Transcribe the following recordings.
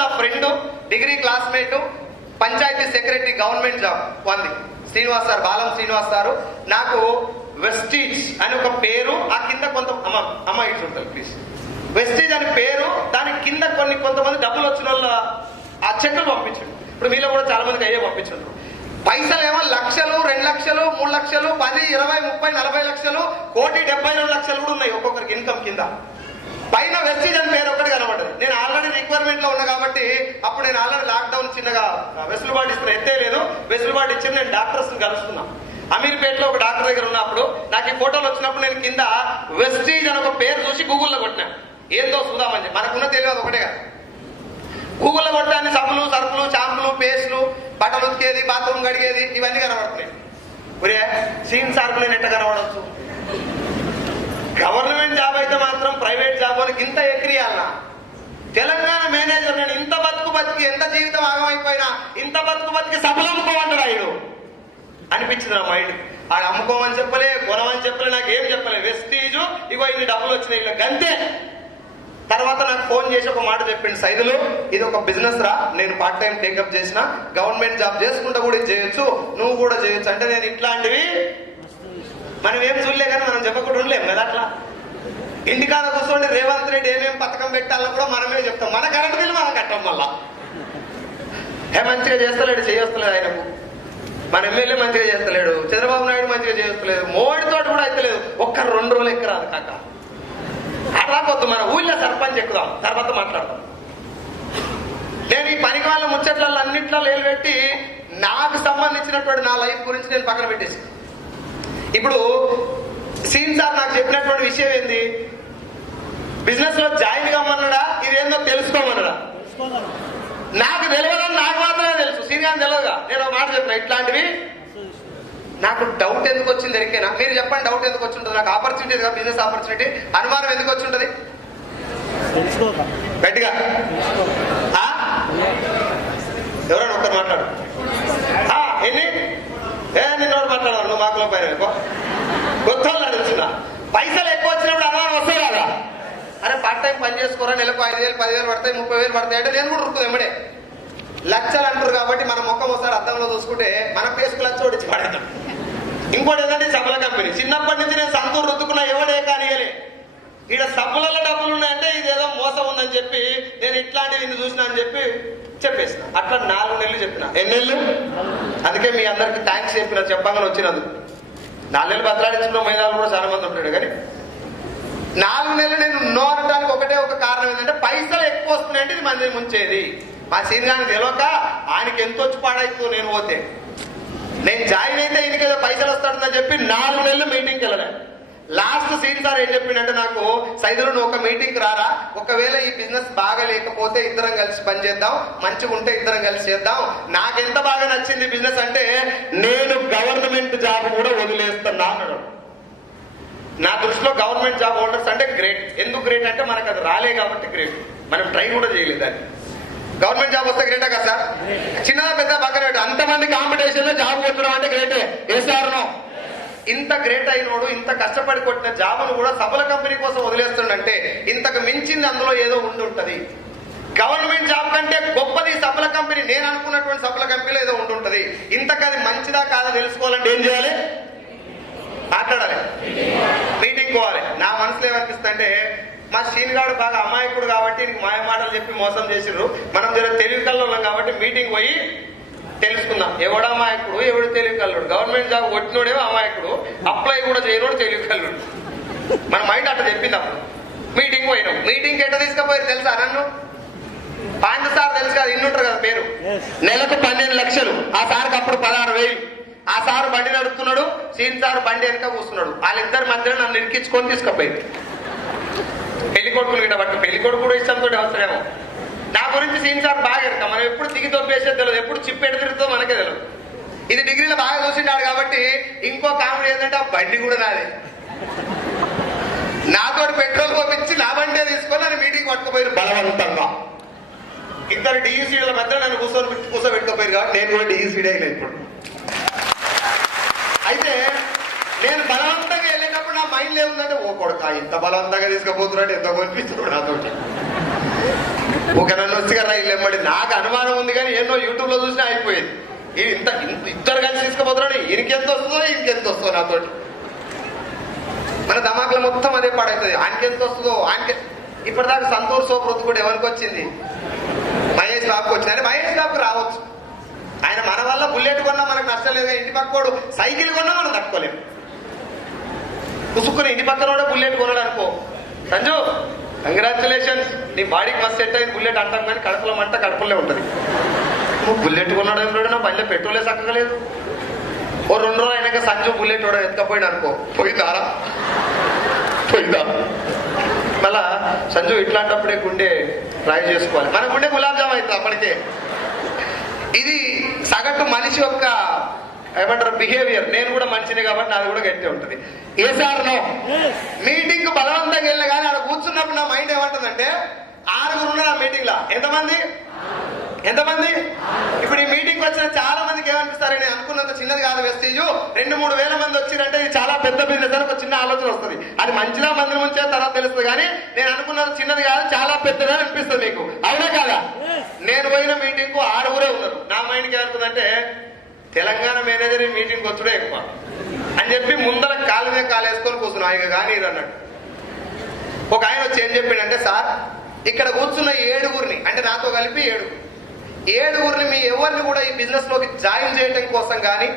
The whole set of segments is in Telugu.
నా friend degree classmate panchayat secretary government job Vandi Srinivas sir, Balam Srinivas sir. నాకు వెస్టీజ్ అని ఒక పేరు, ఆ కింద కొంత అమ్మ ఇటు ఉంటుంది ప్లీజ్. వెస్టీజ్ అని పేరు, దాని కింద కొంతమంది డబ్బులు వచ్చిన వాళ్ళ ఆ చెక్కులు పంపించండి. ఇప్పుడు మీలో కూడా చాలా మందికి అయ్యే పంపించండి. పైసలు ఏమో లక్షలు, 2 లక్షలు, 3 లక్షలు, 10, 20, 30, 40 లక్షలు, 1,72,00,000 కూడా ఉన్నాయి ఒక్కొక్కరికి ఇన్కమ్ కింద. పైన వెస్టీజ్ అని పేరు ఒక్కటి కనబడ్డది. నేను ఆల్రెడీ రిక్వైర్మెంట్ లో ఉన్నా కాబట్టి అప్పుడు నేను ఆల్రెడీ లాక్డౌన్ చిన్నగా వెసులుబాటు ఇస్తున్నా, ఎత్తే లేదు వెసులుబాటు ఇచ్చి నేను డాక్టర్స్ కలుస్తున్నా. అమీర్పేటలో ఒక డాక్టర్ దగ్గర ఉన్నప్పుడు నాకు ఈ ఫోటోలు వచ్చినప్పుడు నేను కింద వెస్టీజ్ అని ఒక పేరు చూసి గూగుల్లో కొట్టినా, ఏందో చూద్దామని చెప్పి. మనకున్న తెలియదు ఒకటే కదా. గూగుల్లో కొట్టాన్ని సబ్బులు, సరుకులు, షాంపులు, పేస్టులు, బట్టలు ఉతికేది, బాత్రూమ్ కడిగేది, ఇవన్నీ కనబడుతున్నాయి. ఒరే సీన్ సార్కు నేను ఎట్ట కనబడవచ్చు? గవర్నమెంట్ జాబ్ అయితే మాత్రం ప్రైవేట్ జాబ్ అని ఇంత ఎక్కిరియాలనా? తెలంగాణ మేనేజర్ నేను ఇంత బతికి ఎంత జీవితం ఆగమైపోయినా ఇంత బతికి సభలు అమ్ముకోమంటాడు ఆయన అనిపించింది నా మైండ్. ఆడ అమ్ముకోమని చెప్పలే, కొనమని చెప్పలే, నాకు ఏం చెప్పలే. వెస్టీజు ఇగో ఇన్ని డబ్బులు వచ్చినాయి ఇలా గంతే. తర్వాత నాకు ఫోన్ చేసి ఒక మాట చెప్పిండు, సైదులు ఇది ఒక బిజినెస్ రా, నేను పార్ట్ టైం టేకప్ చేసిన, గవర్నమెంట్ జాబ్ చేసుకుంటా కూడా ఇది చేయొచ్చు, నువ్వు కూడా చేయొచ్చు అంటే నేను ఇట్లాంటివి మనం ఏం చూడలే కానీ మనం చెప్పకుండా ఉండలేము కదా. అట్లా ఇంటికాడ కూర్చోండి రేవంత్ రెడ్డి ఏమేమి పథకం పెట్టాలో కూడా మనమే చెప్తాం. మన కరెంట్ బిల్లు మనం కట్టం. మళ్ళా మంచిగా చేస్తలేడు, చేయొస్తలేదు ఆయనకు. మన ఎమ్మెల్యే మంచిగా చేస్తలేడు, చంద్రబాబు నాయుడు మంచిగా చేయొస్తలేదు, మోడీతో కూడా అయితలేదు. ఒక్క 2 రోజులు ఎక్కరాదు కాక. అట్లా కొద్దు మన ఊళ్ళో సర్పంచ్ ఎక్కుదాం, తర్వాత మాట్లాడదాం. నేను ఈ పనికి వాళ్ళ ముచ్చట్లలో అన్నింటిలో లేలు పెట్టి నాకు సంబంధించినటువంటి నా లైఫ్ గురించి నేను పక్కన పెట్టేసి, ఇప్పుడు సీన్ సార్ నాకు చెప్పినటువంటి విషయం ఏంది, బిజినెస్ లో జాయిన్ కమ్మన్నాడా, ఇదేందో తెలుసుకోమన్నాడా? నాకు తెలియదని నాకు మాత్రమే తెలుసు, సీన్ గాని తెలియదుగా. నేను ఒక మాట చెప్పిన, ఇట్లాంటివి నాకు డౌట్ ఎందుకు వచ్చింది ఎరికేనా? మీరు చెప్పండి, డౌట్ ఎందుకు వచ్చి ఉంటుంది? నాకు ఆపర్చునిటీ కదా, బిజినెస్ ఆపర్చునిటీ. అనుమానం ఎందుకు వచ్చి ఉంటుంది గట్టిగా? ఎవరైనా ఒక్కరు మాట్లాడు. ఎన్ని నిన్నోడు మాట్లాడారు, నువ్వు మాకులో పైన కొత్త వాళ్ళు అడుగుతున్నా. పైసలు ఎక్కువ వచ్చినప్పుడు అనుమానం వస్తాయి కదా. అరే పార్ట్ టైం పని చేసుకోరా, నెలకు 5,000, 10,000 పడతాయి, 30,000 పడతాయి అంటే నేను కూడా ఉరుకుతుంది ఎమ్మడే. లక్షలు అంటారు కాబట్టి మన ముఖం వస్తాడు అద్దంలో చూసుకుంటే మన పేసుకు లక్ష ఓడించి పడతాం. ఇంకోటి ఏంటంటే సబ్బుల కంపెనీ. చిన్నప్పటి నుంచి నేను సంతూరు రుద్దుకున్నా, ఎవడే కానియలే. ఈడ సబ్బులలో డబ్బులు ఉన్నాయంటే ఇదేదో మోసం ఉందని చెప్పి నేను ఇట్లాంటివి నిన్ను చూసినా అని చెప్పి చెప్పేసిన. అట్లా 4 నెలలు చెప్పిన. ఎన్ని నెలలు? అందుకే మీ అందరికి థ్యాంక్స్ చెప్పిన, చెప్పగానే వచ్చినందుకు. 4 నెలలు బతలాడించిన మైదాలు కూడా చాలా మంది ఉంటాడు. కానీ 4 నెలలు నేను నో అనడానికి ఒకటే ఒక కారణం ఏంటంటే పైసలు ఎక్కువ వస్తున్నాయంటే ఇది మంది ముంచేది. మా సీన్ గారికి తెలియక ఆయనకి ఎంత వచ్చి పాడైతుందో నేను పోతే. నేను జాయిన్ అయితే ఈయనకి ఏదో పైసలు వస్తాడని చెప్పి 4 నెలలు మీటింగ్కి వెళ్ళలే. లాస్ట్ సీన్ సార్ ఏం చెప్పిండంటే నాకు, సైదులు నువ్వు ఒక మీటింగ్కి రారా, ఒకవేళ ఈ బిజినెస్ బాగా లేకపోతే ఇద్దరం కలిసి పని చేద్దాం, మంచిగా ఉంటే ఇద్దరం కలిసి చేద్దాం. నాకెంత బాగా నచ్చింది బిజినెస్ అంటే నేను గవర్నమెంట్ జాబ్ కూడా వదిలేస్తున్నా అన్నాడు. నా దృష్టిలో గవర్నమెంట్ జాబ్ హోల్డర్స్ అంటే గ్రేట్. ఎందుకు గ్రేట్ అంటే మనకు అది రాలే కాబట్టి గ్రేట్, మనం ట్రై కూడా చేయలేదు. దాన్ని గవర్నమెంట్ జాబ్ వస్తే గ్రేటా కదా సార్? చిన్నదా పెద్ద పక్కన పెట్టు, అంతమంది కాంపిటీషన్ లో జాబ్ కొట్టడం అంటే గ్రేటే. ఏసారనో ఇంత గ్రేట్ అయినోడు ఇంత కష్టపడి కొట్టిన జాబును కూడా సఫల కంపెనీ కోసం వదిలేస్తుండంటే ఇంతకు మించింది అందులో ఏదో ఉండి ఉంటది. గవర్నమెంట్ జాబ్ కంటే గొప్పది సఫల కంపెనీ. నేను అనుకున్నటువంటి సఫల కంపెనీలో ఏదో ఉంటుంటది. ఇంతకది మంచిదా కాదా తెలుసుకోవాలంటే ఏం చేయాలి? మాట్లాడాలి, మీటింగ్ పోవాలి. నా మనసులో ఏమనిపిస్తుంది అంటే, మా శ్రీనిగాడు బాగా అమాయకుడు కాబట్టి ఇంక మాయ మాటలు చెప్పి మోసం చేసిర్రు, మనం జర తెలివి కళ్ళు ఉన్నాం కాబట్టి మీటింగ్ పోయి తెలుసుకుందాం ఎవడు అమాయకుడు ఎవడు తెలివి కల్లుడు. గవర్నమెంట్ జాబ్ కొట్టినోడేమో అమాయకుడు, అప్లై కూడా చేయనోడు తెలివి కల్లుడు. మన మైండ్ అట్లా చెప్పింది. అప్పుడు మీటింగ్ పోయినాం. మీటింగ్ ఎట్లా తీసుకుపోయారు తెలుసా? నన్ను పాంచ సార్ తెలుసు కదా, ఇన్నుంటారు కదా పేరు. నెలకు 12 లక్షలు, ఆ సార్కి అప్పుడు 16,000. ఆ సారు బండి నడుపుతున్నాడు, సీన్ సార్ బండి వెనక కూస్తున్నాడు. వాళ్ళిద్దరి మధ్యలో నన్ను ఇరికించుకొని తీసుకుపోయింది. పెళ్లి కొడుకులు గిట్ట బట్టి పెళ్లి కొడుకు కూడా ఇష్టంతో వస్తాడేమో. నా గురించి సీన్ సార్ బాగా ఎడతాం, మనం ఎప్పుడు దిగి తొప్పేసేది తెలియదు, ఎప్పుడు చిప్పెడు తిరుగుతుందో మనకే తెలియదు. ఇది డిగ్రీలో బాగా చూసిండాడు కాబట్టి ఇంకో కామెడీ ఏంటంటే ఆ బండి కూడా నాది. నాతో పెట్రోల్ పోపించి నా బండే తీసుకొని నన్ను మీటింగ్ పట్టుకుపోయారు బలవంతంగా. ఇద్దరు డియూసీల మధ్య నన్ను కూర్చోబెట్టుకోపోయారు కాబట్టి నేను కూడా డియూసీడే అయినా ఇప్పుడు. అయితే నేను బలవంతంగా వెళ్ళేటప్పుడు నా మైండ్లో ఏముందంటే, ఓ కొడుక ఇంత బలవంతంగా తీసుకుపోతున్నాడు, ఎంత కొనిపిస్తున్నాడు నాతో. ఒక నన్ను వచ్చి రైలు ఎమ్మడి నాకు అనుమానం ఉంది కానీ ఎన్నో యూట్యూబ్ లో చూసినా అయిపోయేది. ఇంత ఇద్దరు కలిసి తీసుకుపోతున్నాడు, ఈయనకెంత వస్తుందో ఈయనకెంత వస్తుందో నాతోటి. మన ధమాకులు మొత్తం అదే పాడవుతుంది. ఆయనకెంత వస్తుందో ఆయనకి. ఇప్పటిదాకా సంతూర్ సోప్ రుద్దు కూడా ఎవరికి వచ్చింది? మహేష్ బాబుకి వచ్చింది. అంటే మహేష్ బాబుకి రావచ్చు. ఆయన మన వల్ల బుల్లెట్ కొన్నా మనకు నచ్చలేదు, ఇంటి పక్కోడు సైకిల్ కొన్నా మనం తట్టుకోలేము. కుసుక్కుని ఇంటి పక్కన కూడా బుల్లెట్ కొన్నాడు అనుకో, సంజు కంగ్రాచులేషన్స్, నీ బాడీకి మస్తు సెట్ అయింది బుల్లెట్ అంటాం కానీ కడుపులో మంట కడుపులే ఉంటుంది. నువ్వు బుల్లెట్ కొన్నాడు ఏమిటో, నా బండిలో పెట్రోలే చక్కలేదు. ఓ 2 రోజులు అయినాక సంజు బుల్లెట్ కూడా ఎత్తుకపోయినా అనుకో, పోయిందా? మళ్ళా సంజు ఇట్లాంటప్పుడే గుండె ట్రై చేసుకోవాలి. మన గుండె గులాబ్ జామ్ అవుతుంది అప్పటికే. ఇది సగటు మనిషి యొక్క ఏమంటారు బిహేవియర్. నేను కూడా మనిషిని కాబట్టి నాది కూడా గట్టి ఉంటుంది. ఏ సార్ నో మీటింగ్ బలవంతంగా వెళ్ళిన కానీ ఆడ కూర్చున్నప్పుడు నా మైండ్ ఏమంటుందంటే 6 ఉన్నారు ఆ మీటింగ్ లో. ఎంతమంది ఇప్పుడు ఈ మీటింగ్ వచ్చిన చాలా మందికి ఏమనిపిస్తారు, నేను అనుకున్నంత చిన్నది కాదు వెస్టేజ్, 2-3 వేల మంది వచ్చిరంటే ఇది చాలా పెద్ద బిజినెస్ అని ఒక చిన్న ఆలోచన వస్తుంది. అది మంచిగా మంది ముంచే తర్వాత తెలుస్తుంది కానీ నేను అనుకున్నది చిన్నది కాదు చాలా పెద్దది అని అనిపిస్తుంది మీకు, అవునా కాదా? నేను పోయిన మీటింగ్ కు 6 ఉన్నారు. నా మైండ్కి ఏమనుకుందంటే తెలంగాణ మేనేజర్ ఈ మీటింగ్ వచ్చుడే ఎక్కువ అని చెప్పి ముందర కాలు మీద కాలు వేసుకొని కూర్చున్నాం. ఇక కానీ ఇది అన్నాడు. ఒక ఆయన వచ్చి ఏం చెప్పిండంటే, సార్ ఇక్కడ కూర్చున్న 7 అంటే నాతో కలిపి 7 మీ ఎవరిని కూడా ఈ బిజినెస్ లోకి జాయిన్ చేయడం కోసం కానీ,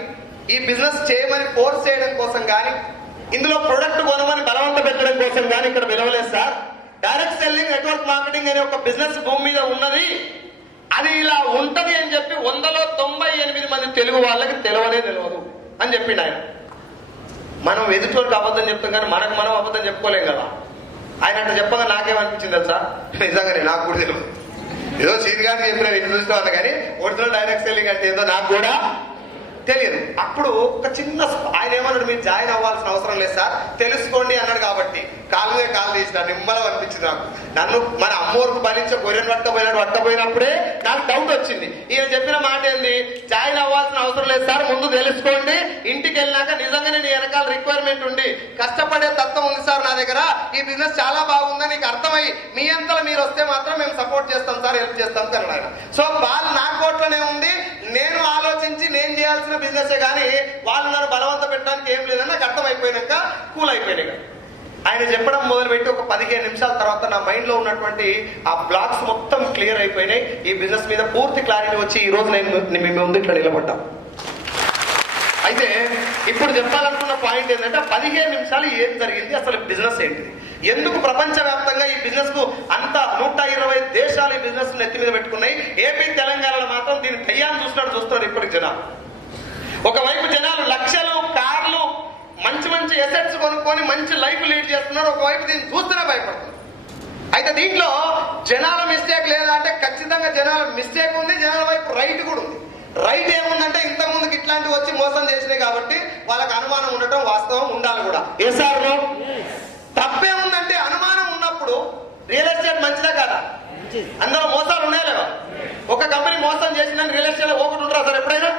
ఈ బిజినెస్ చేయమని ఫోర్స్ చేయడం కోసం కానీ, ఇందులో ప్రొడక్ట్ కొనమని బలవంత పెట్టడం కోసం కానీ ఇక్కడ పిలవలేదు sir. Direct selling network marketing అనే ఒక బిజినెస్ భూమి మీద ఉన్నది, అది ఇలా ఉంటది అని చెప్పి 100లో 98 మంది తెలుగు వాళ్ళకి తెలియదు అని చెప్పిండు ఆయన. మనం ఎదుటివారికి అబద్ధం చెప్తాం కానీ మనకు మనం అబద్ధం చెప్పుకోలేం కదా. ఆయన అంటే చెప్పగా నాకేమనిపించింది తెలుసా, నిజంగానే నాకు కూడా తెలియదు. ఏదో సీనియర్ చెప్పిన ఇది చూస్తాను కానీ ఒరిజినల్ డైరెక్ట్ సెల్లింగ్ అంటే ఏదో నాకు కూడా తెలియదు. అప్పుడు ఒక చిన్న ఆయన ఏమన్నాడు, మీరు జాయిన్ అవ్వాల్సిన అవసరం లేదు సార్, తెలుసుకోండి అన్నాడు. కాబట్టి కాలు మీద కాలు తీసిన నిమ్మలం అనిపించింది నాకు. నన్ను మన అమ్మోరుకు భరించే గొర్రెను పట్టకపోయినప్పుడే నాకు డౌట్ వచ్చింది. ఈయన చెప్పిన మాట ఏంది, జాయిన్ అవ్వాల్సిన అవసరం లేదు సార్, ముందు తెలుసుకోండి, ఇంటికి వెళ్ళినాక నిజంగానే నీ వెనకాల రిక్వైర్మెంట్ ఉండి కష్టపడే తత్వం ఉంది సార్ నా దగ్గర, ఈ బిజినెస్ చాలా బాగుందని నీకు అర్థమై మీ అంతలో మీరు వస్తే మాత్రం మేము సపోర్ట్ చేస్తాం సార్, హెల్ప్ చేస్తాం అన్నాడు ఆయన. సో వాళ్ళు నా కోట్లోనే ఉంది, నేను ఆలోచించి నేను చేయాల్సిన బిజినెస్ కానీ వాళ్ళు నన్ను బలవంత పెట్టడానికి ఏం లేదని నాకు అర్థమైపోయినాక కూల్ అయిపోయినాయి. ఆయన చెప్పడం మొదలుపెట్టి ఒక 15 నిమిషాల తర్వాత నా మైండ్ లో ఉన్నటువంటి ఆ బ్లాక్స్ మొత్తం క్లియర్ అయిపోయినాయి. ఈ బిజినెస్ మీద పూర్తి క్లారిటీ వచ్చి ఈ రోజు నేను మీ ముందు ఇట్లా నిలబడ్డా. అయితే ఇప్పుడు చెప్పాలనుకున్న పాయింట్ ఏంటంటే 15 నిమిషాలు ఏం జరిగింది, అసలు బిజినెస్ ఏంటిది, ఎందుకు ప్రపంచవ్యాప్తంగా ఈ బిజినెస్ కు అంత 120 దేశాలు ఈ బిజినెస్ నెత్తి మీద పెట్టుకున్నాయి. ఏపీ తెలంగాణలో మాత్రం దీని దయ్యాన్ని చూస్తున్నారు ఇప్పటికి జనాలు. ఒకవైపు జనాలు లక్షలు కార్లు మంచి ఎసెట్స్ కొనుక్కొని మంచి లైఫ్ లీడ్ చేస్తున్నారు, ఒకవైపు దీన్ని చూస్తూనే భయపడుతున్నారు. అయితే దీంట్లో జనాల మిస్టేక్ లేదా అంటే ఖచ్చితంగా జనాల మిస్టేక్ ఉంది, జనాల వైపు రైట్ కూడా ఉంది. రైట్ ఏముందంటే ఇంతకు ముందుకు ఇట్లాంటివి వచ్చి మోసం చేసినాయి కాబట్టి వాళ్ళకి అనుమానం ఉండటం వాస్తవం, ఉండాలి కూడా. ఏ సార్ తప్పేముందంటే అనుమానం ఉన్నప్పుడు రియల్ ఎస్టేట్ మంచిదా కాదా? అందులో మోసాలు ఉన్నాయా లేవా? ఒక కంపెనీ మోసం చేసిందని రియల్ ఎస్టేట్ ఒకటి ఉంటారా సార్? ఎప్పుడైనా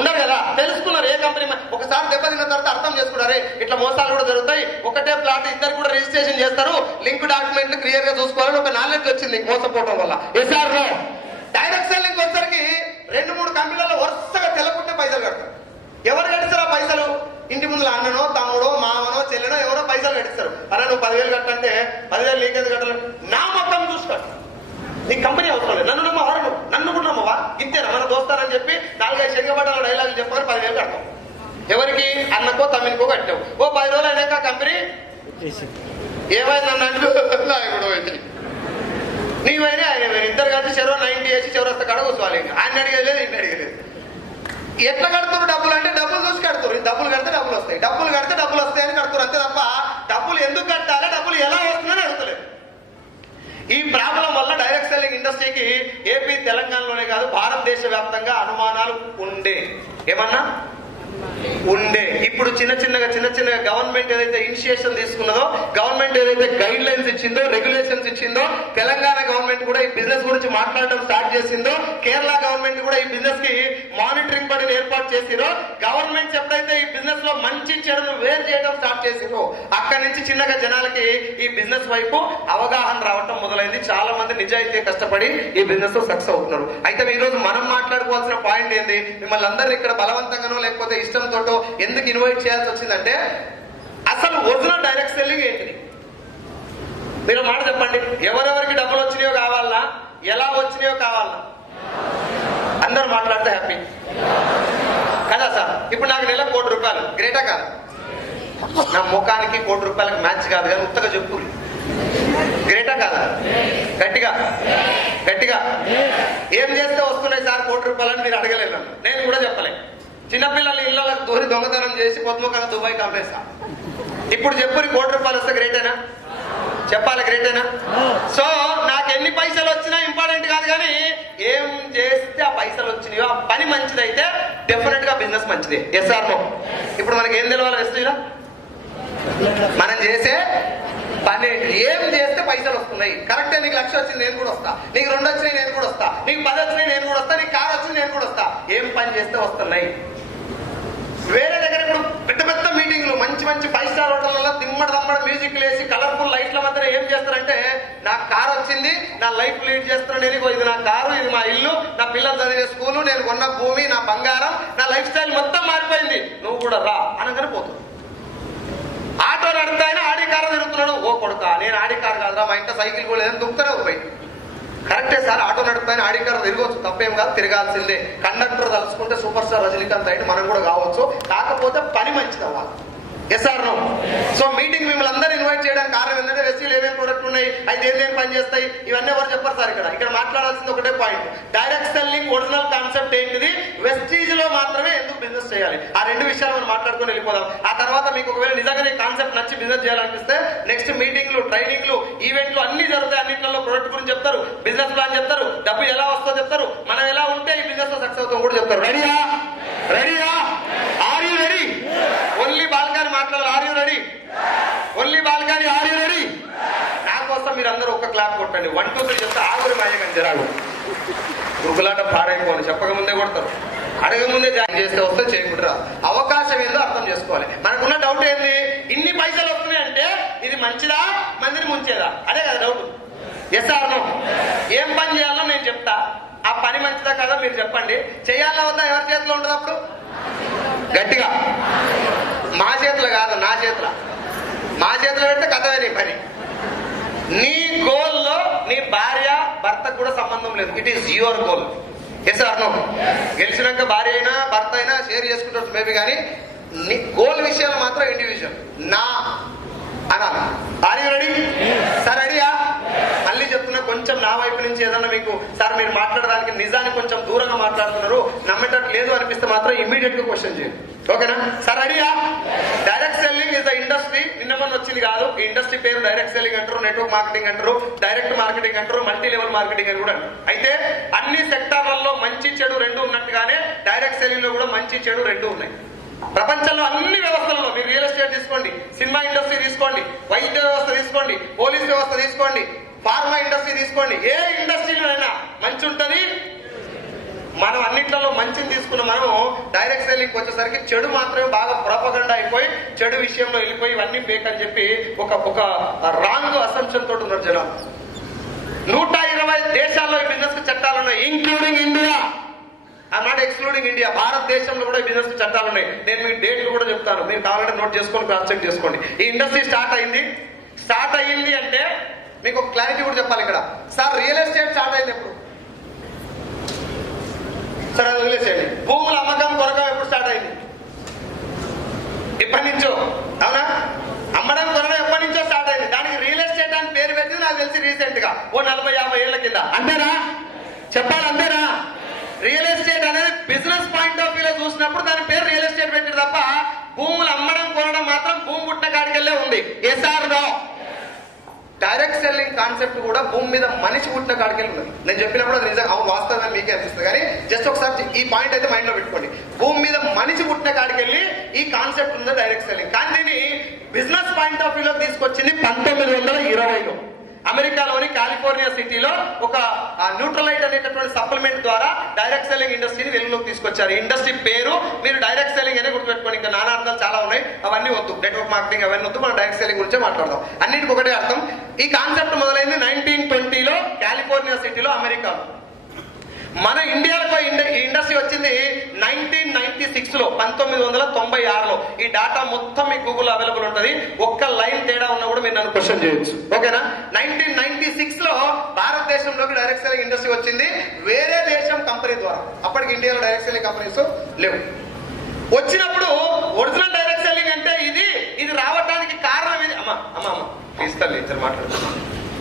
ఉండరు కదా. తెలుసుకున్నారు ఏ కంపెనీ, ఒకసారి దెబ్బతిన్న తర్వాత అర్థం చేసుకున్నారే ఇట్లా మోసాలు కూడా జరుగుతాయి, ఒకటే ప్లాట్ ఇద్దరు కూడా రిజిస్ట్రేషన్ చేస్తారు, లింక్ డాక్యుమెంట్లు క్లియర్ గా చూసుకోవాలని ఒక నాలెడ్జ్ వచ్చింది మోసపోవడం వల్ల. ఎస్ఆర్ లో డైరెక్ట్ సెల్లింగ్ వచ్చరికి 2-3 కంపెనీలలో వరుసగా తెలకుంటే పైసలు కడతారు. ఎవరు కట్టిస్తారు ఆ పైసలు? ఇంటి ముందు అన్ననో తమ్ముడో మామనో చెల్లెనో ఎవరో పైసలు కట్టిస్తారు. అరే నువ్వు 10,000 కట్టంటే 10,000 నీకేది కట్టాలి, నా మొత్తం చూసుకో, నీ కంపెనీ అవసరం లేదు, నన్ను నమ్మవారు, నన్ను కూడా నమ్మవా, ఇంతేనా మన దోస్తారని చెప్పి 4-5 శంగబడ్డాల డైలాగులు చెప్పారు, 10,000 కడతాం. ఎవరికి? అన్నకో తమ్మినికో కట్టావు. ఓ 10 రోజులు అయినాక కంపెనీ ఏమైంది అన్నట్టు నాయకుడు పోయింది, నీవైనా ఆయన ఇద్దరు కలిసి చెరువు 90 వేసి చివరస్త కడ కూర్చోవాలి. ఆయన అడిగలేదు, ఇంటి అడిగలేదు. ఎట్లా కడుతున్నారు డబ్బులు అంటే డబ్బులు చూసి కడుతున్నారు. డబ్బులు కడితే డబ్బులు వస్తాయి, డబ్బులు కడితే డబ్బులు వస్తాయి అని కడుతున్నారు అంతే తప్ప డబ్బులు ఎందుకు కట్టాలి, డబ్బులు ఎలా వస్తుందని అడుగుతలేదు. ఈ ప్రాబ్లం వల్ల డైరెక్ట్ సెల్లింగ్ ఇండస్ట్రీకి ఏపీ తెలంగాణలోనే కాదు భారతదేశ వ్యాప్తంగా అనుమానాలు ఉండే. ఏమన్నా ఉండే. ఇప్పుడు చిన్న చిన్నగా గవర్నమెంట్ ఏదైతే ఇనిషియేషన్ తీసుకున్నదో, గవర్నమెంట్ ఏదైతే గైడ్ లైన్స్ ఇచ్చిందో, రెగ్యులేషన్స్ ఇచ్చిందో, తెలంగాణ గవర్నమెంట్ కూడా ఈ బిజినెస్ గురించి మాట్లాడడం స్టార్ట్ చేసిందో, కేరళ గవర్నమెంట్ కూడా ఈ బిజినెస్ కి మానిటరింగ్ బడిని ఏర్పాటు చేసిరో, గవర్నమెంట్స్ ఎప్పుడైతే ఈ బిజినెస్ లో మంచి చెడును వేరు చేయడం స్టార్ట్ చేసిరో, అక్కడి నుంచి చిన్నగా జనాలకి ఈ బిజినెస్ వైపు అవగాహన రావటం మొదలైంది. చాలా మంది నిజాయితీ కష్టపడి ఈ బిజినెస్ లో సక్సెస్ అవుతున్నారు. అయితే ఈ రోజు మనం మాట్లాడుకోవాల్సిన పాయింట్ ఏంది, మిమ్మల్ని అందరినీ ఇక్కడ బలవంతంగానో లేకపోతే ఇష్టంతోటో ఎందుకు ఇన్వైట్ చేయాల్సి వచ్చిందంటే, అసలు ఒరిజినల్ డైరెక్ట్ సెల్లింగ్ ఏంటిది? మీరు మాట చెప్పండి. ఎవరెవరికి డబ్బులు వచ్చినాయో కావాలా, ఎలా వచ్చినాయో కావాలా? అందరూ మాట్లాడితే హ్యాపీ కదా సార్? ఇప్పుడు నాకు నెల ₹1,00,00,000 గ్రేటా కాదు? నా ముఖానికి ₹1,00,00,000 మ్యాచ్ కాదు కానీ ఉత్తగా చెప్పు, గ్రేటా కాదా? గట్టిగా గట్టిగా. ఏం చేస్తే వస్తున్నాయి సార్ ₹1,00,00,000 అని మీరు అడగలేదు. నేను కూడా చెప్పలే. చిన్నపిల్లలు ఇళ్లకు దూరి దొంగతనం చేసి పొద్దుముఖంగా దుబాయ్ కంపేస్తా. ఇప్పుడు చెప్పు, ₹1,00,00,000 వస్తే గ్రేటేనా? చెప్పాలి, గ్రేటేనా? సో నాకు ఎన్ని పైసలు వచ్చినా ఇంపార్టెంట్ కాదు, కానీ ఏం చేస్తే ఆ పైసలు వచ్చినాయో ఆ పని మంచిదైతే డెఫినెట్ గా బిజినెస్ మంచిదే. Yes or no? ఇప్పుడు మనకి ఏం తెలవాలి వస్తుందా? మనం చేసే పని ఏం చేస్తే పైసలు వస్తున్నాయి. కరెక్టే. నీకు 1,00,000 వచ్చింది, నేను కూడా వస్తా. నీకు 2 వచ్చినాయి, నేను కూడా వస్తా. నీకు 10 వచ్చినాయి, నేను కూడా వస్తా. నీకు కారు వచ్చింది, నేను కూడా వస్తా. ఏం పని చేస్తే వస్తున్నాయి? వేరే దగ్గర ఇప్పుడు పెద్ద పెద్ద మీటింగ్లు, మంచి మంచి 5 స్టార్ హోటళ్లలో దమ్మడ మ్యూజిక్ వేసి కలర్ఫుల్ లైట్ల మధ్య ఏం చేస్తారంటే, నాకు కారు వచ్చింది, నా లైఫ్ లీడ్ చేస్తున్నాను, నేను ఇది నా కారు, ఇది మా ఇల్లు, నా పిల్లలు చదివే స్కూలు, నేను కొన్న భూమి, నా బంగారం, నా లైఫ్ స్టైల్ మొత్తం మారిపోయింది, నువ్వు కూడా రా అనగానే పోతుంది. ఆటో నడుపుతా అయినా ఆడి కారు తిరుగుతున్నాడు. ఓ కొడుక, నేను ఆడి కారు కాదురా, మా ఇంట్లో సైకిల్ కూడా లేదని దుక్కుతూనే పోయి. కరెక్టే సార్, ఆటో నడుపుతాయని ఆడి కారు తిరగవచ్చు, తప్పేం కాదు, తిరగాల్సిందే. కండక్టర్ తలుచుకుంటే సూపర్ స్టార్ రజనీకాంత్ అయితే మనం కూడా కావచ్చు. కాకపోతే పని మంచిది అవ్వాలి. Yes or no? So meeting మిమ్మల్ని అందరూ ఇన్వైట్ చేయడానికి కారణం ఏంటంటే, వెస్టీలు ఏమేమి ప్రొడక్ట్ ఉన్నాయి, అయితే ఏం పని చేస్తాయి, ఇవన్నీ ఎవరు చెప్పారు సార్? ఇక్కడ మాట్లాడాల్సింది ఒకటే point. Direct selling original concept ఏంటిది, వెస్టీజ్ లో మాత్రమే ఎందుకు బిజినెస్ చేయాలి, ఆ 2 విషయాలు మనం మాట్లాడుకుని వెళ్ళిపోదాం. ఆ తర్వాత మీకు ఒకవేళ నిజంగా కాన్సెప్ట్ నచ్చి బిజినెస్ చేయాలనిపిస్తే నెక్స్ట్ మీటింగ్లు, ట్రైనింగ్లు, ఈవెంట్లు అన్ని జరుగుతాయి. అన్నింటిలో ప్రొడక్ట్ గురించి చెప్తారు, బిజినెస్ ప్లాన్ చెప్తారు, డబ్బు ఎలా వస్తుందో చెప్తారు, మనం ఎలా ఉంటే ఈ బిజినెస్ లో సక్సెస్ అవుతాం కూడా చెప్తారు. రెడీయా? రెడీయా? Are you ready? Only balcony మాట్లాడాలి. Are you ready? Only balcony. Are you ready? నా కోసం మీరు అందరూ ఒక్క క్లాప్ కొట్టండి. 1 2 3 చెప్తే ఆగురు మాయగాని జరాడు గురుకులాట పాడైపోని చెప్పక ముందే కొడతారు. అడగ ముందే జాయిన్ చేస్తే వస్తే చేయకుంటారా? అవకాశం ఏందో అర్థం చేసుకోవాలి. మనకున్న డౌట్ ఏంది, ఇన్ని పైసలు వస్తున్నాయి అంటే ఇది మంచిదా, మందిని ముంచేదా? అదే కదా డౌట్. Yes or no? ఏం పని చేయాలో నేను చెప్తా, ఆ పని మంచిదా కదా మీరు చెప్పండి. చేయాలా వద్దా ఎవరి చేతిలో ఉంటుంది అప్పుడు? గట్టిగా. మా చేతిలో కాదు, నా చేతిలో. మా చేతిలో పెడితే కథమే నీ పని. నీ గోల్లో నీ భార్య భర్తకు కూడా సంబంధం లేదు. It is your goal. Yes or no? గెలిచినాక భార్య అయినా భర్త అయినా షేర్ చేసుకుంటారు మేబీ, కానీ నీ గోల్ విషయాలు మాత్రం ఇండివిజువల్. నా అనాలి. Are you ready? సార్ రెడీయా? మళ్ళీ చెప్తున్నా, కొంచెం నా వైపు నుంచి ఏదన్నా మీకు సార్ మీరు మాట్లాడడానికి నిజానికి కొంచెం దూరంగా మాట్లాడుతున్నారు, నమ్మేటట్టు లేదు అనిపిస్తే మాత్రం ఇమీడియట్ గా క్వశ్చన్ చేయండి. ఓకేనా సార్? రెడీయా? Direct selling is the industry. నిన్న మొన్న వచ్చింది కాదు. ఈ ఇండస్ట్రీ పేరు డైరెక్ట్ సెల్లింగ్ అంటారు, నెట్వర్క్ మార్కెటింగ్ అంటారు, డైరెక్ట్ మార్కెటింగ్ అంటారు, మల్టీ లెవెల్ మార్కెటింగ్ అని కూడా అంటారు. అయితే అన్ని సెక్టార్లలో మంచి చెడు 2 ఉన్నట్టుగానే డైరెక్ట్ సెల్లింగ్ లో కూడా మంచి చెడు 2 ఉన్నాయి. ప్రపంచంలో అన్ని వ్యవస్థలలో మీరు రియల్ ఎస్టేట్ తీసుకోండి, సినిమా ఇండస్ట్రీ తీసుకోండి, వైద్య వ్యవస్థ తీసుకోండి, పోలీస్ వ్యవస్థ తీసుకోండి, ఫార్మా ఇండస్ట్రీ తీసుకోండి, ఏ ఇండస్ట్రీలోనైనా మంచి ఉంటుంది. మనం అన్నింటిలో మంచిని తీసుకున్న మనం డైరెక్ట్ సెల్లింగ్ వచ్చేసరికి చెడు మాత్రమే బాగా ప్రొపగండా అయిపోయి చెడు విషయంలో వెళ్ళిపోయి ఇవన్నీ ఫేక్ అని చెప్పి ఒక రాంగ్ అసంప్షన్ తోటి ఉన్నారు జనాలు. 120 దేశాల్లో ఈ బిజినెస్ కు చట్టాలు ఉన్నాయి, including India. Not excluding India. భారతదేశంలో కూడా ఈ బిజినెస్ కు చట్టాలు ఉన్నాయి. నేను మీకు డేట్లు కూడా చెప్తాను, మీరు కావాలంటే నోట్ చేసుకొని క్రాస్ చెక్ చేసుకోండి. ఈ ఇండస్ట్రీ స్టార్ట్ అయింది అంటే మీకు ఒక క్లారిటీ కూడా చెప్పాలి ఇక్కడ. సార్ రియల్ ఎస్టేట్ స్టార్ట్ అయింది ఎప్పుడు? సరే అది వదిలేసేయండి. భూముల అమ్మకం కొనకం ఎప్పుడు స్టార్ట్ అయింది? ఎప్పటి నుంచో, అవునా? అమ్మడం కొనడం ఎప్పటి నుంచో స్టార్ట్ అయింది. దానికి రియల్ ఎస్టేట్ అని పేరు పెట్టింది నాకు తెలిసి రీసెంట్ గా ఓ 40-50 ఏళ్ల కింద. అంతేనా? చెప్పాలి, అంతేనా? రియల్ ఎస్టేట్ అనేది బిజినెస్ పాయింట్ ఆఫ్ వ్యూలో చూసినప్పుడు దాని పేరు రియల్ ఎస్టేట్ పెట్టారు తప్ప భూములు అమ్మడం కొనడం మాత్రం భూమి పుట్టిన కాడికెళ్ళే ఉంది. Yes or no? Direct selling concept కూడా భూమి మీద మనిషి పుట్టిన కాడికి ఉన్నది. నేను చెప్పినప్పుడు అది నిజంగా అవును వాస్తవం మీకే అనిపిస్తుంది, కానీ జస్ట్ ఒకసారి ఈ పాయింట్ అయితే మైండ్ లో పెట్టుకోండి. భూమి మీద మనిషి పుట్టిన కాడికి వెళ్ళి ఈ కాన్సెప్ట్ ఉంది డైరెక్ట్ సెల్లింగ్. కానీ దీన్ని బిజినెస్ పాయింట్ ఆఫ్ వ్యూలో తీసుకొచ్చింది 1920లో అమెరికాలోని కాలిఫోర్నియా సిటీలో ఒక న్యూట్రలైట్ అనేటటువంటి సప్లిమెంట్ ద్వారా డైరెక్ట్ సెల్లింగ్ ఇండస్ట్రీని వెలుగులోకి తీసుకొచ్చారు. ఇండస్ట్రీ పేరు మీరు డైరెక్ట్ సెల్లింగ్ అనే గుర్తుపెట్టుకోండి. ఇంకా నానా అర్థాలు చాలా ఉన్నాయి, అవన్నీ వద్దు. నెట్వర్క్ మార్కెటింగ్ అవన్నీ వద్దు, మనం డైరెక్ట్ సెల్లింగ్ గురించే మాట్లాడదాం. అన్నిటికీ ఒకటే అర్థం. ఈ కాన్సెప్ట్ మొదలైంది 1920లో కాలిఫోర్నియా సిటీలో అమెరికాలో. మన ఇండియాలో ఈ ఇండస్ట్రీ వచ్చింది 1996లో 1996లో. ఈ డాటా మొత్తం మీ గూగుల్ అవైలబుల్ ఉంటుంది. ఒక్క లైన్ తేడా ఉన్నా కూడా మీరు నన్ను క్వశ్చన్ చేయొచ్చు, ఓకేనా? 1996లో భారతదేశంలోకి డైరెక్ట్ సెల్లింగ్ ఇండస్ట్రీ వచ్చింది వేరే దేశం కంపెనీ ద్వారా. అప్పటికి ఇండియాలో డైరెక్ట్ సెల్లింగ్ కంపెనీస్ లేవు. వచ్చినప్పుడు ఒరిజినల్ డైరెక్ట్ సెల్లింగ్ అంటే ఇది రావడానికి కారణం ఇది. అమ్మ తీస్తాను ఇద్దరు మాట్లాడుతున్నాను.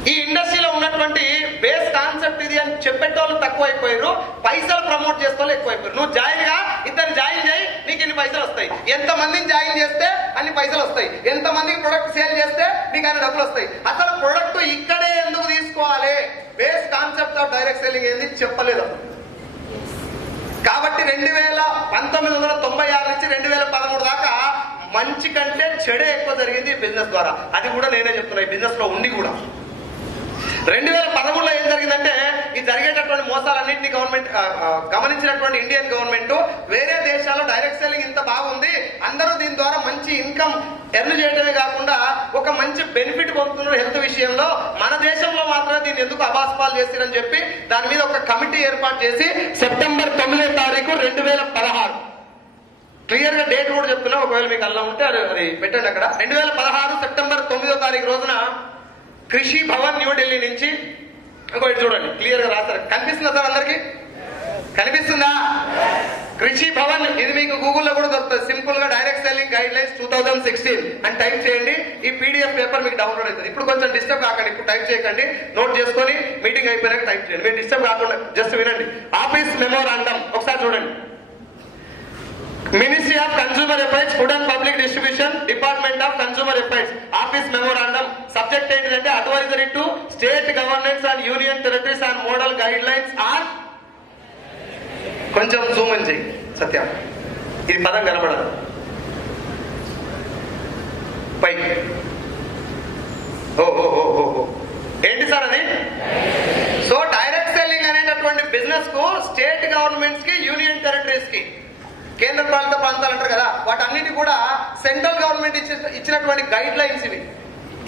ఈ ఇండస్ట్రీలో ఉన్నటువంటి బేస్ కాన్సెప్ట్ ఇది అని చెప్పేటోళ్ళు తక్కువైపోయారు, పైసలు ప్రమోట్ చేసే వాళ్ళు ఎక్కువైపోయారు. నువ్వు జాయిన్ గా ఇద్దరు జాయిన్ చేయి, నీకు ఇన్ని పైసలు వస్తాయి. ఎంత మందిని జాయిన్ చేస్తే అన్ని పైసలు వస్తాయి. ఎంత మందికి ప్రొడక్ట్ సేల్ చేస్తే నీకు అన్ని డబ్బులు వస్తాయి. అసలు ప్రొడక్ట్ ఇక్కడే ఎందుకు తీసుకోవాలి, base concept of direct selling ఏంది చెప్పలేదు. కాబట్టి 1996 నుంచి 2013 దాకా మంచి కంటే చెడే ఎక్కువ జరిగింది ఈ బిజినెస్ ద్వారా. అది కూడా నేనే చెప్తున్నా, ఈ బిజినెస్ లో ఉండి కూడా. 2013లో ఏం జరిగిందంటే ఈ జరిగేటటువంటి మోసాలన్నింటినీ గమనించినటువంటి ఇండియన్ గవర్నమెంట్ వేరే దేశాల్లో డైరెక్ట్ సెల్లింగ్ ఇంత బాగుంది, అందరూ దీని ద్వారా మంచి ఇన్కమ్ ఎర్న్ చేయడమే కాకుండా ఒక మంచి బెనిఫిట్ పొందుతున్నారు హెల్త్ విషయంలో, మన దేశంలో మాత్రమే దీన్ని ఎందుకు అబాస్పాలు చేస్తారని చెప్పి దాని మీద ఒక కమిటీ ఏర్పాటు చేసి సెప్టెంబర్ 9వ తారీఖు 2016 క్లియర్ గా డేట్ కూడా చెప్తున్నా, ఒకవేళ మీకు అలా ఉంటే అది పెట్టండి అక్కడ. 2016 సెప్టెంబర్ 9వ తారీఖు రోజున కృషి భవన్ న్యూఢిల్లీ నుంచి ఇంకోటి చూడండి క్లియర్ గా రాస్తారు. కనిపిస్తుందా సార్ అందరికి? కనిపిస్తుందా? కృషి భవన్, ఇది మీకు గూగుల్లో కూడా దొరుకుతుంది. సింపుల్ గా డైరెక్ట్ సెల్లింగ్ గైడ్ లైన్స్ 2016 అని టైప్ చేయండి, ఈ పీడిఎఫ్ పేపర్ మీకు డౌన్లోడ్ అవుతుంది. ఇప్పుడు కొంచెం డిస్టర్బ్ కాకండి, ఇప్పుడు టైప్ చేయకండి, నోట్ చేసుకొని మీటింగ్ అయిపోయినాక టైప్ చేయండి. మీరు డిస్టర్బ్ కాకుండా జస్ట్ వినండి. ఆఫీస్ మెమోరాండం ఒకసారి చూడండి. Ministry of consumer affairs, food and public distribution, department of consumer affairs office memorandum. Subject ఏంటంటే advisory to state governments and union territories and model guidelines on. కొంచెం జూమ్ అని చెయ్యి సత్య, ఇది పదం కనబడదు పైకి. ఓ ఏంటి సార్ అది? సో డైరెక్ట్ సెల్లింగ్ అనేటటువంటి బిజినెస్ కు స్టేట్ గవర్నమెంట్స్ కి, యూనియన్ టెరిటరీస్ కి, కేంద్ర పాలిత ప్రాంతాలు అంటారు కదా, వాటన్నిటి కూడా సెంట్రల్ గవర్నమెంట్ ఇచ్చినటువంటి గైడ్ లైన్స్ ఇవి.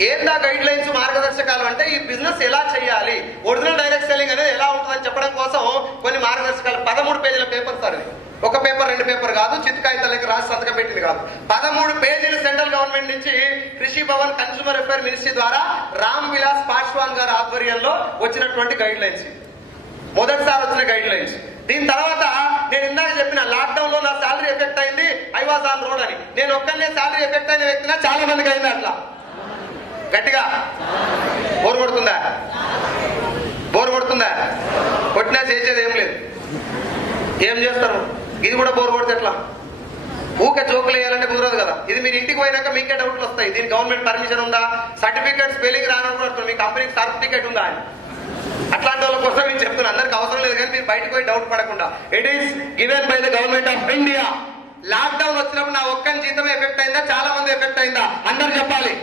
ఏందా గైడ్ లైన్స్, మార్గదర్శకాలు అంటే ఈ బిజినెస్ ఎలా చేయాలి, ఒరిజినల్ డైరెక్ట్ సెల్లింగ్ అనేది ఎలా ఉంటుందని చెప్పడం కోసం కొన్ని మార్గదర్శకాలు. 13 పేజీల పేపర్ సార్ ఇది. ఒక పేపర్ 2 పేపర్ కాదు, చిత్కాయితాలకి రాసి సంతకం పెట్టింది కాదు. 13 పేజీలు సెంట్రల్ గవర్నమెంట్ నుంచి కృషి భవన్ కన్స్యూమర్ అఫైర్ మినిస్ట్రీ ద్వారా రామ్ విలాస్ పాస్వాన్ గారి ఆధ్వర్యంలో వచ్చినటువంటి గైడ్ లైన్స్, మొదటిసారి వచ్చిన గైడ్ లైన్స్. దీని తర్వాత నేను ఇందాక చెప్పిన లాక్డౌన్ లో నా శాలరీ ఎఫెక్ట్ అయింది, ఐ వాజ్ ఆన్ రోడ్ అని. నేను ఒక్కనే శాలరీ ఎఫెక్ట్ అయిన వ్యక్తినా చాలా మందికి అయింది. అట్లా గట్టిగా బోర్ కొడుతుందా? బోర్ కొడుతుందా? కొట్టినా చేసేది ఏం లేదు. ఏం చేస్తారు? ఇది కూడా బోర్ కొడితే ఎట్లా? ఊకే జోకులు వేయాలంటే కుదరదు కదా. ఇది మీరు ఇంటికి పోయినాక మీకే డౌట్లు వస్తాయి. దీనికి గవర్నమెంట్ పర్మిషన్ ఉందా, సర్టిఫికేట్ స్పెల్లింగ్ రానప్పుడు మీ కంపెనీకి సర్టిఫికేట్ ఉందా అని. అట్లాంటి వాళ్ళ కోసం నేను చెప్తున్నా, అందరికి అవసరం లేదు, కానీ మీరు బయటకు పోయి డౌట్ పడకుండా. It is given by the government of India. Lockdown వచ్చినప్పుడు నా ఒక్కని జీతం ఎఫెక్ట్ అయిందా, చాలా మంది ఎఫెక్ట్ అయిందా? అందరు చెప్పాలి.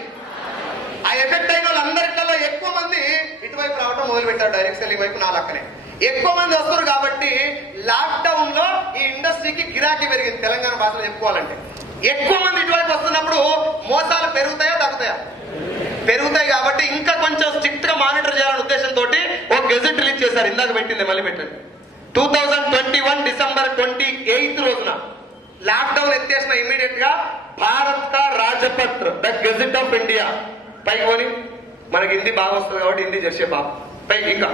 ఆ ఎఫెక్ట్ అయిన వాళ్ళందరిలో ఎక్కువ మంది ఇటువైపు రావడం మొదలు పెట్టారు, డైరెక్ట్ సెల్లింగ్ వైపు. నా లక్కనే ఎక్కువ మంది వస్తారు కాబట్టి లాక్డౌన్ లో ఈ ఇండస్ట్రీకి గిరాకీ పెరిగింది. తెలంగాణ భాషలో చెప్పుకోవాలంటే ఎక్కువ మంది ఇటువైపు వస్తున్నప్పుడు మోసాలు పెరుగుతాయా తగ్గుతాయా? పెరుగుతాయి. కాబట్టి ఇంకా కొంచెం స్ట్రిక్ట్ గా మానిటర్ చేయాలనే ఉద్దేశంతో ఒక గెజెట్ రిలీజ్ చేశారు. ఇందాక పెట్టింది, మళ్ళీ పెట్టండి. 2021 డిసెంబర్ 28 రోజున లాక్డౌన్ ఎత్తేసిన ఇమీడియట్ గా భారత్ కా రాజపత్ర, ద గెజెట్ ఆఫ్ ఇండియా పైకి పోని. మనకి హిందీ బాగా వస్తుంది కాబట్టి హిందీ చేసే బాబు పైకి. ఇంకా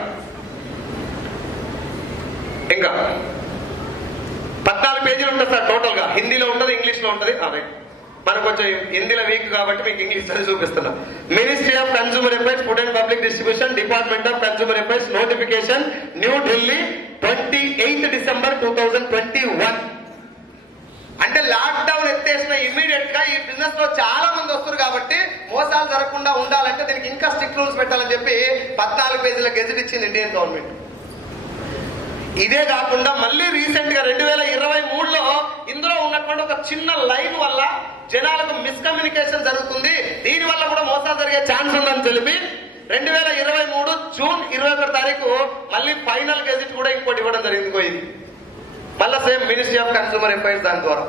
14 పేజీలు ఉంటుంది సార్ టోటల్ గా. హిందీలో ఉంటుంది, ఇంగ్లీష్ లో ఉంటుంది. మనకు కొంచెం హిందీలో వీక్ కాబట్టి మీకు ఇంగ్లీష్ అని చూపిస్తున్నా. Ministry of consumer affairs, food and public distribution, department of consumer affairs, notification, new Delhi, 28 December 2021. అంటే లాక్డౌన్ ఎత్తేసిన ఇమీడియట్ గా ఈ బిజినెస్ లో చాలా మంది వస్తారు కాబట్టి మోసాలు జరగకుండా ఉండాలంటే దీనికి ఇంకా స్ట్రిక్ట్ రూల్స్ పెట్టాలని చెప్పి 14 పేజీల గెజెట్ ఇచ్చింది ఇండియన్ గవర్నమెంట్. ఇదే కాకుండా మళ్ళీ రీసెంట్ గా 2023లో ఇందులో ఉన్నటువంటి ఒక చిన్న లైన్ వల్ల జనాలకు మిస్కమ్యూనికేషన్ జరుగుతుంది, దీని వల్ల కూడా మోసాలు జరిగే ఛాన్స్ ఉందని తెలిపి 2023 జూన్ 21 తారీఖు మళ్ళీ ఫైనల్ గెజెట్ కూడా ఇంకోటి ఇవ్వడం జరిగింది. ఇది మళ్ళీ same ministry of consumer affairs దాని ద్వారా.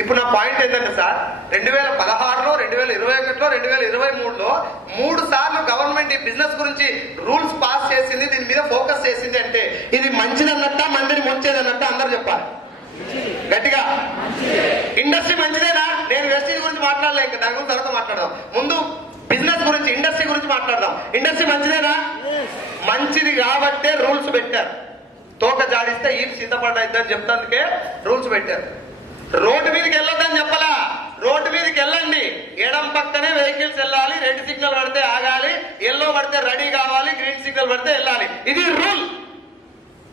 ఇప్పుడు నా పాయింట్ ఏంటంటే సార్ 2016లో 2021లో 2023లో 3 సార్లు గవర్నమెంట్ ఈ బిజినెస్ గురించి రూల్స్ పాస్ చేసింది, దీని మీద ఫోకస్ చేసింది. అంటే ఇది మంచిదన్నట్ట మందిని ముంచేదన్నట్ట అందరూ చెప్పాలి గట్టిగా. ఇండస్ట్రీ మంచిదేనా? నేను వెస్టీజ్ గురించి మాట్లాడలేక దాని గురించి తర్వాత మాట్లాడదాం. ముందు బిజినెస్ గురించి ఇండస్ట్రీ గురించి మాట్లాడదాం. ఇండస్ట్రీ మంచిదేనా? మంచిది కాబట్టే రూల్స్ పెట్టారు. తోక జాడిస్తే ఈ చింతపడ్డని చెప్తానికే రూల్స్ పెట్టారు. రోడ్డు మీదకి వెళ్ళొద్దని చెప్పలా, రోడ్డు మీదకి వెళ్ళండి, ఎడం పక్కనే వెహికల్స్ వెళ్ళాలి, రెడ్ సిగ్నల్ పడితే ఆగాలి, ఎల్లో పడితే రెడీ కావాలి, గ్రీన్ సిగ్నల్ పడితే వెళ్ళాలి, ఇది రూల్.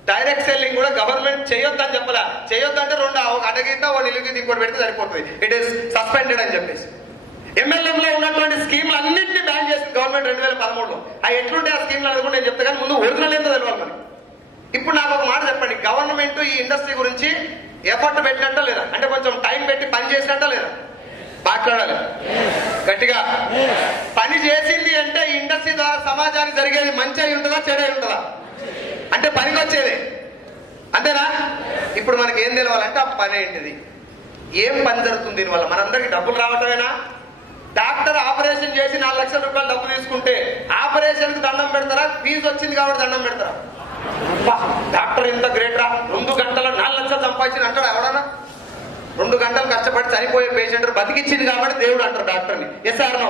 డైరెక్ట్ సెల్లింగ్ కూడా గవర్నమెంట్ చేయొద్దని చెప్పలా. చేయొద్దంటే 2 అడగితే ఓ నిలుగుతుంది, ఇంకోటి పెడితే సరిపోతుంది, ఇట్ ఈస్ సస్పెండెడ్ అని చెప్పేసి. MLM లో ఉన్నటువంటి స్కీమ్లు అన్నింటినీ బ్యాన్ చేసింది గవర్నమెంట్ 2013లో. అవి ఎట్లుంటే ఆ స్కీమ్లు అనుకుంటే నేను చెప్తా, కానీ ముందు ఒరిజినల్ ఏంటో తెలియాలి మనకి. ఇప్పుడు నాకు ఒక మాట చెప్పండి, గవర్నమెంట్ ఈ ఇండస్ట్రీ గురించి ఎఫర్ట్ పెట్టినట్ట లేదా? అంటే కొంచెం టైం పెట్టి పని చేసినట్ట లేదా? మాట్లాడాలి గట్టిగా. పని చేసింది అంటే ఇండస్ట్రీ ద్వారా సమాజానికి జరిగేది మంచి అయి ఉంటుందా చెడు అయి ఉంటుందా? అంటే పనికి వచ్చేది అంతేనా? ఇప్పుడు మనకి ఏం తెలవాలంటే ఆ పని ఏంటిది, ఏం పని జరుగుతుంది, దీనివల్ల మనందరికి డబ్బులు రావటమేనా? డాక్టర్ ఆపరేషన్ చేసి 4 లక్షల రూపాయలు డబ్బు తీసుకుంటే ఆపరేషన్ కి దండం పెడతారా? ఫీజు వచ్చింది కాబట్టి దండం పెడతారా? డాక్టర్ ఎంత గ్రేట్ రా, 2 గంటల 4 లక్షలు సంపాదించింది అంటాడు ఎవడన్నా? 2 గంటలు కష్టపడి చనిపోయే పేషెంట్ బతికిచ్చింది కాబట్టి దేవుడు అంటారు డాక్టర్ని. Yes or no?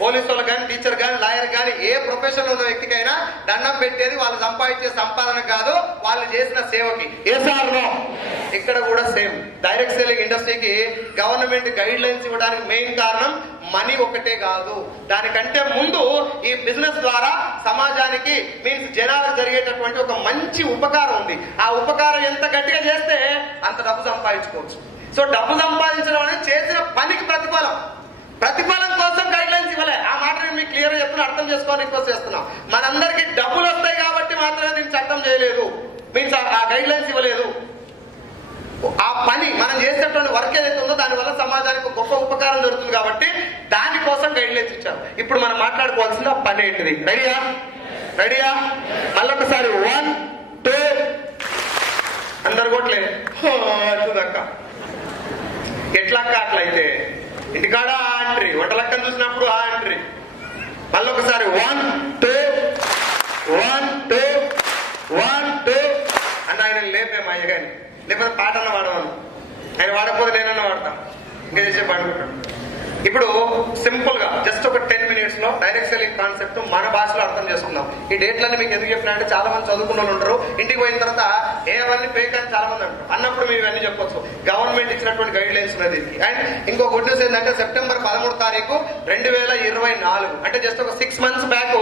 పోలీసు వాళ్ళు కానీ, టీచర్ కానీ, లాయర్ కానీ, ఏ ప్రొఫెషన్ ఉన్న వ్యక్తికైనా దండం పెట్టేది వాళ్ళు సంపాదించే సంపాదన కాదు, వాళ్ళు చేసిన సేవకి. Yes or no? ఇక్కడ కూడా సేమ్. డైరెక్ట్ సెల్లింగ్ ఇండస్ట్రీకి గవర్నమెంట్ గైడ్ లైన్స్ ఇవ్వడానికి మెయిన్ కారణం మనీ ఒకటే కాదు, దానికంటే ముందు ఈ బిజినెస్ ద్వారా సమాజానికి మీన్స్ జనాలకు జరిగేటటువంటి ఒక మంచి ఉపకారం ఉంది. ఆ ఉపకారం ఎంత గట్టిగా చేస్తే అంత డబ్బు సంపాదించుకోవచ్చు. సో డబ్బు సంపాదించడం అనేది చేసిన పనికి ప్రతిఫలం. ప్రతిఫలం కోసం గైడ్ లైన్స్ ఇవ్వలే. ఆ మాట నేను మీకు క్లియర్ గా చెప్తున్నా, అర్థం చేసుకోవాలని రిక్వెస్ట్ చేస్తున్నాం. మనందరికీ డబ్బులు వస్తాయి కాబట్టి మాత్రమే దీన్ని చట్టం చేయలేదు, మీన్స్ ఆ గైడ్ లైన్స్ ఇవ్వలేదు. ఆ పని మనం చేసేటువంటి వర్క్ ఏదైతే ఉందో దానివల్ల సమాజానికి గొప్ప ఉపకారం జరుగుతుంది కాబట్టి దానికోసం గైడ్ లైన్స్ ఇచ్చారు. ఇప్పుడు మనం మాట్లాడుకోవాల్సింది ఆ పని ఏంటిది. రెడీయా? రెడీయా? మళ్ళొకసారి 1 2 అందరు కొట్లే అక్క. ఎట్లక్క అట్లయితే ఇంటికాడ ఆ ఎంట్రీ, వంటలక్కను చూసినప్పుడు ఆ ఎంట్రీ. మళ్ళొకసారి 1 2 1 2 1 2 అన్న ఆయన లేపేమో అయ్య కానీ, లేకపోతే పాటన్న వాడవాను, ఆయన వాడకపోతే నేనన్నా వాడతా, ఇంకా చేసే పాడుకుంటాడు. ఇప్పుడు సింపుల్ గా జస్ట్ ఒక 10 minutes లో డైరెక్ట్ సెల్లింగ్ కాన్సెప్ట్ మన భాషలో అర్థం చేసుకుందాం. ఈ డేట్లన్నీ మీకు ఎందుకు చెప్పినా అంటే చాలా మంది చదువుకున్న వాళ్ళు ఉంటారు, ఇంటికి పోయిన తర్వాత ఏవన్నీ ఫేక్ అని చాలా మంది అంటారు. అన్నప్పుడు మేము ఇవన్నీ చెప్పొచ్చు, గవర్నమెంట్ ఇచ్చినటువంటి గైడ్ లైన్స్ ఉన్నాయి దీనికి. అండ్ ఇంకో గుడ్ న్యూస్ ఏంటంటే సెప్టెంబర్ 13 తారీఖు 2024 అంటే జస్ట్ ఒక 6 months బ్యాక్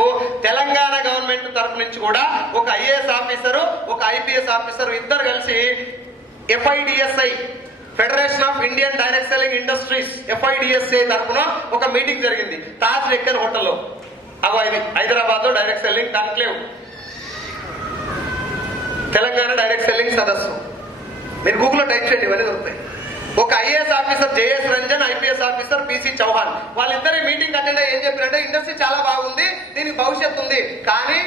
తెలంగాణ గవర్నమెంట్ తరఫు నుంచి కూడా ఒక IAS ఆఫీసరు, ఒక IPS ఆఫీసర్ ఇద్దరు కలిసి FIDSI federation of Indian direct selling industries FIDSI తరఫున ఒక మీటింగ్ జరిగింది తాజ్ డెక్కన్ హోటల్లో. ఇది హైదరాబాద్ లో direct selling conclave, Telangana direct selling సదస్సు. మీరు గూగుల్లో టైప్ చేయండి, ఇవన్నీ దొరుకుతాయి. ఒక IAS officer JS Ranjan, IPS officer PC Chauhan, వాళ్ళిద్దరి మీటింగ్ అటెండ్ అయ్యి ఏం చెప్పారంటే ఇండస్ట్రీ చాలా బాగుంది, దీనికి భవిష్యత్తు ఉంది, కానీ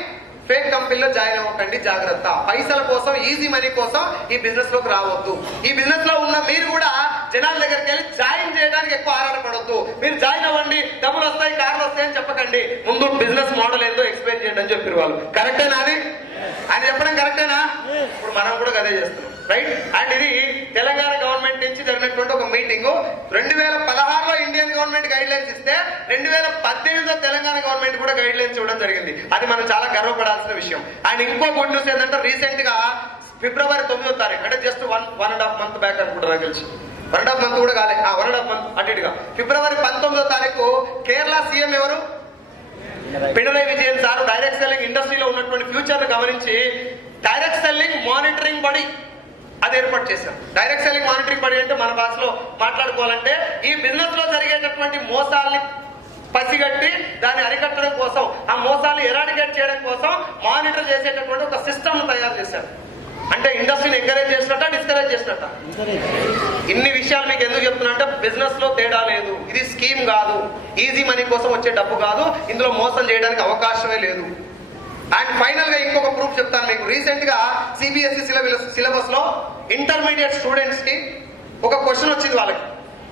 ఫేక్ కంపెనీలో జాయిన్ అవ్వకండి, జాగ్రత్త. పైసల కోసం, ఈజీ మనీ కోసం ఈ బిజినెస్ లోకి రావద్దు. ఈ బిజినెస్ లో ఉన్న మీరు కూడా జనాల దగ్గరికి వెళ్ళి జాయిన్ చేయడానికి ఎక్కువ ఆరాటపడద్దు. మీరు జాయిన్ అవ్వండి, డబ్బులు వస్తాయి, కార్లు వస్తాయి అని చెప్పకండి. ముందు బిజినెస్ మోడల్ ఏందో ఎక్స్ప్లెయిన్ చేయండి అని చెప్పారు వాళ్ళు. కరెక్టేనా? అది ఆయన చెప్పడం కరెక్టేనా? ఇప్పుడు మనం కూడా అదే చేస్తున్నాం, రైట్? అండ్ ఇది తెలంగాణ గవర్నమెంట్ నుంచి జరిగినటువంటి ఒక మీటింగ్. 2016లో ఇండియన్ గవర్నమెంట్ గైడ్ లైన్స్ ఇస్తే 2018లో తెలంగాణ గవర్నమెంట్ కూడా గైడ్ లైన్స్ ఇవ్వడం జరిగింది. అది మనం చాలా గర్వపడాల్సిన విషయం. అండ్ ఇంకో గుడ్ న్యూస్ ఏంటంటే రీసెంట్ గా ఫిబ్రవరి 9వ తారీఖు అంటే జస్ట్ 1.5 month బ్యాక్ అనుకుంటారు తెలిసి, 1.5 month కూడా కాలే, 1.5 month అటు ఇటుగా ఫిబ్రవరి 19వ తారీఖు కేరళ సీఎం ఎవరు? Pinarayi Vijayan sir direct selling ఇండస్ట్రీలో ఉన్నటువంటి ఫ్యూచర్ ను గమనించి డైరెక్ట్ సెల్లింగ్ మానిటరింగ్ బాడీ అది ఏర్పాటు చేశారు. డైరెక్ట్ సెల్లింగ్ మానిటరింగ్ బాడీ అంటే మన భాషలో మాట్లాడుకోవాలంటే ఈ బిజినెస్ లో జరిగేటటువంటి మోసాల్ని పసిగట్టి దాన్ని అరికట్టడం కోసం, ఆ మోసాలను ఎరాడికేట్ చేయడం కోసం మానిటర్ చేసేటటువంటి ఒక సిస్టమ్ తయారు చేశారు. అంటే ఇండస్ట్రీని ఎంకరేజ్ చేసినట్ట, డిస్కరేజ్ చేసినట్ట. ఇన్ని విషయాలు మీకు ఎందుకు చెప్తున్నా అంటే బిజినెస్ లో తేడా లేదు. ఇది స్కీమ్ కాదు, ఈజీ మనీ కోసం వచ్చే డబ్బు కాదు, ఇందులో మోసం చేయడానికి అవకాశమే లేదు. అండ్ ఫైనల్ గా ఇంకొక ప్రూఫ్ చెప్తాను మీకు. రీసెంట్ గా సిబిఎస్ఈ సిలబస్ లో ఇంటర్మీడియట్ స్టూడెంట్స్ కి ఒక క్వశ్చన్ వచ్చింది వాళ్ళకి.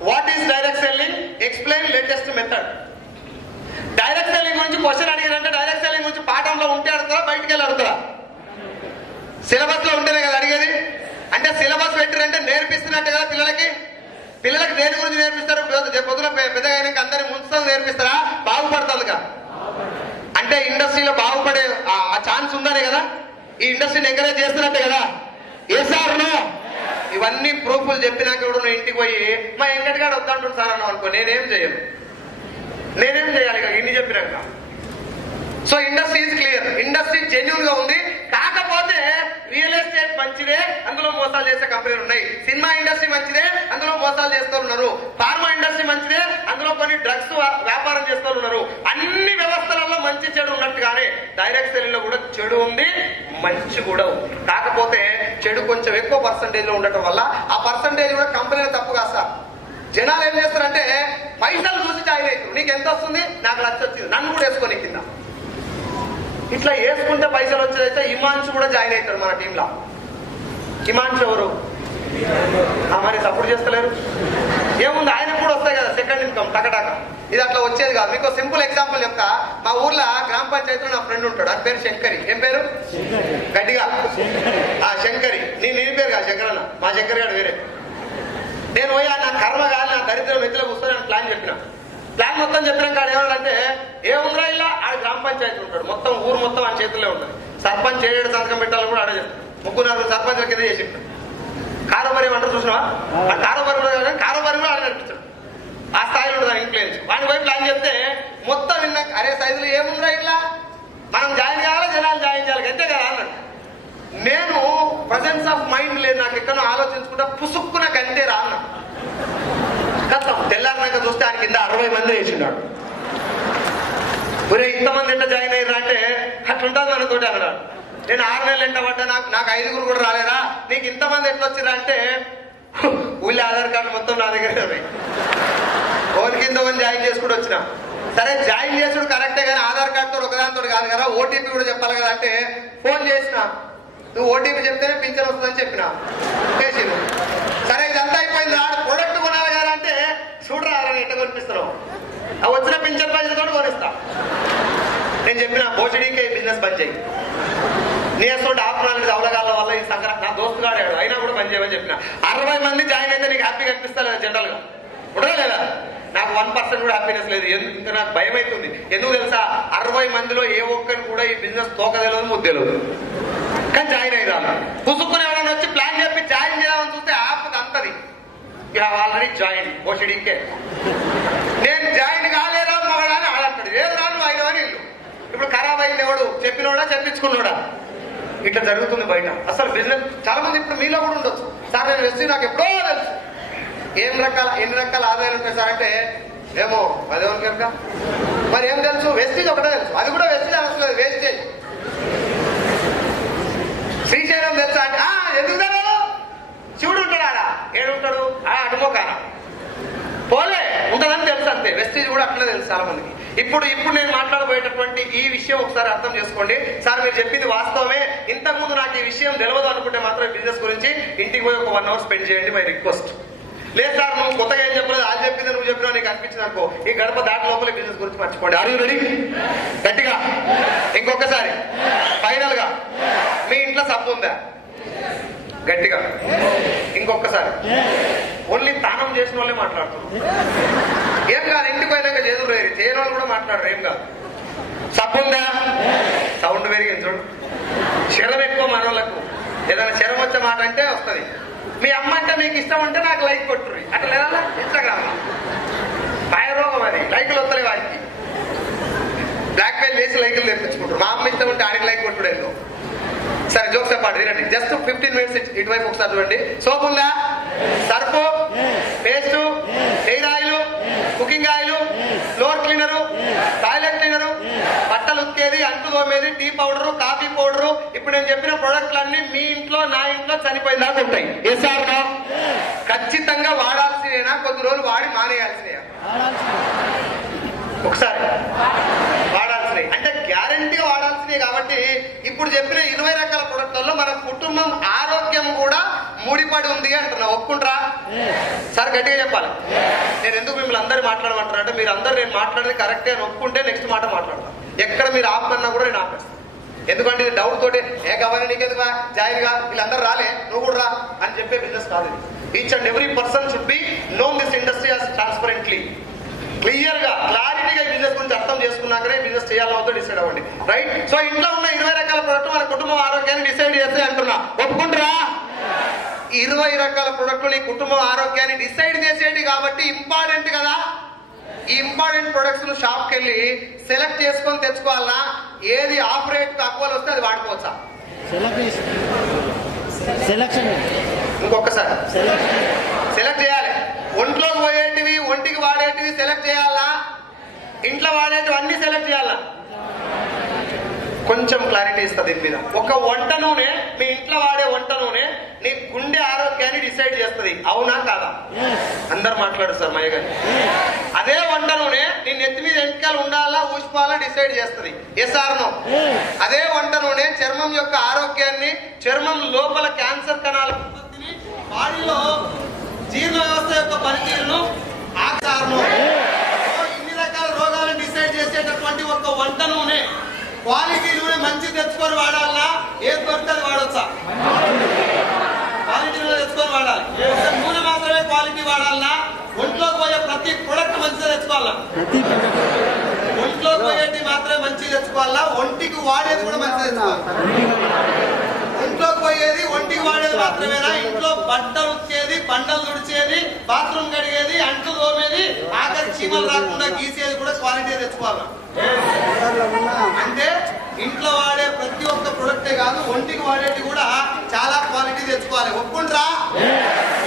What is direct selling, explain latest method. Direct selling గురించి క్వశ్చన్ అడిగారంటే డైరెక్ట్ సెల్లింగ్ గురించి పాఠంలో ఉంటే అడుగుతారా, బయటికి వెళ్ళి అడుగుతారా? సిలబస్ లో ఉంటేనే కదా అడిగేది. అంటే సిలబస్ పెట్టారంటే నేర్పిస్తున్నట్టే కదా పిల్లలకి. పిల్లలకి దేని గురించి నేర్పిస్తారు? పొద్దున పెద్దగా అయినాక అందరి ముందు నేర్పిస్తారా? బాగుపడుతుందిగా. అంటే ఇండస్ట్రీలో బాగుపడే ఆ ఛాన్స్ ఉందనే కదా ఈ ఇండస్ట్రీని ఎంకరేజ్ చేస్తున్నట్టే కదా. ఏ సార్ ఇవన్నీ ప్రూఫ్లు చెప్పినాక కూడా నువ్వు ఇంటికి పోయి మా వెంకటగాడు వద్దంటుంది సార్ అన్నావు అనుకో, నేనేం చేయాలి ఇక ఇన్ని చెప్పినాక. So industry is clear, industry genuine గా ఉంది. కాకపోతే రియల్ ఎస్టేట్ మంచిదే, అందులో మోసాలు చేసే కంపెనీలు ఉన్నాయి. సినిమా ఇండస్ట్రీ మంచిదే, అందులో మోసాలు చేస్తూ ఉన్నారు. ఫార్మా ఇండస్ట్రీ మంచిదే, అందులో కొన్ని డ్రగ్స్ వ్యాపారం చేస్తూ ఉన్నారు. అన్ని వ్యవస్థలలో మంచి చెడు ఉన్నట్టుగానే డైరెక్ట్ సెల్లింగ్ లో కూడా చెడు ఉంది, మంచి కూడా ఉంది. కాకపోతే చెడు కొంచెం ఎక్కువ పర్సంటేజ్ లో ఉండటం వల్ల ఆ పర్సంటేజ్ కూడా కంపెనీలో తప్పు కాదు సార్. జనాలు ఏం చేస్తారంటే పైసలు చూసి జాయిన్ అవుతారు. నీకు ఎంత వస్తుంది? నాకు లక్ష వచ్చింది, నన్ను కూడా వేసుకొని కింద. ఇట్లా వేసుకుంటే పైసలు వచ్చేదైతే హిమాంశు కూడా జాయిన్ అవుతారు మన టీంలో. హిమాంశు ఎవరు? మరి సపోర్ట్ చేస్తలేరు. ఏముంది, ఆయనకు కూడా వస్తాయి కదా సెకండ్ ఇన్కమ్ టకటక. ఇది అట్లా వచ్చేది కాదు. మీకు సింపుల్ ఎగ్జాంపుల్ చెప్తా. మా ఊర్లో గ్రామ పంచాయతీలో నా ఫ్రెండ్ ఉంటాడు, ఆయన పేరు శంకరి. ఏం పేరు? గట్టిగా శంకరి. నీ పేరు కాదు శంకరన్న, మా శంకర్ గారు వేరే. నేను పోయా నా కర్మ కాదు, నా దరిద్రం మెత్తిలో కూర్చొని ప్లాన్ చెప్పిన. ప్లాన్ మొత్తం చెప్పినాక ఏమన్నాడంటే ఏముందిరా ఇలా ఆడ గ్రామ పంచాయతీ ఉంటాడు, మొత్తం ఊరు మొత్తం ఆయన చేతుల్లో ఉంటుంది. సర్పంచ్ ఏడు సంతకం పెట్టాలని కూడా ఆడ చెప్తాను. 3-4 సర్పంచ్ల కింద చేసి కారోబారి ఏమంటారు చూసినావా? ఆ కారోబారి కూడా ఆడ నడిపించాడు. ఆ స్థాయిలో ఉంటుంది ఇన్ఫ్లుయెన్స్. వాడిని పోయి ప్లాన్ చెప్తే మొత్తం విన్నాక అరే సైజులు ఏముందిరా ఇట్లా, మనం జాయిన్ కావాలా, జనాలు జాయిన్ చేయాలి, అంతే కదా అన్నాడు. నేను ప్రజెన్స్ ఆఫ్ మైండ్ లేదు, నాకు ఎక్కడో ఆలోచించుకుంటా పుసుక్కున గంతే రా అన్నా. కథం తెల్లారినాక చూస్తే ఆయన కింద 60 మంది వేసినాడు. ఒరే ఇంతమంది ఎంత జాయిన్ అయ్యారా అంటే అట్లుంటుంది మనతోటి అన్నాడు. నేను 6 నెలలు ఎంట పడ్డా, నాకు 5గురు కూడా రాలేదా, నీకు ఇంతమంది ఎట్లా వచ్చిరా అంటే ఊళ్ళో ఆధార్ కార్డు మొత్తం నా దగ్గర ఓన్ కింద ఓన్ జాయిన్ చేసుకుంటూ వచ్చినా. సరే జాయిన్ చేసుడు కరెక్టే కానీ ఆధార్ కార్డుతో ఒకదానితో కాదు కదా, ఓటీపీ కూడా చెప్పాలి కదా అంటే ఫోన్ చేసిన. నువ్వు ఓటీపీ చెప్తేనే పింఛన్ వస్తుందని చెప్పిన చేసిండు. సరే ఇదంతా అయిపోయింది, ఆడు ప్రొడక్ట్ కొనాలి కదా అంటే చూడరా ఎట్లా కొనిపిస్తున్నావు, ఆ వచ్చిన పింఛన్ పైసలతో కొనిస్తా. నేను చెప్పిన బోచడీకే బిజినెస్ బంద్ చేయి, నీసోటి ఆపనాలు అవలగాళ్ళ వల్ల ఈ సంక్రాంతి నా దోస్తు గాడాడు అయినా కూడా బంద్ చేయమని చెప్పిన. 60 మంది జాయిన్ అయితే నీకు హ్యాపీగా అనిపిస్తా లేదా? జనరల్ గా ఉండదా లేదా? నాకు 1% కూడా హ్యాపీనెస్ లేదు. ఇంకా నాకు భయం అవుతుంది. ఎందుకు తెలుసా? 60 మందిలో ఏ ఒక్కరిని కూడా ఈ బిజినెస్ తోక తెలియదు, ముద్దు తెలియదు, కానీ జాయిన్ అయినా పుసుక్కుని ఎవరైనా వచ్చి ప్లాన్ చెప్పి జాయిన్ చేయాలని చూస్తే ఆపద అంతది. Already join బోషడికే. నేను జాయిన్ కాలేదా మగడా అని ఆడంటాడు. ఏది రాను అయినవని ఇల్లు. ఇప్పుడు ఖరాబ్ అయింది ఎవడు? చెప్పినోడా చెప్పించుకున్నాడా? ఇట్లా జరుగుతుంది బయట. అసలు బిజినెస్ చాలా మంది ఇప్పుడు మీలో కూడా ఉండొచ్చు. సార్ నేను వెస్ట్ నాకు ఎప్పుడో తెలుసు. ఎన్ని రకాల ఆదాయాలు ఉంటాయి సార్ అంటే ఏమో అదేమో కనుక మరి ఏం తెలుసు? వెస్టేజ్ ఒకటే తెలుసు, అది కూడా వెస్టేజ్ అసలు వేస్టేజ్. శ్రీశైలం తెలుసా అంటే ఎందుకు తెలియదు? శివుడు ఉంటాడు ఆడ, ఏడుంటాడు అటుమోకాన పోలే ఉంటుందని తెలుసు అంతే. వెస్టేజ్ కూడా అట్లనే తెలుసు చాలా మందికి. ఇప్పుడు నేను మాట్లాడబోయేటటువంటి ఈ విషయం ఒకసారి అర్థం చేసుకోండి. సార్ మీరు చెప్పింది వాస్తవమే, ఇంతకుముందు నాకు ఈ విషయం తెలియదు అనుకుంటే మాత్రం బిజినెస్ గురించి ఇంటికి పోయి ఒక 1 అవర్ స్పెండ్ చేయండి మై రిక్వెస్ట్. లేదు సార్ నువ్వు కొత్తగా ఏం చెప్పలేదు, అది చెప్పింది నువ్వు చెప్పినా నీకు అనిపించింది అనుకో, ఈ గడప దాటి లోపల బిజినెస్ గురించి మర్చిపోండి. Are you ready? గట్టిగా ఇంకొకసారి ఫైనల్ గా మీ ఇంట్లో సబ్బు ఉందా? గట్టిగా ఇంకొకసారి. ఓన్లీ తానం చేసిన వాళ్ళే మాట్లాడుతున్నారు. ఏం కాదు, ఇంటికి పోయినాక చేతులు వేరి చేయని వాళ్ళు కూడా మాట్లాడరు. ఏం కాదు. సబ్బు ఉందా? సౌండ్ పెరిగింది చూడు. శరం ఎక్కువ మన వాళ్ళకు. ఏదైనా శరం వచ్చే మాట అంటే వస్తుంది. మీ అమ్మ అంటే మీకు ఇష్టం అంటే నాకు లైక్ కొట్టుర్రి అట్లా లేదా? ఇన్స్టాగ్రామ్ లో రోగం అది లైకులు వస్తలే వారికి. బ్లాక్ మెయిల్ చేసి లైకులు తెప్పించుకుంటారు. మా అమ్మ ఇష్టం ఉంటే ఆడికి లైక్ కొట్టుడేందో. సరే జోక్స్ పాటు వినండి. జస్ట్ 15 minutes ఇటువైపు ఒకసారి చూడండి. సోప్ ఉందా? Surf, paste, hair oil, cooking oil, floor cleaner, toilet cleaner, బట్టలు ఉతికేది, అంటు తోమేది, టీ పౌడరు, కాఫీ పౌడరు, ఇప్పుడు నేను చెప్పిన ప్రొడక్ట్లన్నీ మీ ఇంట్లో నా ఇంట్లో చనిపోయిన దాకా ఉంటాయి. Yes or no? ఖచ్చితంగా వాడాల్సినేనా? కొద్ది రోజులు వాడి మానేయాల్సినయా? ఒకసారి వాడాల్సినవి అంటే గ్యారంటీగా వాడాల్సినవి. కాబట్టి ఇప్పుడు చెప్పిన 20 రకాల ప్రొడక్ట్లలో మన కుటుంబం ఆరోగ్యం కూడా ముడిపడి ఉంది అంటున్నా. ఒప్పుకుంటారా? సార్ గట్టిగా చెప్పాలి. నేను ఎందుకు మిమ్మల్ని అందరూ మాట్లాడమంటున్నా అంటే మీరు అందరూ నేను మాట్లాడేది కరెక్టే అని ఒప్పుకుంటే నెక్స్ట్ మాట మాట్లాడతాను. ఎక్కడ మీరు ఆపన్నా కూడా నేను ఆపేస్తాను. ఎందుకంటే ఇది డౌట్ తోటి గవర్నర్ నీకెందుకు జాయిన్గా వీళ్ళందరూ రాలే నువ్వు కూడా రా అని చెప్పే బిజినెస్ కాదు. Each and every person should be known this industry as transparently, clear గా క్లారిటీగా బిజినెస్ గురించి అర్థం చేసుకున్నాకనే బిజినెస్ చేయాలవుతో డిసైడ్ అవ్వండి. రైట్? సో ఇంట్లో ఉన్న 20 రకాల ప్రొడక్ట్ మన కుటుంబం ఆరోగ్యాన్ని డిసైడ్ చేస్తే అంటున్నా. ఒప్పుకుంటారా? 20 రకాల ప్రొడక్ట్లు నీ కుటుంబం ఆరోగ్యాన్ని డిసైడ్ చేసేది కాబట్టి ఇంపార్టెంట్ కదా. ఈ ఇంపార్టెంట్ ప్రొడక్ట్స్ ను షాప్ కి వెళ్ళి సెలెక్ట్ చేసుకొని తెచ్చుకోవాలా? ఏది ఆపరేట్ తక్కువలో వస్తే అది వాడుకోవచ్చా? ఇంకొకసారి సెలెక్ట్ చేయాలి. ఒంట్లోకి పోయేటివి, ఒంటికి వాడేటివి సెలెక్ట్ చేయాలా? ఇంట్లో వాడేటివి అన్ని సెలెక్ట్ చేయాలా? కొంచెం క్లారిటీ ఇస్తుంది దీని మీద. ఒక వంట నూనె, మీ ఇంట్లో వాడే వంట నూనె నీ గుండె ఆరోగ్యాన్ని డిసైడ్ చేస్తుంది. అవునా కాదా? అందరు మాట్లాడు సార్ మయ్య గారు. అదే వంట నూనె నీ నెత్తి మీద ఎంటికలు ఉండాలా ఊసిపోవాలా డిసైడ్ చేస్తుంది. Yes or no? అదే వంట నూనె చర్మం యొక్క ఆరోగ్యాన్ని, చర్మం లోపల క్యాన్సర్ కణాల ఉత్పత్తిని, బాడీలో జీర్ణ వ్యవస్థ యొక్క పనితీరును ఆకారము, ఇన్ని రకాల రోగాలను డిసైడ్ చేసేటటువంటి ఒక వంట నూనె, క్వాలిటీ నూనె మంచి తెచ్చుకొని వాడాలా? ఏది దొరికితే వాడొచ్చా? క్వాలిటీ నూనె తెచ్చుకొని వాడాలి. నూనె మాత్రమే క్వాలిటీ వాడాలన్నా? ఒంట్లోకి పోయే ప్రతి ప్రొడక్ట్ మంచిగా తెచ్చుకోవాలా? ఒంట్లోకి పోయేది మాత్రమే మంచిగా తెచ్చుకోవాలా? ఒంటికి వాడేది కూడా మంచిగా తెచ్చుకోవాలి. ఇంట్లోకి పోయేది ఒంటికి వాడేది మాత్రమేనా? ఇంట్లో బట్టలు ఉతికేది, బండలు తుడిచేది, బాత్రూమ్ కడిగేది, అంట్లు తోమేది, ఆఖరి చీమలు రాకుండా గీసేది కూడా క్వాలిటీ తెచ్చుకోవాలి. అంటే ఇంట్లో వాడే ప్రతి ఒక్క ప్రొడక్టే కాదు, ఒంటికి వాడేది కూడా చాలా క్వాలిటీ తెచ్చుకోవాలి. ఒప్పుకుంటారా?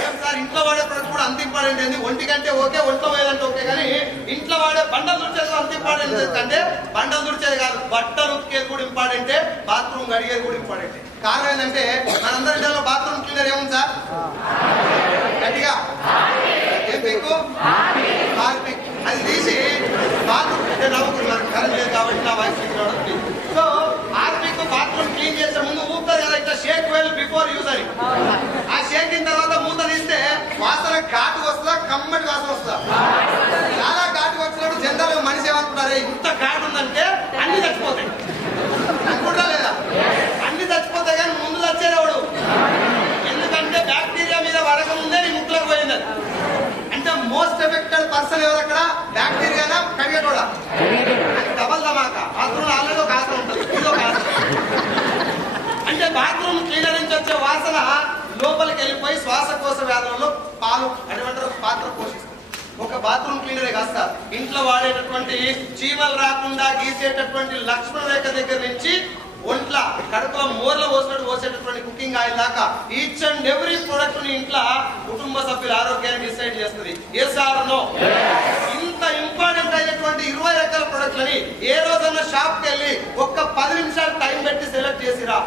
ఏం సార్ ఇంట్లో వాడే ప్రొడక్ట్ కూడా అంత ఇంపార్టెంట్ ఏంది? ఒంటికంటే ఓకే, ఒంట్లో పోయేదంటే ఓకే, కానీ ఇంట్లో వాడే బండలు తుడిచేది అంత ఇంపార్టెంట్ అంటే బట్టలు తుడిచేది కాదు, బట్టలు ఉతికేది కూడా ఇంపార్టెంటే, బాత్రూమ్ కడిగేది కూడా ఇంపార్టెంట్. కారణం ఏంటంటే మనందరి ఇంట్లో బాత్రూమ్ క్లీనర్ ఏముంది సార్? గట్టిగా ఏం పీకు? హార్పిక్. అది తీసి బాత్రూమ్ నవ్వుకున్నారు, కరెంట్ లేదు కాబట్టి నా voice. So Harpic bathroom clean చేసే ముందు ఊపుతుంది కదా, ఇట్లా షేక్ వెల్ బిఫోర్ యూజ్ అని. ఆ షేకిన తర్వాత మూత తీస్తే వాసన ఘాటు వస్తుందా, కమ్మటి వాసన వస్తుందా? చాలా ఘాటు వచ్చినప్పుడు జనరల్ మనిషి ఏమనుకుంటారు, ఇంత ఘాటు ఉందంటే అన్ని చచ్చిపోతాయి అనుకుంటా లేదా? అన్ని చచ్చిపోతాయి కానీ ముందు చచ్చేవాడు. ఎందుకంటే బ్యాక్టీరియా మీద పడక ముందే నీ ముక్కులకు పోయింది. అంటే మోస్ట్ ఎఫెక్టెడ్ పర్సన్ ఎవరు అక్కడ? బ్యాక్టీరియానా కడిగేటోడా? డబల్ ధమాకా. బాత్రూమ్ ఆల్రెడీ ఒక ఆసన ఉంటుంది, ఇదో ఒక ఆసన. అంటే బాత్రూమ్ క్లీనర్ నుంచి వచ్చే వాసన లోపలికి వెళ్ళిపోయి శ్వాసకోశ వ్యాధులలో అటువంటి పాత్ర పోషిస్తుంది. ఒక బాత్రూమ్ క్లీనరే కాదు సార్, ఇంట్లో వాడేటటువంటి చీమలు రాకుండా గీసేటటువంటి లక్ష్మణ రేఖ దగ్గర నుంచి ఒంట్ల కడుపులో మూరలో పోసేటటువంటి కుకింగ్ ఆయిల్ దాకా ఈచ్ అండ్ ఎవ్రీ ప్రొడక్ట్ ని ఇంట్లో కుటుంబ సభ్యుల ఆరోగ్యాన్ని డిసైడ్ చేస్తుంది. Yes or no? ఇంత ఇంపార్టెంట్ అయినటువంటి 20 రకాల ప్రొడక్ట్లని ఏ రోజన్నా షాప్ కి వెళ్ళి ఒక్క 10 నిమిషాలు టైం పెట్టి సెలెక్ట్ చేసిరా?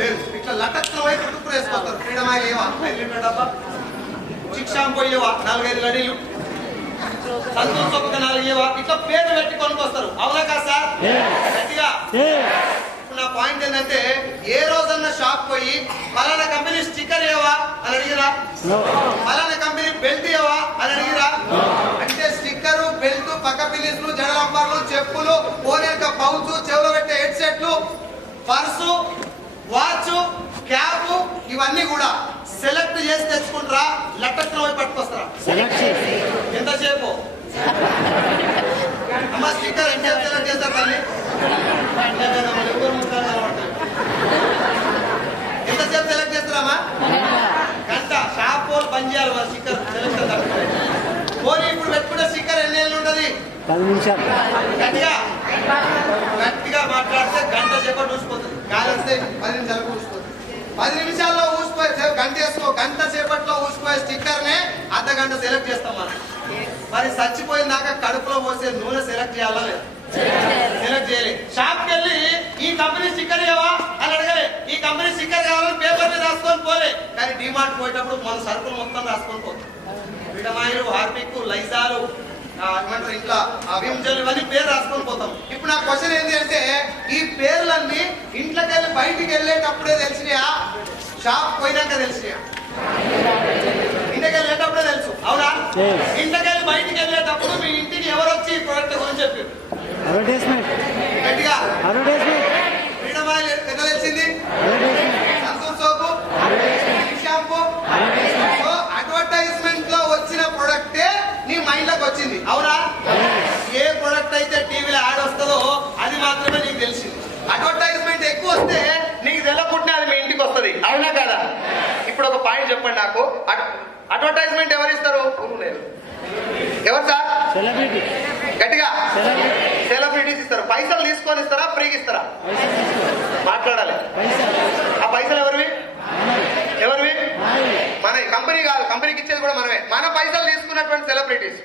లేదు. ఇట్లా లటక్లో వైపు టుక్కులు వేసుకోతారు. ఫ్రీడమ్ ఆయిల్ ఏవా 5 లీటర్ డబ్బా, చిక్ షాంపూ అయ్యేవా 4-5 లడీలు, సంతూర్ సోపు 4 ఇయ్యవా, ఇట్లా పేరు పెట్టి కొనుక్కొస్తారు. అవునా కాదు సార్? గట్టిగా. నా పాయింట్ ఏంటంటే ఏ రోజన్నా షాప్ పోయి ఫలానా కంపెనీ స్టిక్కర్ ఇవ్వవా అని అడిగిరా? ఫలానా కంపెనీ బెల్ట్ ఇవ్వవా అని అడిగిరా? అంటే స్టిక్కర్, బెల్ట్, పక్క పిల్లిస్లు, జడలంపర్లు, చెప్పులు, ఓనెక పౌచ్, చెవులో పెట్టే హెడ్ సెట్లు, పర్సు, వాచ్, క్యాప్, ఇవన్నీ కూడా సెలెక్ట్ చేసి తెచ్చుకుంటారా? లెక్కలో పోయి పట్టుకొస్తారా? ఎంతసేపు అమ్మ స్టిక్కర్ ఎంతసేపు సెలెక్ట్ చేస్తారు తల్లి? ఎంతసేపు సెలెక్ట్ చేస్తారమ్మా? గంట. షాప్ వాళ్ళు పని చేయాలి మన స్టిక్కర్ సెలెక్ట్. పోనీ ఇప్పుడు పెట్టుకుంటే స్టిక్కర్ ఎన్ని ఏళ్ళు ఉంటుంది? 10 నిమిషాలు. గట్టిగా గట్టిగా మాట్లాడితే గంట సేపటి చూసిపోతుంది. గాలి వస్తే 10 నిమిషాలకు ఊసిపోతుంది. 10 నిమిషాల్లో ఊసిపోయి గంట వేసుకో, గంట సేపట్లో ఊసిపోయే స్టిక్కర్నే అర్ధగంట సెలెక్ట్ చేస్తాం మనం. మరి చచ్చిపోయిందాక కడుపులో పోసే నూనె సెలెక్ట్ చేయాలా లేదు? సెలెక్ట్ చేయలేదు. షాప్కి వెళ్ళి ఈ కంపెనీ స్టిక్కర్ ఇవ్వవా అని అడగలే. ఈ కంపెనీ స్టిక్కర్ కావాలని పేపర్ మీద రాసుకొని పోలే. కానీ డిమార్ట్ పోయేటప్పుడు మన సరుకులు మొత్తం రాసుకొని పోతాం. విటమాయిలు, హార్పిక్, లైజాలు, ఏమంటారు ఇట్లా విమ్జల్ ఇవన్నీ పేరు రాసుకొని పోతాం. ఇప్పుడు నా క్వశ్చన్ ఏంటి అంటే, ఈ పేర్లన్నీ ఇంట్లోకి వెళ్ళి బయటికి వెళ్ళేటప్పుడే తెలిసినాయా, షాప్ పోయినాక తెలిసినాయా? ఇంటికి వెళ్ళేటప్పుడే తెలుసు, అవునా? ఇంటికి వెళ్ళి బయటికి వెళ్ళేటప్పుడు మీ ఇంటికి ఎవరు వచ్చి ఈ ప్రోడక్ట్ గురించి చెప్పారు? గట్టిగా ఫ్రీడమ్ ఆయిల్ ఎట్లా తెలిసింది? సంతూర్ సోపు, షాంపూ. సో అడ్వర్టైజ్మెంట్ లో వచ్చిన ప్రొడక్టే నీ మైండ్ లోకి వచ్చింది, అవునా? ఏ ప్రొడక్ట్ అయితే టీవీలో యాడ్ వస్తుందో అది మాత్రమే నీకు తెలిసింది. అడ్వర్టైజ్మెంట్ ఎక్కువ వస్తే నీకు తెలకుంటే అది మీ ఇంటికి వస్తుంది, అవునా కదా? ఇప్పుడు ఒక పాయింట్ చెప్పండి నాకు. అడ్వర్టైజ్మెంట్ ఎవరు ఇస్తారు? ఎవరు సార్? గట్టిగా సెలబ్రిటీస్ ఇస్తారు. పైసలు తీసుకొని ఇస్తారా, ఫ్రీకి ఇస్తారా? మాట్లాడాలి. ఆ పైసలు ఎవరివి? మన కంపెనీ కాదు, కంపెనీకి ఇచ్చేది కూడా మనమే. మన పైసలు తీసుకున్నటువంటి సెలబ్రిటీస్.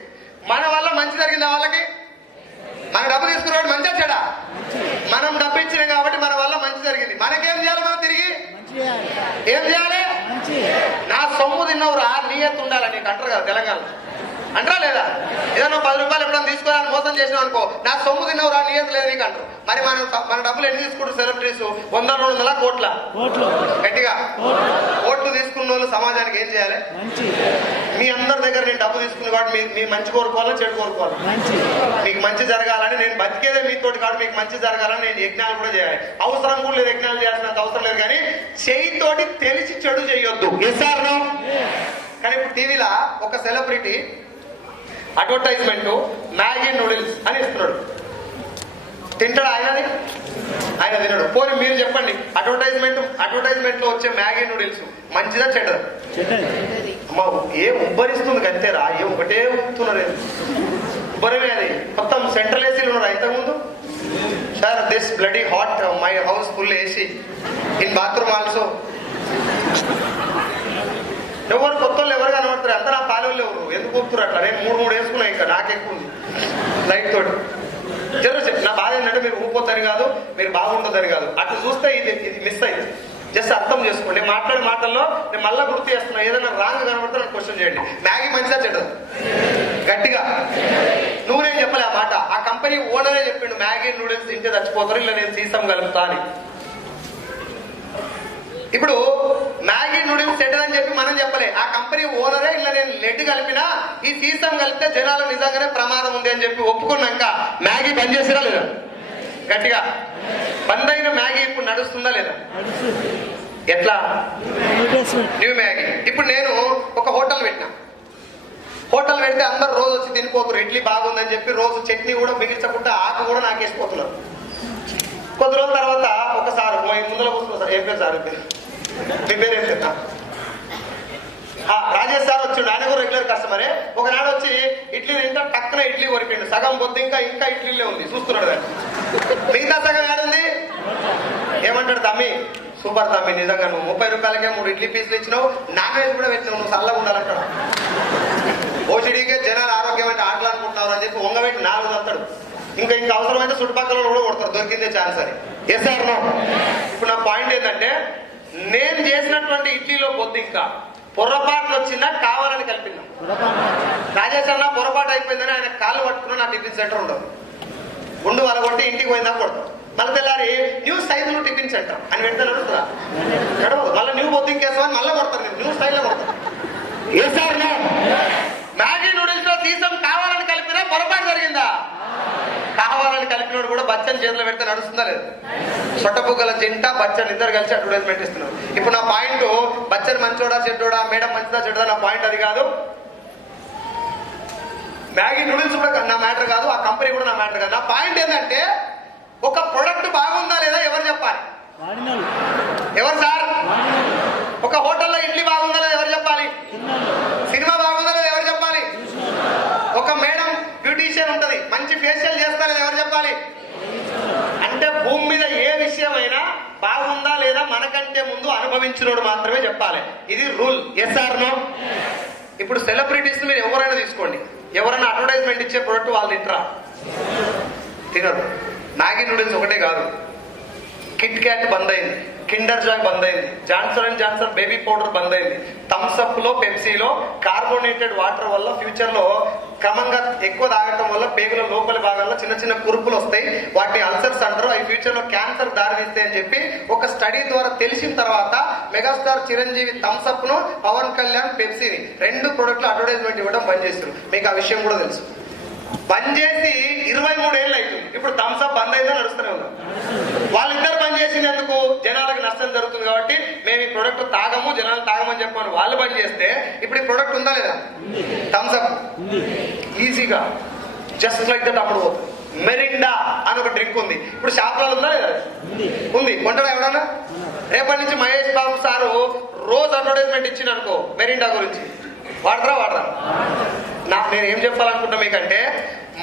మన వల్ల మంచి జరిగింది వాళ్ళకి. మన డబ్బు తీసుకున్నవాడు మంచిగా చెడా? మనం డబ్బు ఇచ్చినాం కాబట్టి మన వల్ల మంచి జరిగింది. మనకేం చేయాలి? మనం తిరిగి ఏం చేయాలి? నా సొమ్ము తిన్నవురా, నీయత్తు ఉండాలి నీకు అంటారు కదా తెలంగాణ, అంటారా లేదా? ఏదన్నా 10 రూపాయలు ఎప్పుడైనా తీసుకోవాలని మోసం చేసినావు అనుకో, నా సొమ్ము తిన్నవురా, నీయత్తు లేదు నీకు అంటారు. మరి మన డబ్బులు ఎన్ని తీసుకుంటారు సెలబ్రిటీస్? 100, 200 కోట్ల. గట్టిగా కోట్లు తీసుకున్న వాళ్ళు సమాజానికి ఏం చేయాలి? మీ అందరి దగ్గర నేను డబ్బు తీసుకున్న కాబట్టి మీ మంచి కోరుకోవాలా, చెడు కోరుకోవాలా? మీకు మంచి జరగాలని, నేను బతికేదే మీతోటి కాబట్టి మీకు మంచి జరగాలని నేను యజ్ఞాలు కూడా చేయాలి. అవసరం కూడా లేదు, యజ్ఞాలు చేయాల్సినంత అవసరం లేదు. కానీ చేయితోటి తెలిసి చెడు చేయొద్దు. Yes or no? కానీ ఇప్పుడు టీవీలో ఒక సెలబ్రిటీ అడ్వర్టైజ్మెంట్ మ్యాగీ నూడిల్స్ అని ఇస్తున్నాడు. తింటాడు ఆయనది? ఆయన తినడు. పోనీ మీరు చెప్పండి, అడ్వర్టైజ్మెంట్ లో వచ్చే మ్యాగీ నూడిల్స్ మంచిదా చెడ్డదా? అమ్మా ఏం ఉబ్బరిస్తుంది కంతేరా, ఏం ఒకటే ఉబ్బుతున్నారు. ఉబ్బరమే అది. మొత్తం సెంట్రల్ ఏసీలు ఉన్నారు ఇంతకుముందు. Sir this bloody hot, my house full AC, in bathroom also. ఎవరు కొత్త వాళ్ళు ఎవరు కనబడతారు? అంతా నా పాలెళ్ళు ఎవరు ఎందుకు కూపుతారు అట్లా? నేను 3 వేసుకున్నా, ఇంకా నాకెక్కువ ఉంది లైట్ తోటి. జరుగుతుంది. నా బాధ ఏంటంటే మీరు ఊపోద్దని కాదు, మీరు బాగుంటుందని కాదు. అట్లా చూస్తే ఇది మిస్ అయింది. జస్ట్ అర్థం చేసుకోండి. మాట్లాడే మాటల్లో నేను మళ్ళీ గుర్తు చేస్తున్నా. ఏదైనా రాంగ్ కనబడితే నాకు క్వశ్చన్ చేయండి. మ్యాగీ మంచిదా చెడ్డదా? గట్టిగా నువ్వేం చెప్పలే ఆ మాట. ఆ కంపెనీ ఓనరే చెప్పిండు మ్యాగీ నూడిల్స్ తింటే చచ్చిపోతారు, ఇలా నేను సీసం కలుపుతా అని. ఇప్పుడు మ్యాగీ నూడిల్స్ చెడ్డదని చెప్పి మనం చెప్పలే, ఆ కంపెనీ ఓనరే ఇలా నేను లెడ్ కలిపినా ఈ సీసం కలిపితే జనాలు నిజంగానే ప్రమాదం ఉంది అని చెప్పి ఒప్పుకున్నాక మ్యాగీ బంద్ చేసిరా లేదా? గట్టిగా బంద్ అయిన మ్యాగీ ఇప్పుడు నడుస్తుందా లేదా? ఎట్లా? New Maggi. ఇప్పుడు నేను ఒక హోటల్ పెట్టినా. హోటల్ పెడితే అందరు రోజు వచ్చి తినిపోతున్నారు. ఇడ్లీ బాగుందని చెప్పి రోజు చట్నీ కూడా మిగిల్చకుండా ఆకు కూడా నాకేసిపోతున్నారు. కొద్ది రోజుల తర్వాత ఒకసారి ముందర కూర్చున్నా సార్, ఏం పేరు సార్ మీ పేరు ఏం పేరు? రాజేష్ సార్ వచ్చిండు. ఆయన కూడా రెగ్యులర్ కస్టమరే. ఒకనాడు వచ్చి ఇడ్లీ తింటా టక్కున ఇడ్లీ కొరికిండు. సగం పొద్దు ఇంకా ఇడ్లీలే ఉంది, చూస్తున్నాడు దాన్ని. మిగతా సగం ఏడుంది? ఏమంటాడు? తమ్మి సూపర్ తమ్మి, నిజంగా నువ్వు 30 రూపాయలకే 3 ఇడ్లీ పీసులు ఇచ్చినావు, నాన్ వెజ్ కూడా పెట్టినావు, నువ్వు చల్లగా ఉండాలంటాడు. ఓసిడీకే జనాలు ఆరోగ్యం అంటే ఆటలు అనుకుంటున్నారు అని చెప్పి వంగబెట్టి 4 వస్తాడు. ఇంకా అవసరమైతే చుట్టుపక్కల కూడా కొడతారు, దొరికిందే ఛాన్స్ అని. Yes or no? ఇప్పుడు నా పాయింట్ ఏంటంటే, నేను చేసినటువంటి ఇడ్లీలో పొద్దు ఇంకా పొరపాట్లు వచ్చిందా కావాలని కలిపినా? రాజేష్ అన్న పొరపాటు అయిపోయిందని ఆయన కాళ్ళు పట్టుకున్నా నా టిఫిన్ సెంటర్ ఉండదు. గుండు వలగొట్టి ఇంటికి పోయిందా కొడతాం. మళ్ళీ తెల్లారి న్యూ సైజులో టిఫిన్ సెంటర్ అని పెడితే నడుస్తుందా? నడవదు. మళ్ళీ న్యూ పొద్దు ఇంకేసామని మళ్ళీ కొడతారు, నేను న్యూ స్టైల్లో కొడతాను. Yes or no? Maggi noodles లో సీసం కావాలని కలిపినా పొరపాటు జరిగిందా? కావాలని కలిపినోడు కూడా బచ్చన్ చేతిలో పెడితే నడుస్తుందా లేదు? సొట్టబుగ్గల జంట బచ్చన్ ఇద్దరు కలిసి అడ్వర్టైజ్మెంట్ ఇస్తున్నారు. ఇప్పుడు నా పాయింట్ బచ్చన్ మంచోడా చెడ్డోడా, మేడం మంచిదా చెడ్డదా, నా పాయింట్ అది కాదు. మ్యాగీ నూడిల్స్ కూడా నా మ్యాటర్ కాదు, ఆ కంపెనీ కూడా నా మ్యాటర్ కాదు. నా పాయింట్ ఏంటంటే, ఒక ప్రొడక్ట్ బాగుందా లేదా ఎవరు చెప్పాలి? ఎవరు సార్? ఒక హోటల్లో ఇడ్లీ బాగుందా లేదా ఎవరు చెప్పాలి? సినిమా బాగుందా లేదా ఎవరు చెప్పాలి? ఒక మేడం బ్యూటీషియన్ ఉంటది, మంచి ఫేషియల్ చేస్తారని ఎవరు చెప్పాలి? అంటే భూమి మీద ఏ విషయమైనా బాగుందా లేదా మనకంటే ముందు అనుభవించినోడు మాత్రమే చెప్పాలి. ఇది రూల్. Yes or no? ఇప్పుడు సెలబ్రిటీస్ మీరు ఎవరైనా తీసుకోండి, ఎవరైనా అడ్వర్టైజ్మెంట్ ఇచ్చే ప్రొడక్ట్ వాళ్ళు తింటారా? తినరు. మ్యాగీ నూడిల్స్ ఒకటే కాదు, కిట్ క్యాట్ బంద్ అయింది, కిండర్ జాయ్ బంద్ అయింది, Johnson and Johnson baby powder బంద్ అయింది, థమ్స్ అప్ లో పెప్సీలో కార్బోనేటెడ్ వాటర్ వల్ల ఫ్యూచర్ లో క్రమంగా ఎక్కువ తాగటం వల్ల పేగుల లోపలి భాగంలో చిన్న చిన్న కురుపులు వస్తాయి, వాటిని అల్సర్స్ అంటారు, అవి ఫ్యూచర్ లో క్యాన్సర్ దారితీస్తాయి అని చెప్పి ఒక స్టడీ ద్వారా తెలిసిన తర్వాత మెగాస్టార్ చిరంజీవి థమ్స్ అప్ ను, పవన్ కళ్యాణ్ పెప్సీని 2 ప్రొడక్ట్లు అడ్వర్టైజ్మెంట్ ఇవ్వడం బంద్ చేస్తారు. మీకు ఆ విషయం కూడా తెలుసు. బంద్ చేసి 23 ఏళ్ళు అవుతుంది. ఇప్పుడు థమ్స్ అప్ బంద్ అయితే నడుస్తూనే ఉన్నాం. వాళ్ళిద్దరు బంద్ చేసినందుకు జనాలకు నష్టం జరుగుతుంది కాబట్టి మేము ఈ ప్రొడక్ట్ తాగము, జనాలు తాగమని చెప్పాను. వాళ్ళు బంద్ చేస్తే ఇప్పుడు ఈ ప్రొడక్ట్ ఉందా లేదా? థమ్స్ అప్ ఈజీగా జస్ట్ లైక్ దట్ అప్పుడు మెరిండా అని ఒక డ్రింక్ ఉంది. ఇప్పుడు షాప్లలో ఉందా లేదా? ఉంది. కొంటాడా ఎవడన్నా? రేపటి నుంచి మహేష్ బాబు సారు రోజు అడ్వర్టైజ్మెంట్ ఇచ్చింది అనుకో మెరిండా గురించి, వాడరా? నేను ఏం చెప్పాలనుకుంటా మీకంటే,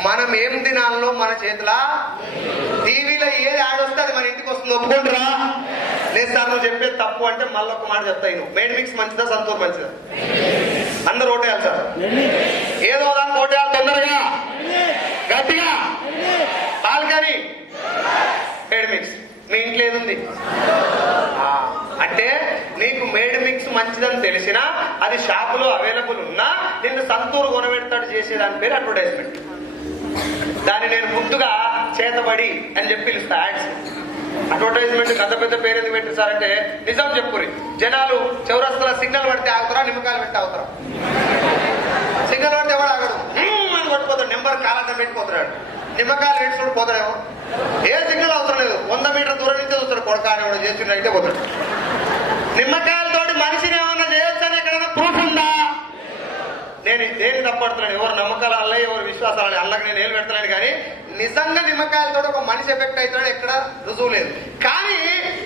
మనం ఏం తినాలో మన చేతిలో, టీవీలో ఏది యాడ్ వస్తే అది మన ఇంటికి వస్తుంది. ఒప్పుకుంటారా? లేదు సార్ నువ్వు చెప్పేది తప్పు అంటే మళ్ళీ ఒక మాట చెప్తా. మేడ్ మిక్స్ మంచిదా, సంతూర్ మంచిదా? అందరు ఓటేయాలి సార్. ఏదో దానికి ఓటేయాలి తొందరగా, గట్టిగా. Balcony made mix. మీ ఇంట్లో ఏదుంది అంటే నీకు మేడ్ మిక్స్ మంచిదని తెలిసినా అది షాపులో అవైలబుల్ ఉన్నా నిన్ను సంతూరు కొనబెడతాడు చేసేదాని పేరు అడ్వర్టైజ్మెంట్. దాన్ని నేను ముందుగా చేతబడి అని చెప్పి పిలుస్తా. యాడ్స్ అడ్వర్టైజ్మెంట్ పెద్ద పెద్ద పేరు ఎందుకు పెట్టిస్తారంటే నిజం చెప్పురి. జనాలు చౌరస్తల సిగ్నల్ పడితే ఆగుతారా, నిమ్మకాయలు పెట్టి ఆగుతారా? సిగ్నల్ పడితే ఎవడు ఆగడు, అని కొట్టుపోతాడు, నెంబర్ కాలంతం పెట్టిపోతున్నాడు. నిమ్మకాయలు పెట్టుకుని పోతాడేమో, ఏ సిగ్నల్ అవసరం లేదు, 100 మీటర్ దూరం నుంచి చూస్తాడు. కొడకాని వాడు చేస్తున్నట్టే పోతాడు. నిమ్మకాయలతోటి మనిషిని ఏమన్నా చేయొచ్చని ఎక్కడైనా ప్రూఫ్ ఉందా? నేను దేన్ని తప్పడుతున్నాను, ఎవరు నమ్మకాలు అల్లే, ఎవరు విశ్వాసాలు అల్లకి నేను ఏళ్ళు పెడతాను. కానీ నిజంగా నిమ్మకాయలతో ఒక మనిషి ఎఫెక్ట్ అవుతాడు ఎక్కడ రుజువు లేదు. కానీ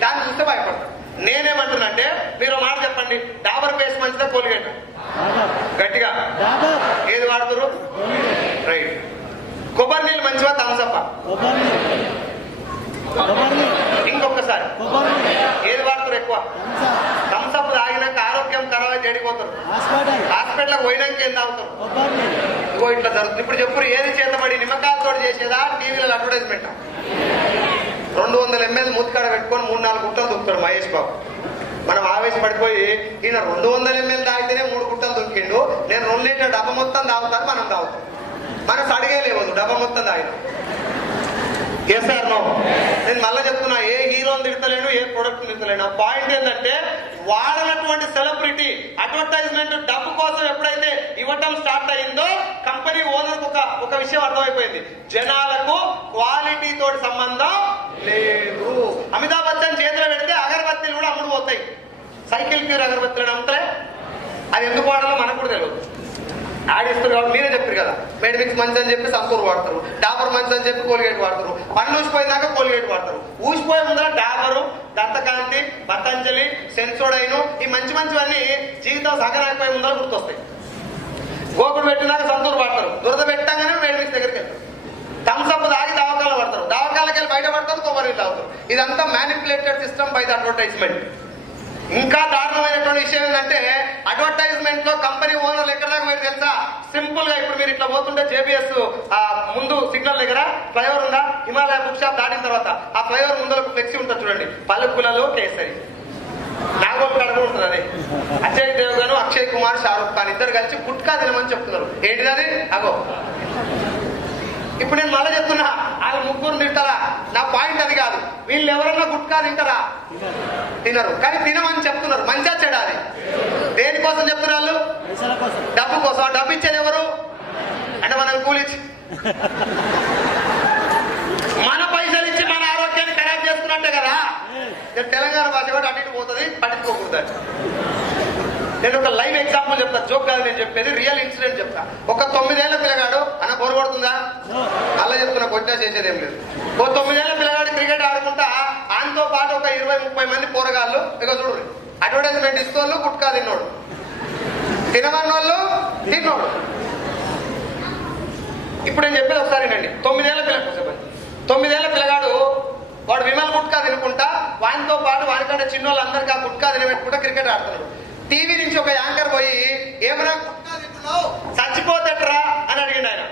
దాన్ని చూస్తే భయపడతాడు. నేనేమంటున్నానంటే మీరు మాట చెప్పండి, డాబర్ పేస్ట్ మంచిదా, కోల్గేట్? గట్టిగా ఏది వాడుతురు? రైట్. కొబ్బరి నీళ్ళు మంచివా, థమ్సప్? ఇంకొకసారి ఏది వాడుతారు ఎక్కువ? థమ్సప్ తాగినాక ఆరోగ్యం ఖరాబ్ అయితే చెడిపోతారు. హాస్పిటల్కి పోయినాక ఏం తాగుతారు? ఇగో ఇట్లా జరుగుతుంది. ఇప్పుడు చెప్పు, ఏది చేతబడి, నిమ్మకాయలతో చేసేదా, టీవీలో అడ్వర్టైజ్మెంట్? 200 ml మూతికాడ పెట్టుకొని 3-4 గుట్టలు దుక్కుతాడు మహేష్ బాబు. మనం ఆవేశపడిపోయి ఈయన 200 ml తాగితేనే 3 గుట్టలు దుక్కిండు, నేను 2 లీటర్ డబ్బా మొత్తం తాగుతాను, మనం తాగుతాం. మనకు అడిగే లేవదు, డబ్బా మొత్తం తాగిన. Yes sir no? నేను మళ్ళీ చెప్తున్నా, ఏ హీరోని తిడతలేను, ఏ ప్రొడక్ట్ తిడతలేను. ఆ పాయింట్ ఏంటంటే వాడనటువంటి సెలబ్రిటీ అడ్వర్టైజ్మెంట్ డబ్బు కోసం ఎప్పుడైతే ఇవ్వటం స్టార్ట్ అయిందో కంపెనీ ఓనర్ ఒక విషయం అర్థమైపోయింది, జనాలకు క్వాలిటీ తోటి సంబంధం లేదు. అమితాబ్ బచ్చన్ చేతిలో పెడితే అగరబత్తీలు కూడా అమ్ముడు పోతాయి. సైకిల్ ప్యూర్ అగరబత్తీలు అమ్ముతాయి. అది ఎందుకు వాడాలో మనకు కూడా తెలియదు. ఆడిస్తారు కాబట్టి మీరే చెప్పారు కదా, మేడ్ మిక్స్ మంచి అని చెప్పి సంతూర్ వాడతారు, డాబర్ మంచి అని చెప్పి కోల్గేట్ వాడతారు, పండ్లు ఊసిపోయినాక కోల్గేట్ వాడతారు. ఊసిపోయే ముందర డాబరు, దంతకాంతి, పతంజలి, సెన్సోడైన్, ఈ మంచివన్నీ జీవితం సగనాకపోయే ముందర గుర్తొస్తాయి. గోకుడు పెట్టినాక సంతూర్ వాడతారు, దురద పెట్టగానే మేడ్ మిక్స్ దగ్గరికి వెళ్తారు. థమ్స్అప్ తాగి దవాఖానలు పడతారు, దవాఖానకి వెళ్ళి బయట పడతారు, కొబ్బరి నీళ్ళు తాగుతారు. ఇదంతా manipulated system by the advertisement. ఇంకా దారుణమైనటువంటి విషయం ఏంటంటే అడ్వర్టైజ్మెంట్ లో కంపెనీ ఓనర్లు ఎక్కడ దాకా మీరు తెలుసా? సింపుల్ గా ఇప్పుడు మీరు ఇట్లా పోతుంటే జేబీఎస్ ముందు సిగ్నల్ దగ్గర ఫ్లైఓవర్ ఉందా, హిమాలయ బుక్ షాప్ దాటిన తర్వాత ఆ ఫ్లైఓవర్ ముందు ఫ్లెక్సీ ఉంటుంది చూడండి, పలుకులలో కేసరి. నాగోల్ కాడ కూడా ఉంటుంది అది. అజయ్ దేవగన్, అక్షయ్ కుమార్, షారూక్ ఖాన్ ఇద్దరు కలిసి గుట్కా తినమని చెప్తున్నారు. ఏంటిది? అగో ఇప్పుడు నేను మళ్ళీ చెప్తున్నా, వాళ్ళు 3 తింటారా? నా పాయింట్ అది కాదు. వీళ్ళు ఎవరన్నా గుట్కా తింటారా? తినరు. కానీ తినమని చెప్తున్నారు. మంచిగా చెడా? అది దేనికోసం చెప్తున్నారు వాళ్ళు? డబ్బు కోసం. ఆ డబ్బు ఇచ్చేది ఎవరు అంటే మనం కూలిచ్చి, మన పైసలు ఇచ్చి మన ఆరోగ్యాన్ని ఖరాబ్ చేస్తున్నట్టే కదా. తెలంగాణ భాష కూడా అటు ఇటు పోతుంది, పట్టించుకోకూడదు. నేను ఒక లైవ్ ఎగ్జాంపుల్ చెప్తా, జోక్ కాదు నేను చెప్పేది, రియల్ ఇన్సిడెంట్ చెప్తా. ఒక 9 ఏళ్ల పిల్లగాడు, అన్న బోరు కొడుతుందా? అలా చెప్తున్నా, కొట్టినా చేసేది ఏం లేదు. ఓ 9 ఏళ్ల పిల్లగాడు క్రికెట్ ఆడుకుంటా ఆయనతో పాటు ఒక 20-30 మంది పోరగాళ్ళు, ఇక చూడు అడ్వర్టైజ్మెంట్ ఇస్తోళ్ళు గుట్కా తిన్నోడు, తినమన్నోళ్ళు తిన్నోడు. ఇప్పుడు నేను చెప్పేది ఒకసారి వినండి. 9 ఏళ్ల పిల్లగాడు వాడు విమల్ గుట్కా తినుకుంటా వానితో పాటు వానికంటే చిన్నోళ్ళందరికీ ఆ గుట్కా తినబెట్టుకుంటా క్రికెట్ ఆడుతున్నాడు. టీవీ నుంచి ఒక యాంకర్ పోయి ఏమన్నా గుట్కా తింటున్నావు చచ్చిపోతట్రా అని అడిగిండు ఆయన.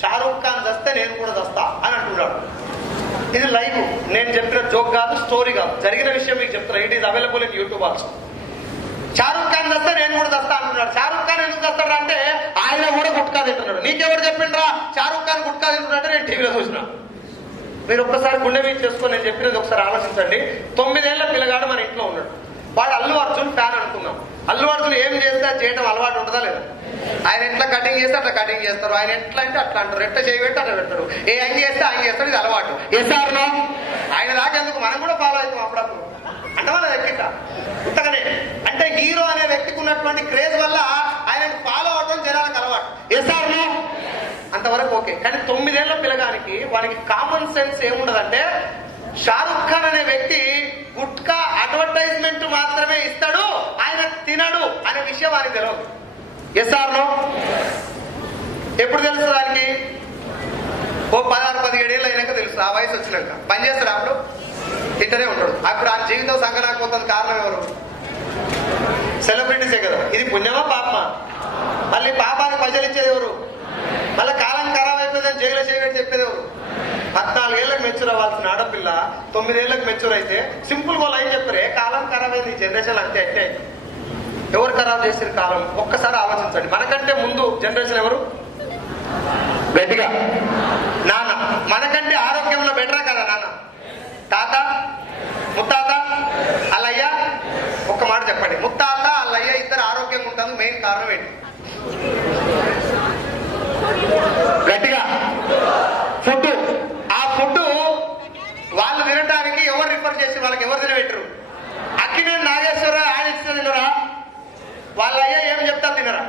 షారూఖ్ ఖాన్ చస్తే నేను కూడా చస్తా అని అంటున్నాడు. ఇది లైవ్, నేను చెప్పిన జోక్ కాదు, స్టోరీ కాదు, జరిగిన విషయం మీకు చెప్తున్నా. It is available in YouTube also. Shah Rukh Khan చస్తే నేను కూడా చస్తా అంటున్నాడు. షారూఖ్ ఖాన్ ఎందుకు చస్తాడు అంటే ఆయన కూడా గుట్కా తింటున్నాడు. నీకెవరు చెప్పిండ్రా షారూఖ్ ఖాన్ గుట్కా తింటున్నట్టు? నేను టీవీలో చూసిన. మీరు ఒక్కసారి గుండె మీద చేసుకొని నేను చెప్పినది ఒకసారి ఆలోచించండి. 9 ఏళ్ల పిల్లగాడు మన ఇంట్లో ఉన్నాడు. వాడు అల్లు అర్జున్ ఫ్యాన్ అనుకున్నాం. అల్లు అర్జున్ ఏం చేస్తే అది చేయడం అలవాటు ఉంటుందా లేదా? ఆయన ఎట్లా కటింగ్ చేస్తే అట్లా కటింగ్ చేస్తారు, ఆయన ఎట్లా అంటే అట్లా అంటారు, ఎట్లా చేయబెట్టి అట్లా పెడతారు, ఏ అంగి చేస్తే అంగి చేస్తాడు. ఇది అలవాటు. ఎస్ఆర్నో ఆయన దాకెందుకు మనం కూడా ఫాలో అవుతాం అప్పుడప్పుడు. అంటే వాళ్ళ వ్యక్తిక ఉత్తగానే అంటే హీరో అనే వ్యక్తికి ఉన్నటువంటి క్రేజ్ వల్ల ఆయన ఫాలో అవడం జనాలకు అలవాటు. ఎస్ఆర్నో అంతవరకు ఓకే. కానీ 9 ఏళ్ల పిల్లగానికి వానికి కామన్ సెన్స్ ఏముండదంటే షారుఖ్ ఖాన్ అనే వ్యక్తి గుట్కా అడ్వర్టైజ్మెంట్ మాత్రమే ఇస్తాడు, ఆయన తినడు అనే విషయం ఆయనకు తెలియదు. ఎస్ఆర్నో ఎప్పుడు తెలుసు దానికి? ఓ 16-17 ఏళ్ళు అయినాక తెలుసు. ఆ వయసు వచ్చినాక పని చేస్తాడు. అప్పుడు తింటనే ఉంటాడు. అప్పుడు ఆ జీవితం సంకనాకపోతుంది. కారణం ఎవరు? సెలబ్రిటీసే కదా. ఇది పుణ్యమా పాపమా? మళ్ళీ పాపానికి ప్రజలు ఇచ్చేది ఎవరు? మళ్ళీ కాలం ఖరాబ్ అయిపోయిందని జైలు చేయబెట్టి చెప్పేది ఎవరు? 14 ఏళ్ళకి మెచ్యూర్ అవ్వాల్సిన ఆడపిల్ల 9 ఏళ్ళకి మెచ్యూర్ అయితే సింపుల్ గా లైన్ చెప్తారే కాలం ఖరాబ్ అయింది. ఈ జనరేషన్ అంతే అంటే ఎవరు ఖరాబ్ చేసిన కాలం ఒక్కసారి ఆలోచించండి. మనకంటే ముందు జనరేషన్ ఎవరు? గట్టిగా నాన్న. మనకంటే ఆరోగ్యంలో బెటరా కదా నాన్న? తాత, ముత్తాత, అల్లయ్య. ఒక్క మాట చెప్పండి, ముత్తాత అల్లయ్య ఇద్దరు ఆరోగ్యంగా ఉంటుంది. మెయిన్ కారణం ఏంటి? గట్టిగా ఫుడ్. ఆ ఫుడ్ వాళ్ళు తినడానికి ఎవరు రిఫర్ చేసి వాళ్ళకి ఎవరు తినబెట్టరు? అక్కినేని నాగేశ్వర ఆయన ఇచ్చిన తినరా? వాళ్ళ అయ్య ఏం చెప్తారు తినరా?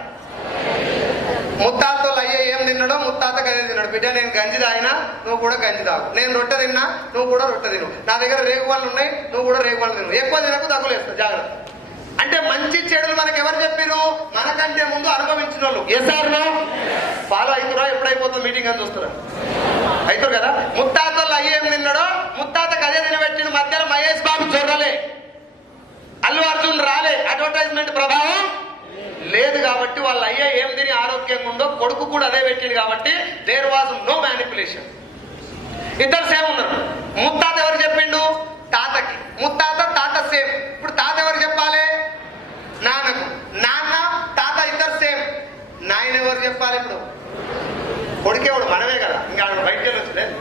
ముత్తాతతో అయ్య ఏం తిన్నాడో ముత్తాత గంజి తిన్నాడు. బిడ్డ నేను గంజి తాగినా నువ్వు కూడా గంజి తాగు, నేను రొట్టె తిన్నా నువ్వు కూడా రొట్టె తిను, నా దగ్గర రేగువాళ్ళు ఉన్నాయి నువ్వు కూడా రేగువాళ్ళు తిను, ఎక్కువ తినకు తగ్గులేస్తా జాగ్రత్త. అంటే మంచి చెడులు మనకు ఎవరు చెప్పారు? మనకంటే ముందు అనుభవించిన వాళ్ళు. ఎస్ఆర్నో ఫాలో అవుతురా? ఎప్పుడైపోతుంది మీటింగ్ అని చూస్తున్నా అవుతారు కదా. ముత్తాతలు అయ్య ఏం తిన్నాడో ముత్తాతకు అదే తినబెట్టిన. మధ్యలో మహేష్ బాబు చొర్రలే, అల్లు అర్జున్ రాలే, అడ్వర్టైజ్మెంట్ ప్రభావం లేదు కాబట్టి వాళ్ళ అయ్య ఏం తిని ఆరోగ్యంగా ఉందో కొడుకు కూడా అదే పెట్టింది కాబట్టి దేర్ వాజ్ నో మ్యానిపులేషన్. ఇద్దరు సేమ్ ఉన్నారు. ముత్తాత ఎవరు చెప్పిండు? తాతకి. ముత్తాత తాత సేమ్. ఇప్పుడు తాత ఎవరు చెప్పాలి? నాన్నకు. నాన్న తాత ఇద్దరు సేమ్. నాయన ఎవరు చెప్పాలి? ఇప్పుడు కొడుకేవాడు మనమే కదా, ఇంకా బయటకు వెళ్ళి వచ్చిలేదు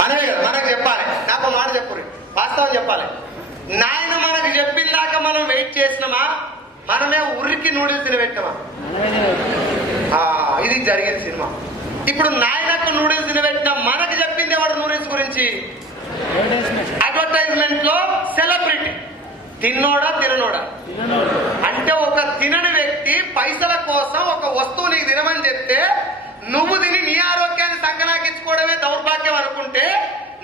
మనమే కదా, మనకు చెప్పాలి. నాకు మాట చెప్పురి, వాస్తవం చెప్పాలి. నాయన మనకు చెప్పిందాక మనం వెయిట్ చేసినామా? మనమే ఉరికి నూడిల్స్ తినబెట్టినామా? ఇది జరిగిన సినిమా. ఇప్పుడు నాయనకు నూడిల్స్ తినబెట్టినా మనకు చెప్పింది ఎవడు నూడిల్స్ గురించి? అడ్వర్టైజ్మెంట్ లో సెలబ్రిటీ. తిన్నోడా తిననోడా? అంటే ఒక తినని వ్యక్తి పైసల కోసం ఒక వస్తువు నీకు తినమని చెప్తే నువ్వు తిని నీ ఆరోగ్యాన్ని సంకనాకించుకోవడమే దౌర్భాగ్యం అనుకుంటే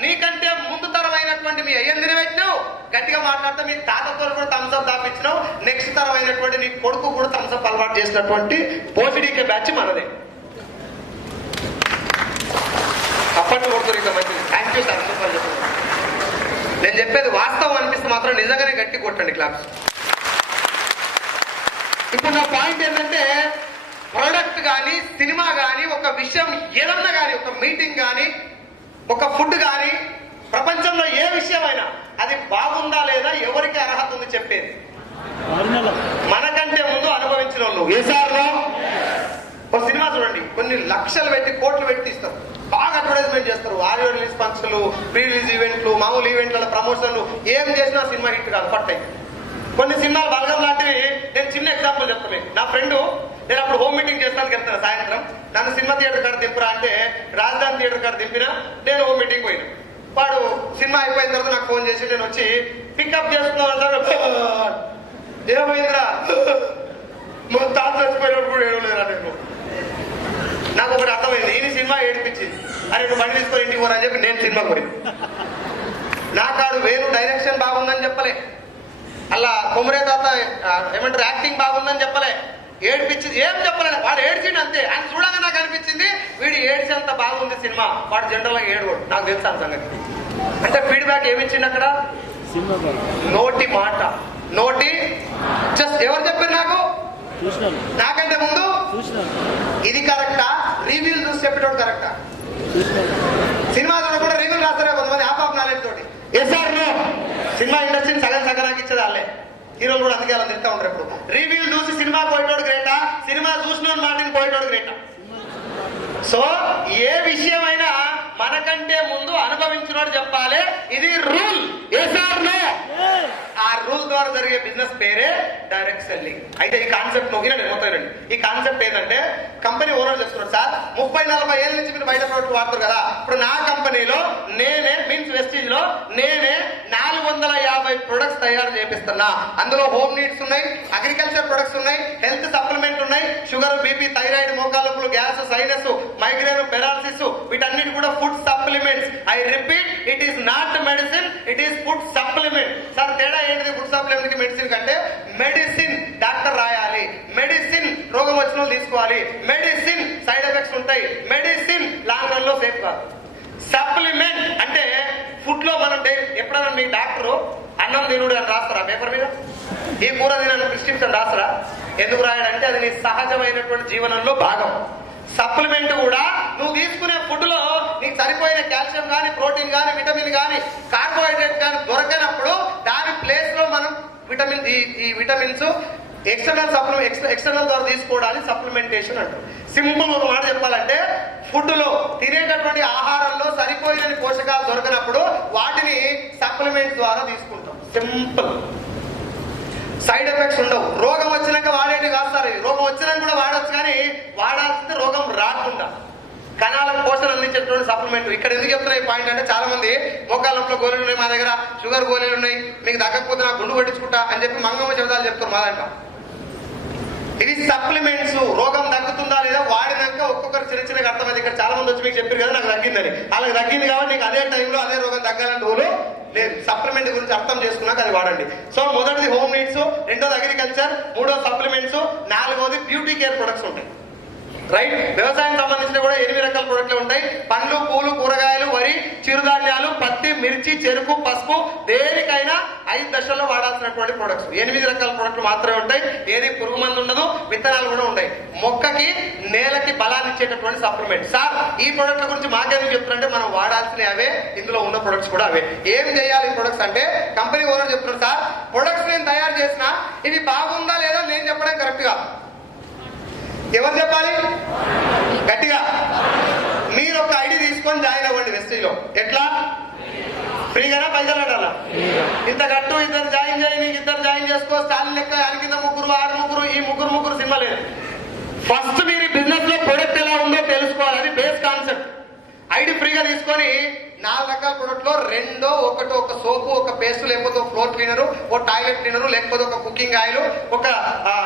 నీకంటే ముందు తరమైనటువంటి మీ అయ్యని తినబెట్టినావు. గట్టిగా మాట్లాడితే మీ తాతతో కూడా థమ్స్అప్ దాపించినావు. నెక్స్ట్ తరమైనటువంటి నీ కొడుకు కూడా థమ్స్అప్ అలవాటు చేసినటువంటి పోషిడీకే బ్యాచ్ మనదే. అప్పట్లో కొడుతుంది ఇంకా మంచిది. థ్యాంక్ యూ సార్, సూపర్ చెప్తున్నాను. నేను చెప్పేది వాస్తవం అనిపిస్తే మాత్రం నిజంగానే గట్టి కొట్టండి క్లాప్స్. ఇప్పుడు నా పాయింట్ ఏంటంటే ప్రోడక్ట్ కానీ సినిమా కానీ ఒక విషయం ఏదన్నా కానీ ఒక మీటింగ్ కానీ ఒక ఫుడ్ కానీ ప్రపంచంలో ఏ విషయమైనా అది బాగుందా లేదా ఎవరికి అర్హత ఉంది చెప్పేది మనకంటే ముందు అనుభవించిన వాళ్ళు. ఏసార్లో ఒక సినిమా చూడండి, కొన్ని లక్షలు పెట్టి కోట్లు పెట్టి ఇస్తారు, బాగా అడ్వర్టైజ్మెంట్ చేస్తారు. ఆడియో రిలీజ్ ఫంక్షన్లు, ప్రీ రిలీజ్ ఈవెంట్లు, మామూలు ఈవెంట్ల ప్రమోషన్లు ఏం చేసినా సినిమా హిట్ కాదు, పట్టాయి. కొన్ని సినిమాలు బలగం లాంటివి. నేను చిన్న ఎగ్జాంపుల్ చెప్తాను. నా ఫ్రెండ్, నేను అప్పుడు హోమ్ మీటింగ్ చేస్తానికి వెళ్తాను సాయంత్రం. నన్ను సినిమా థియేటర్ కాడ దింపురా అంటే రాజధాని థియేటర్ కాడ దింపినా నేను హోమ్ మీటింగ్ పోయినా. వాడు సినిమా అయిపోయిన తర్వాత నాకు ఫోన్ చేసి నేను వచ్చి పికప్ చేస్తున్నాను. ఏమైందిరా? తాత చచ్చిపోయినప్పుడు కూడా ఏడలేరా? నేను నాకు ఒకటి అర్థమైంది, ఈయన సినిమా ఏడిపించింది. అరే నువ్వు బండి తీసుకొని ఇంటికి పోరా అని చెప్పి నేను సినిమా పోయి నా కాడు వేరు డైరెక్షన్ బాగుందని చెప్పలే, అలా కొమరే తాత ఏమంటారు యాక్టింగ్ బాగుందని చెప్పలే, ఏడిపించింది ఏం చెప్పలేదు. వాడు ఏడ్చిండు అంతే. ఆయన చూడగా నాకు అనిపించింది వీడు ఏడ్చేంత బాగుంది సినిమా. వాడు జనరల్ గా ఏడవాడు, నాకు తెలుసు ఆ సంగతి. అంటే ఫీడ్బ్యాక్ ఏమి ఇచ్చిండు అక్కడ? నోటి మాట, నోటి జస్ట్ ఎవరు చెప్పారు నాకు? నాకంటే ముందు ఇది కరెక్టా? రివ్యూలు చూసి చెప్పేటోడు కరెక్టా? సినిమా కూడా రివ్యూలు రాస్తారా కొంతమంది ఆఫ్ నాలెడ్జ్ తోటి. Yes or no? సినిమా ఇండస్ట్రీని సగం సగం ఇచ్చేది వాళ్ళే. హీరోలు కూడా అందుకే అలా తింటా ఉంటారు. ఇప్పుడు రివ్యూలు చూసి సినిమా పోయేటోడు గ్రేటా, సినిమా చూసిన మాటని పోయేటోడు గ్రేటా? సో ఏ విషయమైనా మనకంటే ముందు అనుభవించినోడు చెప్పాలి. ఇది రూల్. Yes or no? ఆ రూల్ ద్వారా జరిగే బిజినెస్ పేరే డైరెక్ట్ సెల్లింగ్. అయితే ఈ కాన్సెప్ట్ వినండి మొత్తం. ఈ కాన్సెప్ట్ ఏంటంటే కంపెనీ ఓనర్ చెప్తున్నాడు, సార్ 30-40 ఏళ్ళ నుంచి మీరు బయట ప్రోడక్ట్ వాడతారు కదా, ఇప్పుడు నా కంపెనీలో నేనే మీన్స్ వెస్టీజ్ లో నేనే 450 ప్రొడక్ట్స్ తయారు చేపిస్తున్నా. అందులో హోమ్ నీడ్స్ ఉన్నాయి, అగ్రికల్చర్ ప్రొడక్ట్స్ ఉన్నాయి, హెల్త్ సప్లిమెంట్ ఉన్నాయి, షుగర్, బీపీ, థైరాయిడ్, మోకాళ్ళొప్పులు, గ్యాస్, సైనస్, మైగ్రేన్, పెరాలసిస్, వీటన్నిటి కూడా food supplements. I repeat, it is not medicine, it is food supplement. Sir తేడా ఏంటిది ఫుడ్ సప్లిమెంట్ కి మెడిసిన్ కంటే? మెడిసిన్ డాక్టర్ రాయాలి, మెడిసిన్ రోగం వచ్చిన తీసుకోవాలి, మెడిసిన్ సైడ్ ఎఫెక్ట్స్ ఉంటాయి, మెడిసిన్ లాంగ్ రన్ లో సేఫ్ కాదు. సప్లిమెంట్ అంటే ఫుడ్ లో మనం ఎప్పుడైనా మీ డాక్టర్ అన్నం తినుడు అని రాస్తారా పేపర్ మీద? ఈ కూర తినని ప్రిస్క్రిప్షన్ రాస్తారా? ఎందుకు రాయడంటే అది నీ సహజమైనటువంటి జీవనంలో భాగం. సప్లిమెంట్ కూడా నువ్వు తీసుకునే ఫుడ్ లో నీకు సరిపోయిన కాల్షియం కానీ, ప్రోటీన్ కానీ, విటమిన్ కానీ, కార్బోహైడ్రేట్ కానీ దొరకనప్పుడు దాని ప్లేస్ లో మనం విటమిన్ ఈ విటమిన్స్ ఎక్స్టర్నల్ ద్వారా తీసుకోవడానికి సప్లిమెంటేషన్ అంటారు. సింపుల్ ఒక మాట చెప్పాలంటే ఫుడ్ లో తినేటటువంటి ఆహారంలో సరిపోయిన పోషకాలు దొరకనప్పుడు వాటిని సప్లిమెంట్ ద్వారా తీసుకుంటాం. సింపుల్. సైడ్ ఎఫెక్ట్స్ ఉండవు. రోగం వచ్చినాక వాడేటి కాదు సార్. రోగం వచ్చినాక కూడా వాడచ్చు, కానీ వాడాల్సింది రోగం రాకుండా కణాలకు పోషణ అందించేటువంటి సప్లిమెంట్. ఇక్కడ ఎందుకు చెప్తున్నా ఈ పాయింట్ అంటే చాలా మంది మోకాళ్ళంలో గోళీలు ఉన్నాయి, మా దగ్గర షుగర్ గోళీలు ఉన్నాయి, మీకు తగ్గకపోతే నాకు గుండు కొట్టించుకుంటా అని చెప్పి మంగమ్మ శబ్దాలు చెప్తారు మా దాంట్లో. ఇది సప్లిమెంట్స్. రోగం తగ్గుతుందా లేదా వాడినాక ఒక్కొక్కరు చిన్న చిన్నగా అర్థమైంది. ఇక్కడ చాలా మంది వచ్చి మీకు చెప్పారు కదా నాకు తగ్గిందని. అలాగే తగ్గింది కాబట్టి నీకు అదే టైంలో అదే రోగం తగ్గాలని రూలు లేదు. సప్లిమెంట్ గురించి అర్థం చేసుకున్నాక అది వాడండి. సో మొదటిది హోమ్ నీడ్స్, రెండోది అగ్రికల్చర్, మూడోది సప్లిమెంట్స్, నాలుగోది బ్యూటీ కేర్ ప్రొడక్ట్స్ ఉంటాయి. రైట్. వ్యవసాయం సంబంధించిన కూడా 8 రకాల ప్రొడక్ట్లు ఉంటాయి. పండ్లు, పూలు, కూరగాయలు, వరి, చిరుధాన్యాలు, పత్తి, మిర్చి, చెరుకు, పసుపు, దేనికైనా 5 దశల్లో వాడాల్సినటువంటి ప్రొడక్ట్స్. 8 రకాల ప్రొడక్ట్లు మాత్రమే ఉంటాయి. ఏది పురుగు మందు ఉండదు, విత్తనాలు కూడా ఉంటాయి. మొక్కకి నేలకి బలాన్ని ఇచ్చేటటువంటి సప్లిమెంట్. సార్ ఈ ప్రొడక్ట్ల గురించి మాకేందుకు చెప్తున్నారంటే మనం వాడాల్సినవి అవే, ఇందులో ఉన్న ప్రొడక్ట్స్ కూడా అవే. ఏం చేయాలి ఈ ప్రొడక్ట్స్ అంటే కంపెనీ ఓనర్ చెప్తున్నారు, సార్ ప్రొడక్ట్స్ నేను తయారు చేసిన ఇది బాగుందా లేదా నేను చెప్పడం కరెక్ట్ గా. ఎవరు చెప్పాలి? గట్టిగా. మీరు ఒక ఐడి తీసుకొని జాయిన్ అవ్వండి వెస్టీజ్ లో. ఎట్లా? ఫ్రీగానా పైసలు కట్టాలా? ఇంత కట్టు, ఇద్దరు జాయిన్ చేయి, నీకు ఇద్దరు జాయిన్ చేసుకో, స్టాలిన్ లెక్క కింద 3, 6 ఈ ముగ్గురు సినిమా లేదు. ఫస్ట్ మీరు బిజినెస్ లో ప్రొడక్ట్ ఎలా ఉందో తెలుసుకోవాలి. అది బేస్ కాన్సెప్ట్. ఐడి ఫ్రీగా తీసుకొని 4 రకాల ప్రొడక్ట్ లో ఒకటి ఒక సోపు, ఒక పేస్ట్, లేకపోతే ఒక ఫ్లోర్ క్లీనర్, ఒక టాయిలెట్ క్లీనర్, లేకపోతే ఒక కుకింగ్ ఆయిల్, ఒక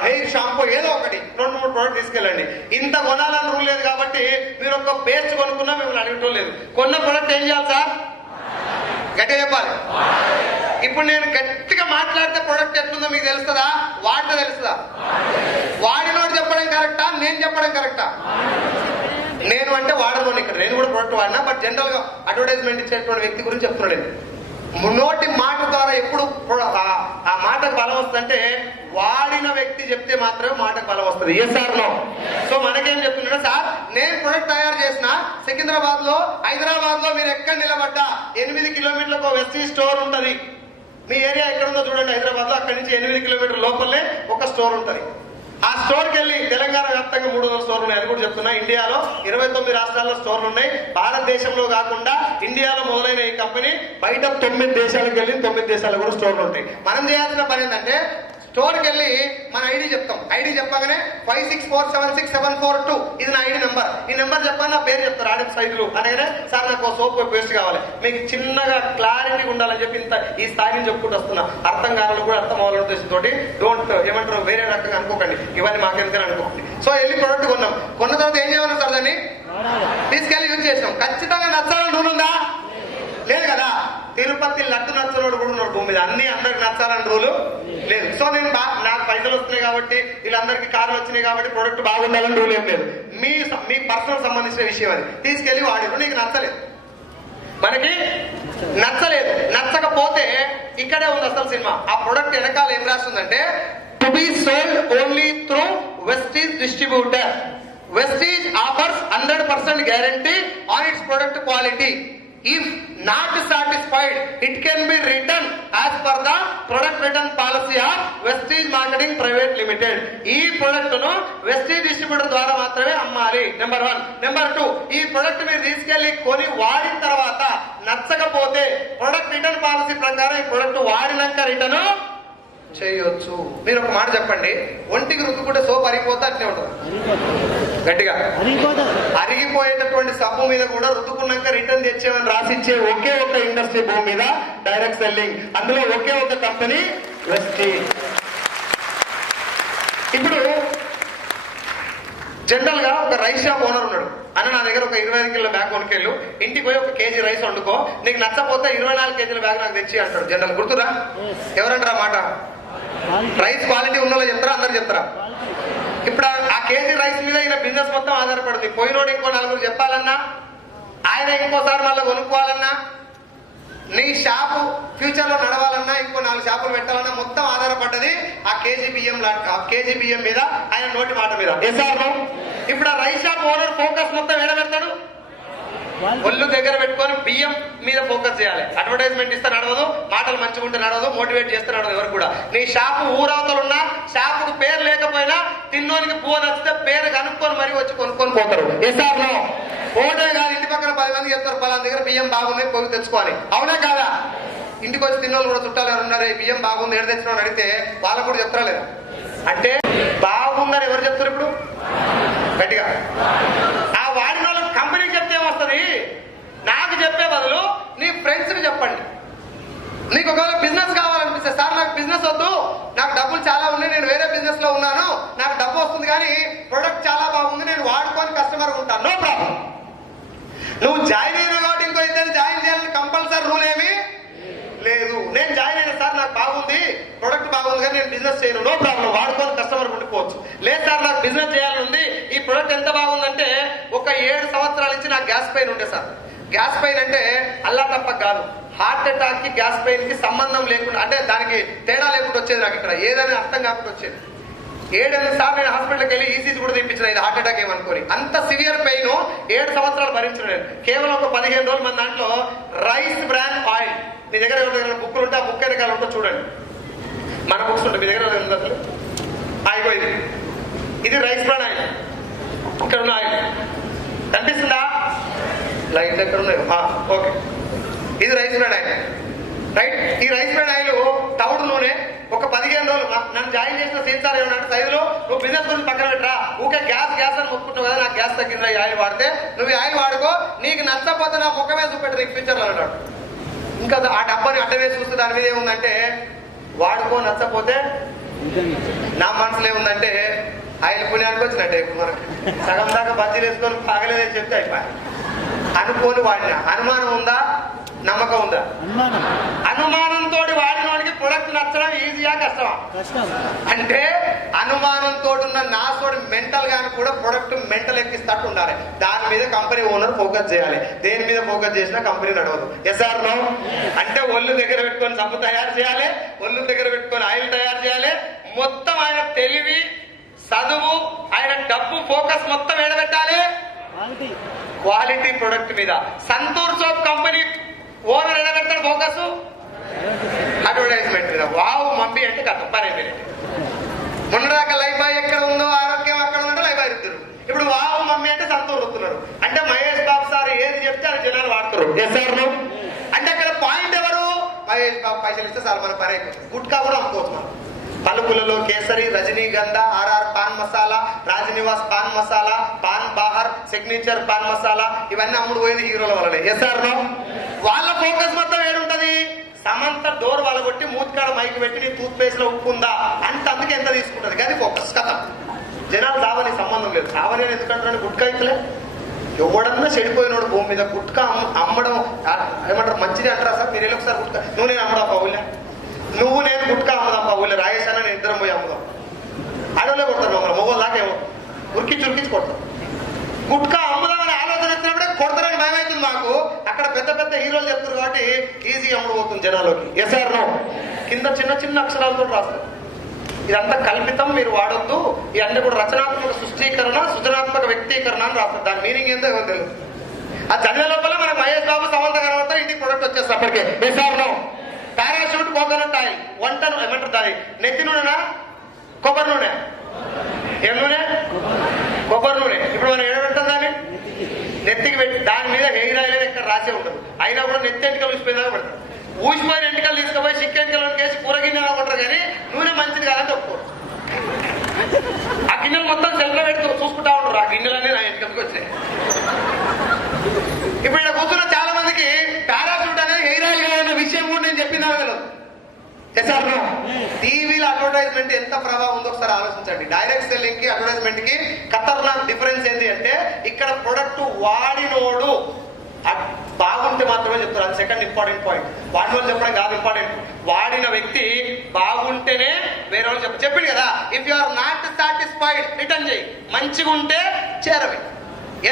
హెయిర్ షాంపూ, ఏదో ఒకటి 2-3 ప్రొడక్ట్ తీసుకెళ్ళండి. ఇంత కొనాలని రూల్ లేదు కాబట్టి మీరు ఒక పేస్ట్ కొనుక్కున్నా మిమ్మల్ని అడగటం లేదు. కొన్న ప్రొడక్ట్ ఏం చేయాలి సార్? గట్టిగా చెప్పాలి. ఇప్పుడు నేను గట్టిగా మాట్లాడితే ప్రొడక్ట్ ఎట్లుందో మీకు తెలుస్తుందా? వాడితే తెలుస్తుందా? వాడినోడు చెప్పడం కరెక్టా, నేను చెప్పడం కరెక్టా? నేను అంటే వాడను. ఇక్కడ నేను కూడా ప్రొడక్ట్ వాడినా, బట్ జనరల్ గా అడ్వర్టైజ్మెంట్ ఇచ్చేటువంటి వ్యక్తి గురించి చెప్తున్నాడు. నోటి మాట ద్వారా ఎప్పుడు ఆ మాటకు బలం వస్తుందంటే వాడిన వ్యక్తి చెప్తే మాత్రమే మాటకు బలం వస్తుంది. Yes sir no? సో మనకేం చెప్తున్నాడు, సార్ నేను ప్రొడక్ట్ తయారు చేసిన సికింద్రాబాద్ లో, హైదరాబాద్ లో మీరు ఎక్కడ నిలబడ్డా 8 కిలోమీటర్లకు వెస్టీజ్ స్టోర్ ఉంటది. మీ ఏరియా ఎక్కడ ఉందో చూడండి. హైదరాబాద్ లో అక్కడి నుంచి 8 కిలోమీటర్ల లోపలే ఒక స్టోర్ ఉంటది. ఆ స్టోర్కి వెళ్ళి తెలంగాణ వ్యాప్తంగా 300 స్టోర్లు ఉన్నాయి. అది కూడా చెప్తున్నా. ఇండియాలో 29 రాష్ట్రాల్లో స్టోర్లు ఉన్నాయి. భారతదేశంలో కాకుండా ఇండియాలో మొదలైన ఈ కంపెనీ బయట 9 దేశాలకు వెళ్ళి 9 దేశాల్లో కూడా స్టోర్లు ఉంటాయి. మనం చేయాల్సిన పని ఏంటంటే స్టోర్కి వెళ్ళి మన ఐడి చెప్తాం. ఐడి చెప్పగానే 56476742 ఇది నా ఐడి నెంబర్. ఈ నెంబర్ చెప్పాను, నా పేరు చెప్తారు. ఆడే సైజులు అనగానే సార్ నాకు సోప్ పేస్ట్ కావాలి. మీకు చిన్నగా క్లారిటీ ఉండాలని చెప్పి ఇంత ఈ స్థాయిని చెప్పుకుంటూ వస్తున్నా. అర్థం కావాలని కూడా అర్థం అవ్వాలని ఉద్దేశంతో డోంట్ ఏమంటారు వేరే రకంగా అనుకోకండి. ఇవన్నీ మాకెందుకని అనుకోకండి. సో వెళ్ళి ప్రోడక్ట్ కొన్నాం. కొన్న తర్వాత ఏం చేయమన్నా సార్ దాన్ని తీసుకెళ్ళి యూజ్ చేసాం. ఖచ్చితంగా నచ్చాలని రూల్ ఉందా? లేదు కదా. తిరుపతి లడ్డు నచ్చలోడు కూడా ఉన్నాడు భూమి మీద. అన్ని అందరికి నచ్చాలని రూలు లేదు. సో నేను నాకు పైసలు వస్తున్నాయి కాబట్టి, వీళ్ళందరికీ కార్లు వచ్చినాయి కాబట్టి ప్రొడక్ట్ బాగుండాలని రూల్ ఏం లేదు. మీ పర్సనల్ సంబంధించిన విషయం అది. తీసుకెళ్లి వాడిరు, నీకు నచ్చలేదు, మనకి నచ్చలేదు. నచ్చకపోతే ఇక్కడే ఉంది అసలు సినిమా. ఆ ప్రొడక్ట్ వెనకాల ఏం రాస్తుందంటే to be sold only through Vestige distributor. Vestige offers 100% guarantee on its product quality. If not satisfied, it can be returned as per the product return policy of Vestige Marketing Private Limited. ఈ ప్రొడక్ట్ ను వెస్టీజ్ డిస్ట్రిబ్యూటర్ ద్వారా మాత్రమే అమ్మాలి. నెంబర్ 1. నెంబర్ 2, ఈ ప్రొడక్ట్ మీరు తీసుకెళ్లి కొని వాడిన తర్వాత నచ్చకపోతే ప్రొడక్ట్ రిటర్న్ పాలసీ ప్రకారం ఈ ప్రొడక్ట్ వాడినాక రిటర్న్ చేయొచ్చు. మీరు ఒక మాట చెప్పండి, ఒంటికి రుద్దుకుంటే సోప్ అరిగిపోతే అట్లే ఉంటుంది. గట్టిగా అరిగిపోయేటటువంటి సబ్బు మీద కూడా రుద్దుకున్నాక రిటర్న్ తెచ్చేవని రాసిచ్చే ఒకే ఒక ఇండస్ట్రీ భూమి మీద డైరెక్ట్ సెల్లింగ్. అందులో ఒకే ఒక కంపెనీ వెస్టీజ్. ఇప్పుడు జనరల్ గా ఒక రైస్ షాప్ ఓనర్ ఉన్నాడు. అన్న నా దగ్గర ఒక 25 కిలోల బ్యాగ్ కొనుకెళ్ళు, ఇంటికి పోయి 1 కేజీ రైస్ వండుకో, నీకు నచ్చపోతే 24 కేజీల బ్యాగ్ నాకు తెచ్చి అంటాడు. జనరల్ గుర్తురా? ఎవరంటారా మాట? రైస్ క్వాలిటీ ఉన్న వాళ్ళు చెప్తారా? అందరు చెప్తారా? ఇప్పుడు ఆ కేజీ రైస్ మీద ఈయన బిజినెస్ మొత్తం ఆధారపడుతుంది. పోయినోడు ఇంకో 4 చెప్పాలన్నా, ఆయన ఇంకోసారి మళ్ళీ కొనుక్కోవాలన్నా, నీ షాపు ఫ్యూచర్ లో నడవాలన్నా, ఇంకో 4 షాపులు పెట్టాలన్నా మొత్తం ఆధారపడ్డది ఆ కేజీ బియ్యం మీద, ఆయన నోటి మాట మీద. ఇప్పుడు ఆ రైస్ షాప్ ఓనర్ ఫోకస్ మొత్తం ఎడ పెడతాడు? ఒళ్ళు దగ్గర పెట్టుకొని బియ్యం మీద ఫోకస్ చేయాలి. అడ్వర్టైజ్మెంట్ ఇస్తే నడవదు, మాటలు మంచిగా ఉంటే నడవదు, మోటివేట్ చేస్తే నడవదు ఎవరు కూడా. నీ షాపు ఊరవతలున్నా, షాపుకు పేరు లేకపోయినా, తిన్నోనికి పువ్వు నచ్చితే పేరు కనుక్కొని మరీ వచ్చి కొనుక్కొని పోతారు. ఎస్ఆర్లో ఓటే కాదు, ఇంటి పక్కన 10 మంది చెప్తారు పలానా దగ్గర బియ్యం బాగున్నాయి పోయి తెచ్చుకోవాలి. అవునా కాదా? ఇంటికి వచ్చి తిన్నోళ్ళు కూడా చుట్టాలు ఎవరు ఉన్నారు, బియ్యం బాగుంది ఎడ తెచ్చినావు అడిగితే వాళ్ళకు కూడా చెప్తారా లేదా? అంటే బాగుందని ఎవరు చెప్తారు ఇప్పుడు గట్టిగా? ఆ వాడిన వాళ్ళకి కంపెనీకి చెప్తే ఏమొస్తుంది? నాకు చెప్పే బదులు నీ ఫ్రెండ్స్ కి చెప్పండి. నీకు ఒకవేళ బిజినెస్ కావాలనిపిస్తే, సార్ నాకు బిజినెస్ వద్దు, నాకు డబ్బులు చాలా ఉన్నాయి, నేను వేరే బిజినెస్ లో ఉన్నాను, నాకు డబ్బు వస్తుంది కానీ ప్రొడక్ట్ చాలా బాగుంది, నేను వాడుకొని కస్టమర్ ఉంటాను, నో ప్రాబ్లం. నువ్వు జాయిన్ అయినా కాబట్టి ఇంకో ఇద్దరు జాయిన్ చేయాలని కంపల్సరీ రూల్ ఏమి లేదు. నేను జాయిన్ అయినా సార్ నాకు బాగుంది, ప్రొడక్ట్ బాగుంది కానీ నేను బిజినెస్ చేయను, నో ప్రాబ్లం, వాడుకొని కస్టమర్ ఉండిపోవచ్చు. లేదు సార్ నాకు బిజినెస్ చేయాలని ఉంది, ఈ ప్రొడక్ట్ ఎంత బాగుందంటే ఒక 7 సంవత్సరాల నుంచి నాకు గ్యాస్ పెయిన్ ఉండే సార్. గ్యాస్ పెయిన్ అంటే అల్లా తప్ప కాదు, హార్ట్ అటాక్ కి గ్యాస్ పెయిన్ కి సంబంధం లేకుండా, అంటే దానికి తేడా లేకుండా వచ్చేది నాకు. ఇక్కడ ఏదైనా అర్థం కాకుండా వచ్చేది. 7 సార్లు నేను హాస్పిటల్కి వెళ్ళి ఈసీజీ కూడా తెప్పించిన, ఇది హార్ట్ అటాక్ ఏమనుకోని. అంత సివియర్ పెయిన్ 7 సంవత్సరాలు భరించలేదు. కేవలం ఒక 15 రోజులు మన దాంట్లో రైస్ బ్రాండ్ ఆయిల్, మీ దగ్గర ఎవరి బుక్కులు ఉంటే ఆ బుక్ వెనకాల ఉంటే చూడండి, మన బుక్స్ ఉంటాయి మీ దగ్గర అసలు. ఆయిగో ఇది రైస్ బ్రాండ్ ఆయిల్, ఇక్కడ ఉన్న ఆయిల్ కనిపిస్తుందా? లైట్ ఎక్కడ ఉన్నాయి? ఓకే, ఇది రైస్ బ్రాండ్ ఆయిల్, రైట్? ఈ రైస్ బ్రాండ్ ఆయిల్ తవుడు నూనె. ఒక 15 రోజులు నన్ను జాయిన్ చేసిన సెన్సార్ ఏమన్నా సైజులో నువ్వు బిజినెస్ గురించి పక్కన పెట్టరా, ఊకే గ్యాస్ అని మొత్తుకుంటావు కదా, నాకు గ్యాస్ తగ్గిందా ఈ ఆయిల్ వాడితే, నువ్వు ఈ ఆయిల్ వాడుకో, నీకు నచ్చకపోతే నా ముఖమే చూపెట్టదు నీకు ఫ్యూచర్ లో అన్నాడు. ఇంకా ఆ డబ్బాని అట్టనే చూస్తే దాని మీద ఏముందంటే వాడుకో, నచ్చపోతే నా మనసులో ఏముందంటే ఆయిల్ పుణ్యానికి వచ్చినట్టే. ఇప్పుడు మనకు సగం దాకా బజ్జీలు వేసుకొని ఆగలేదని చెప్తే అయిపోయి అనుకోని వాడిన. అనుమానం ఉందా? నమ్మకం ఉందా? అనుమానంతో వాడిన వాడికి ప్రొడక్ట్ నచ్చడం ఈజీయా కష్టమా? అంటే అనుమానంతో ఉన్న నాసోడి మెంటల్ గాని కూడా ప్రొడక్ట్ మెంటల్ ఎక్కిస్తట్టు ఉండాలి. దాని మీద కంపెనీ ఓనర్ ఫోకస్ చేయాలి. దేని మీద ఫోకస్ చేసినా కంపెనీ నడవదు. Yes or no? అంటే ఒళ్ళు దగ్గర పెట్టుకొని సబ్బు తయారు చేయాలి, ఒళ్ళు దగ్గర పెట్టుకొని ఆయిల్ తయారు చేయాలి. మొత్తం ఆయన తెలివి, చదువు, ఆయన డబ్బు, ఫోకస్ మొత్తం ఏడబెట్టాలి క్వాలిటీ ప్రొడక్ట్ మీద. సంతూర్ సోప్ కంపెనీ ఓనర్ ఎలా పెడతాడు ఫోకస్? అడ్వర్టైజ్మెంట్ మీద. వావ్ మమ్మీ అంటే కథ పని. మొన్నదాకా లైఫ్ బాయ్ ఎక్కడ ఉందో ఆరోగ్యం అక్కడ ఉందో లైఫ్ బాయ్ ఇద్దరు. ఇప్పుడు వావ్ మమ్మీ అంటే సంతూర్ వస్తున్నారు. అంటే మహేష్ బాబు సార్ ఏది చెప్తే అది జనాలు వాడుతున్నారు. ఎస్ఆర్ అంటే అక్కడ పాయింట్ ఎవరు? మహేష్ బాబు పైసలు ఇస్తే సార్ మన పని అయిపోతుంది. గుట్కా కూడా అమ్ముకోవచ్చు మనం. పలుకులలో కేసరి, రజనీగంధ, ఆర్ఆర్ పాన్ మసాలా, రాజనివాస్ పాన్ మసాలా, పాన్ బాహర్, సిగ్నేచర్ పాన్ మసాలా, ఇవన్నీ అమ్ముడు పోయేది హీరోల వల్లనే. SR no? వాళ్ళ ఫోకస్ మొత్తం ఏడుంటది? సమంత డోర్ వాళ్ళ కొట్టి మూతికాడ మైకి పెట్టి నీ టూత్ పేస్ట్ లో ఉప్పు ఉందా అంటే అందుకే ఎంత తీసుకుంటది కానీ ఫోకస్ కదా. జనాలు సావని సంబంధం లేదు. సావని ఎందుకంటారని గుట్కా ఇట్లే ఎవడన్నా చెడిపోయినోడు భూమి మీద గుట్కా అమ్మడం ఏమంటారు మంచిది అంటారా సార్? మీరు వెళ్ళి ఒకసారి గుట్కా నువ్వు నేను అమ్మడా పౌలే, నువ్వు నేను గుట్కా అమ్ముదాం పౌలే, రాయేష్ అన్న నేను ఇద్దరం పోయి అమ్ముదాం. అడవులే కొడతారు మమ్మల్ని, మొగోలు దాకా ఏమో ఉరికించి కొడతాం. గుట్కా అమ్ముదామని ఆలోచన వచ్చినప్పుడే కొడతారని భయమైతుంది. అర్థమవుతుంది మాకు, అక్కడ పెద్ద పెద్ద హీరోలు చెప్తారు కాబట్టి ఈజీ అమ్ముడు పోతుంది జనాల్లోకి. Yes or no? కింద చిన్న చిన్న అక్షరాలతో రాస్తారు. ఇదంతా కల్పితం, మీరు వాడొద్దు, ఇవన్నీ కూడా రచనాత్మక సృష్టీకరణ, సృజనాత్మక వ్యక్తీకరణ అని రాస్తారు. దాని మీనింగ్ ఏందో ఎవరు తెలియదు. ఆ చదివే లోపల మనకు మహేష్ బాబు, సమంత కనబడతారు, ఇంటికి ప్రొడక్ట్ వచ్చేస్తారు అప్పటికే. Yes or no? Parachute, coconut oil, వంటను ఏమంటారు దాని, నెత్తి నూనెనా కొబ్బరి నూనె? ఏం నూనె? కొబ్బరి నూనె. ఇప్పుడు మనం ఏమంటాం దాన్ని? నెత్తికి పెట్టి దాని మీద హెయిర్ ఆయిల్ అనేది ఇక్కడ రాసే ఉంటుంది. అయినా కూడా నెత్తి ఎంటికలు ఊసిపోయిందా పడతారు. ఊసిపోయిన ఎంటికలు తీసుకుపోయి చిక్క ఎంటికలు వేసి కూర గిన్నె అనుకుంటారు, కానీ నూనె మంచిది కాదని చెప్పుకోరు. ఆ గిన్నెలు మొత్తం సెల్ఫ్లో పెడుతూ చూసుకుంటా ఉంటారు. ఆ గిన్నెలన్నీ నా ఎంటికలకు వచ్చాయి. ఇప్పుడు ఇక్కడ కూర్చున్న చాలా మందికి పారాషూట్ అనేది హెయిర్ ఆయిల్ అనే విషయం కూడా నేను చెప్పిందా తెలియదు. టీవీలో అడ్వర్టైజ్మెంట్ ఎంత ప్రభావం ఉందో ఒకసారి ఆలోచించండి. డైరెక్ట్ సెల్లింగ్ కి, అడ్వర్టైజ్మెంట్ కి ఖతర్నాక్ డిఫరెన్స్ ఏంటి అంటే, ఇక్కడ ప్రొడక్ట్ వాడినోడు బాగుంటే మాత్రమే చెప్తారు. అది సెకండ్ ఇంపార్టెంట్ పాయింట్. వాడినోడు చెప్పడం కాదు ఇంపార్టెంట్, వాడిన వ్యక్తి బాగుంటేనే వేరే వాళ్ళు చెప్పింది కదా. If you are not satisfied return చేయి, మంచిగా ఉంటే చేరవి.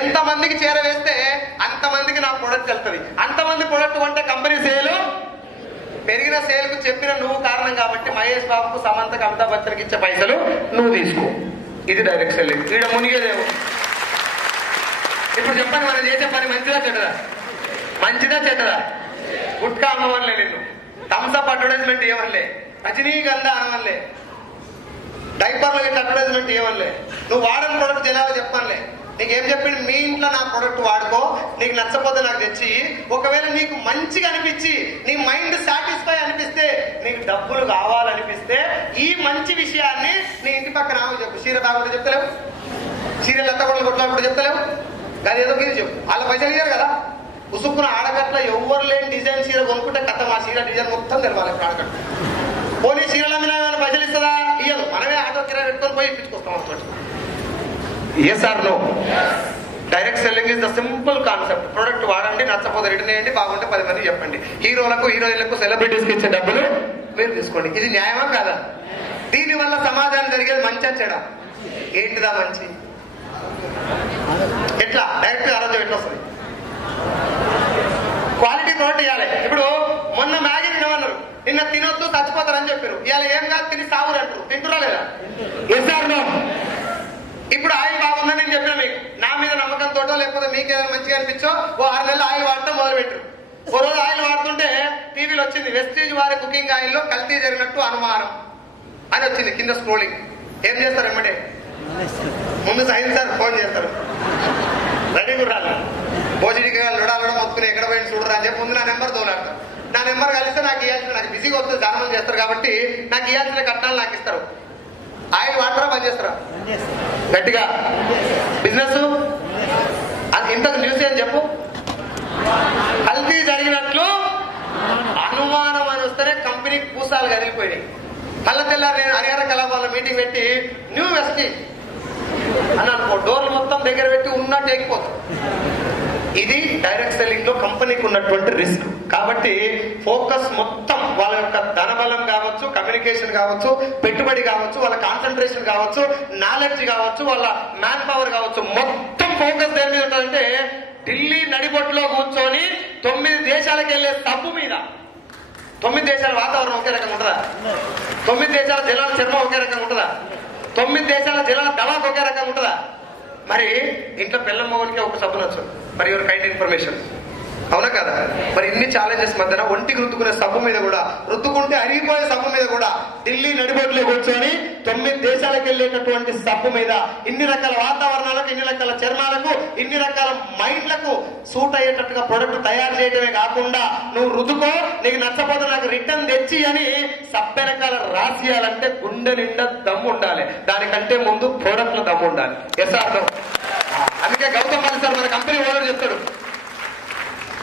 ఎంతమందికి చేరవేస్తే అంతమందికి నా ప్రొడక్ట్ వెళ్తుంది. అంతమంది ప్రొడక్ట్ కొంటే కంపెనీ సేలు పెరిగిన సేల్కు చెప్పిన నువ్వు కారణం కాబట్టి మహేష్ బాబుకు, సమంతకు, అమితాబ్ బచ్చన్కి ఇచ్చే పైసలు నువ్వు తీసుకో. ఇది డైరెక్ట్ సెల్లింగ్. ఈడ మునిగేదేమో. ఇప్పుడు చెప్పండి, మనం చేసే పని మంచిదా చెడ్డదా? మంచిదా చెడ్డదా? గుట్కా అమ్మవన్లే, నిన్ను థమ్స్అప్ అడ్వర్టైజ్మెంట్ ఏమనలే, రజనీగంధ అనవన్లే, డైపర్లో ఇట్లా అడ్వర్టైజ్మెంట్ ఏమనలే, నువ్వు వాడని ప్రొడక్ట్ జనాలు చెప్పనులే. నీకేం చెప్పింది? మీ ఇంట్లో నా ప్రొడక్ట్ వాడుకో, నీకు నచ్చపోతే నాకు తెచ్చి, ఒకవేళ నీకు మంచిగా అనిపించి నీ మైండ్ సాటిస్ఫై అనిపిస్తే, నీకు డబ్బులు కావాలనిపిస్తే ఈ మంచి విషయాన్ని నీ ఇంటి పక్కన ఆమె చెప్పు. చీర బాగుంటే చెప్తలేవు, చీరలు ఎత్తకుండా కొట్టినప్పుడు చెప్తలేవు, అది ఏదో మీరు చెప్పు. వాళ్ళ పైసలు ఇయ్యారు కదా. ఉసుక్కున ఆడగట్ల ఎవరు లేని డిజైన్ చీర కొనుక్కుంటే కథ మా చీర డిజైన్ మొత్తం తెలవాలి ఆడగట్ల. పోనీ చీరల మీద పైసలు ఇస్తుందా? ఇయ్యదు. మనమే ఆటో కిరాయి పెట్టుకొని పోయి ఇప్పించుకుంటాం అతోటి. Yes or no? Direct selling is the simple concept. Product వాడండి, నచ్చపోతే రిటర్న్ చేయండి, బాగుంటే 10 మంది చెప్పండి. హీరోలకు, హీరోయిన్లకు, సెలబ్రిటీస్కి ఇచ్చే డబ్బులు మీరు తీసుకోండి. ఇది న్యాయమా కాదా? దీనివల్ల సమాజానికి జరిగేది మంచి చెడా? ఏంటిదా మంచి? ఎట్లా డైరెక్ట్ ఆరోగ్యం ఎట్లా వస్తుంది? క్వాలిటీ ప్రోడక్ట్ ఇవ్వాలి. ఇప్పుడు మొన్న మ్యాగీ తినమన్నారు, నిన్న తినొద్దు చచ్చిపోతారని చెప్పారు. ఇవాళ ఏం కాదు తిని సాగురు అంటారు. తింటురా లేదా? Yes or no? ఇప్పుడు ఆయిల్ బాగుందని నేను చెప్పిన మీకు, నా మీద నమ్మకంతో లేకపోతే మీకు ఏదైనా మంచిగా అనిపించో ఓ 6 నెలలు ఆయిల్ వాడటం మొదలు పెట్టారు. ఓ రోజు ఆయిల్ వాడుతుంటే టీవీలో వచ్చింది, వెస్టీజ్ వారి కుకింగ్ ఆయిల్లో కల్తీ జరిగినట్టు అనుమానం అని వచ్చింది కింద స్క్రోలింగ్. ఏం చేస్తారు? ఎమ్మటే ముందు సైన్స్ సార్ ఫోన్ చేస్తారు, రెడీ గుర్రాలు భోజనికి లొడాలో మొత్తుకుని ఎక్కడ పోయిన చూడరా అని చెప్పి ముందు నా నెంబర్ తోలాడతారు. నా నెంబర్ కలిస్తే నాకు ఇవ్వాల్సిన, నాకు బిజీగా వస్తుంది, చాలా మంది చేస్తారు కాబట్టి నాకు ఇవ్వాల్సిన కట్నాలు నాకు ఇస్తారు. ఆయిల్ వాడతారా బంద్ చేస్తారా? గట్టిగా బిజినెస్ ఇంతకు న్యూస్ ఏం చెప్పు. కల్తీ జరిగినట్లు అనుమానం అని వస్తేనే కంపెనీకి పూసాలు కదిలిపోయినాయి. మళ్ళా తెల్లారు నేను హరిహర కళాభవన్లో మీటింగ్ పెట్టి న్యూ వెస్టీజ్ అని అనుకో, డోర్లు మొత్తం దగ్గర పెట్టి ఉన్నట్టు ఎక్కిపోతుంది. ఇది డైరెక్ట్ సెల్లింగ్ లో కంపెనీకి ఉన్నటువంటి రిస్క్. కాబట్టి ఫోకస్ మొత్తం వాళ్ళ యొక్క ధనబలం కావచ్చు, కమ్యూనికేషన్ కావచ్చు, పెట్టుబడి కావచ్చు, వాళ్ళ కాన్సన్ట్రేషన్ కావచ్చు, నాలెడ్జ్ కావచ్చు, వాళ్ళ మ్యాన్ పవర్ కావచ్చు, మొత్తం ఫోకస్ దేని మీద ఉంటుందంటే ఢిల్లీ నడిబొట్టులో కూర్చొని 9 దేశాలకు వెళ్లే సబ్బు మీద. 9 దేశాల వాతావరణం ఒకే రకంగా ఉంటుందా? 9 దేశాల జలాల చర్మం ఒకే రకంగా ఉంటుందా? 9 దేశాల జలాల దళాకు ఒకే రకంగా ఉంటుందా? మరి ఇంట్లో పిల్లల మొగలికి ఒక సబ్బు నచ్చు. మరి యువర్ కైండ్ ఇన్ఫర్మేషన్, అవునా కదా? మరి ఇన్ని ఛాలెంజెస్ మధ్యన ఒంటికి రుద్దుకునే సబ్బు మీద కూడా, రుద్దుకుంటే అరిగిపోయే సబ్బు మీద కూడా ఢిల్లీ నడిబొడ్లో కూర్చొని 9 దేశాలకు వెళ్ళేటటువంటి సబ్బు మీద ఇన్ని రకాల వాతావరణాలకు, ఇన్ని రకాల చర్మాలకు, ఇన్ని రకాల మైండ్లకు సూట్ అయ్యేటట్టుగా ప్రొడక్ట్ తయారు చేయడమే కాకుండా నువ్వు రుద్దుకో, నీకు నచ్చపోతే నాకు రిటర్న్ తెచ్చి అని సబ్బె రకాల రాసియాలంటే గుండె నిండా దమ్ము ఉండాలి. దానికంటే ముందు ప్రొడక్ట్ లో దమ్ము ఉండాలి. ఎస్ అర్థం? అందుకే గౌతమ్ బాలి సార్ మన కంపెనీ ఓనర్ చెప్తాడు,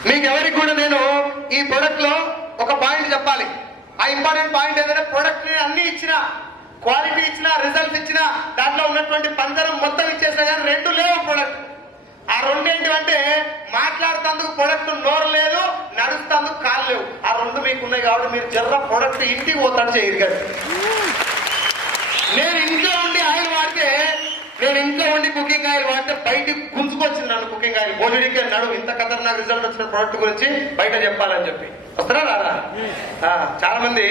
మీకు ఎవరికి కూడా నేను ఈ ప్రొడక్ట్ లో ఒక పాయింట్ చెప్పాలి. ఆ ఇంపార్టెంట్ పాయింట్ ఏంటంటే ప్రొడక్ట్ ని అన్ని ఇచ్చిన, క్వాలిటీ ఇచ్చిన, రిజల్ట్స్ ఇచ్చిన, దాంట్లో ఉన్నటువంటి పంజరం మొత్తం ఇచ్చేసినా కానీ 2 లేవు ప్రొడక్ట్. ఆ 2 ఏంటివంటే మాట్లాడుతందుకు ప్రొడక్ట్ నోరు లేదు, నడుస్తందుకు కాళ్ళు లేవు. ఆ 2 మీకు ఉన్నాయి కాబట్టి మీరు జర్ర ప్రొడక్ట్ ఇంటికి పోతాడు చేయరు కదా. నేను ఇంట్లో ఉండి ఆయిల్ వాడితే నేను ఇంట్లో ఉండి కుకింగ్ ఆయిల్ వాడితే బయటికి గుంజుకొచ్చింది నన్ను కుకింగ్ ఆయిల్ బోజుడికి అన్నాడు ఇంత ఖతర్నాక్ రిజల్ట్ వచ్చిన ప్రోడక్ట్ గురించి బయట చెప్పాలని చెప్పి వస్తారా రాదా చాలా మంది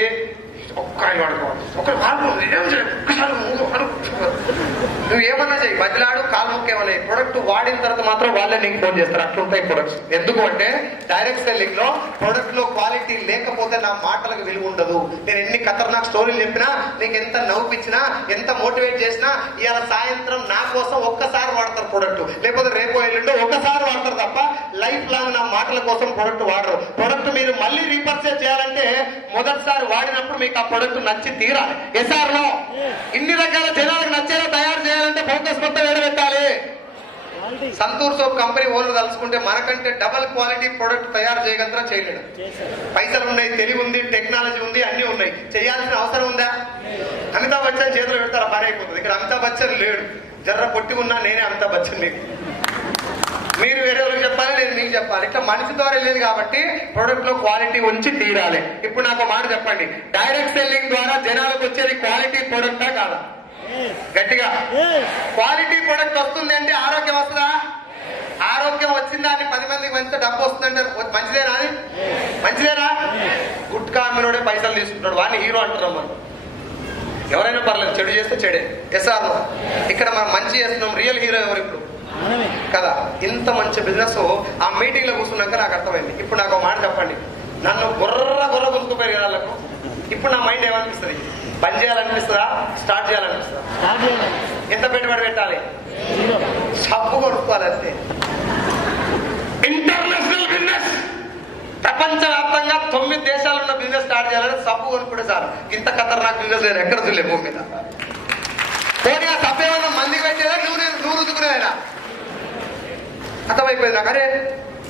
ఒక్క ఆయిల్ వాడుకోవాలి ఒక నువ్వు ఏమన్నా చెయ్యి బదిలాడు కాలు ముఖ్యమని ప్రొడక్ట్ వాడిన తర్వాత మాత్రం వాళ్ళే నీకు ఫోన్ చేస్తారు అట్లుంటాయి ప్రొడక్ట్స్ ఎందుకు అంటే డైరెక్ట్ సెల్లింగ్ లో ప్రొడక్ట్ లో క్వాలిటీ లేకపోతే నా మాటలకు విలువ ఉండదు నేను ఎన్ని ఖతర్నాక్ స్టోరీలు చెప్పినా నీకు ఎంత నవ్వుపించినా ఎంత మోటివేట్ చేసినా ఇవాళ సాయంత్రం నా కోసం ఒక్కసారి వాడతారు ప్రొడక్ట్ లేకపోతే రేపు ఎల్లుండో ఒక్కసారి వాడతారు తప్ప లైఫ్ లాంగ్ నా మాటల కోసం ప్రొడక్ట్ వాడరు ప్రొడక్ట్ మీరు మళ్ళీ రీపర్చేజ్ చేయాలంటే మొదటిసారి వాడినప్పుడు మీకు ఆ ప్రొడక్ట్ నచ్చి తీరాలి ఎస్ఆర్ లో ఇన్ని రకాల జనాలకు నచ్చేలా తయారు చేయాలంటే ఫోకస్ మొత్తం ఎడబెట్టాలి సంతూర్ సోప్ కంపెనీ ఓనర్ తలుచుకుంటే మనకంటే డబల్ క్వాలిటీ ప్రొడక్ట్ తయారు చేయగలరా చేయలేడు పైసలు ఉన్నాయి తెలివి ఉంది టెక్నాలజీ ఉంది అన్ని ఉన్నాయి చేయాల్సిన అవసరం ఉందా అమితాబ్ బచ్చన్ చేతులు పెడతారా పని అయిపోతుంది ఇక్కడ అమితాబ్ బచ్చన్ లేడు జర్ర పొట్టి ఉన్నా నేనే అమితాబ్ బచ్చన్ మీకు మీరు వేరే వాళ్ళకి చెప్పాలి నేను మీకు చెప్పాలి ఇట్లా మనిషి ద్వారా లేదు కాబట్టి ప్రొడక్ట్ లో క్వాలిటీ ఉంచి తీరాలి ఇప్పుడు నాకు మాట చెప్పండి డైరెక్ట్ సెల్లింగ్ ద్వారా జనాలకు వచ్చేది క్వాలిటీ ప్రొడక్టా కాదా గట్టిగా క్వాలిటీ ప్రొడక్ట్ వస్తుంది అంటే ఆరోగ్యం వస్తుందా ఆరోగ్యం వచ్చిందా అని 10 మందికి మంచిగా డబ్బు వస్తుందంటే మంచిదేనా అది మంచిదేనా గుట్కా అమ్మినోడే పైసలు తీసుకుంటాడు వాడిని హీరో అంటున్నాం మనం ఎవరైనా పర్లేదు చెడు చేస్తే చెడే ఎస్ఆర్ ఇక్కడ మనం మంచి చేస్తున్నాం రియల్ హీరో ఎవరు ఇప్పుడు కదా ఇంత మంచి బిజినెస్ ఆ మీటింగ్ లో కూర్చున్నాక నాకు అర్థమైంది ఇప్పుడు నాకు మాట చెప్పండి నన్ను గొర్ర గుర్తుపోయి వాళ్ళకు ఇప్పుడు నా మైండ్ ఏమనిపిస్తుంది బంద్ చేయాలనిపిస్తుందా స్టార్ట్ చేయాలనిపిస్తుందా ఎంత పెట్టుబడి పెట్టాలి సబ్బు కొనుక్కోవాలంటే ఇంటర్నేషనల్ బిజినెస్ ప్రపంచవ్యాప్తంగా 9 దేశాలు ఉన్న బిజినెస్ స్టార్ట్ చేయాలంటే సబ్బు కొనుక్కుంటే చాలు ఇంత ఖతర్నాక్ బిజినెస్ నేను ఎక్కడ చూడలే భూమి మీద పోనీ ఆ సబ్బు ఏమన్నా మందికి పెట్టేదా నువ్వు రుద్దుకునేదా అర్థమైపోయింది నాకు అరే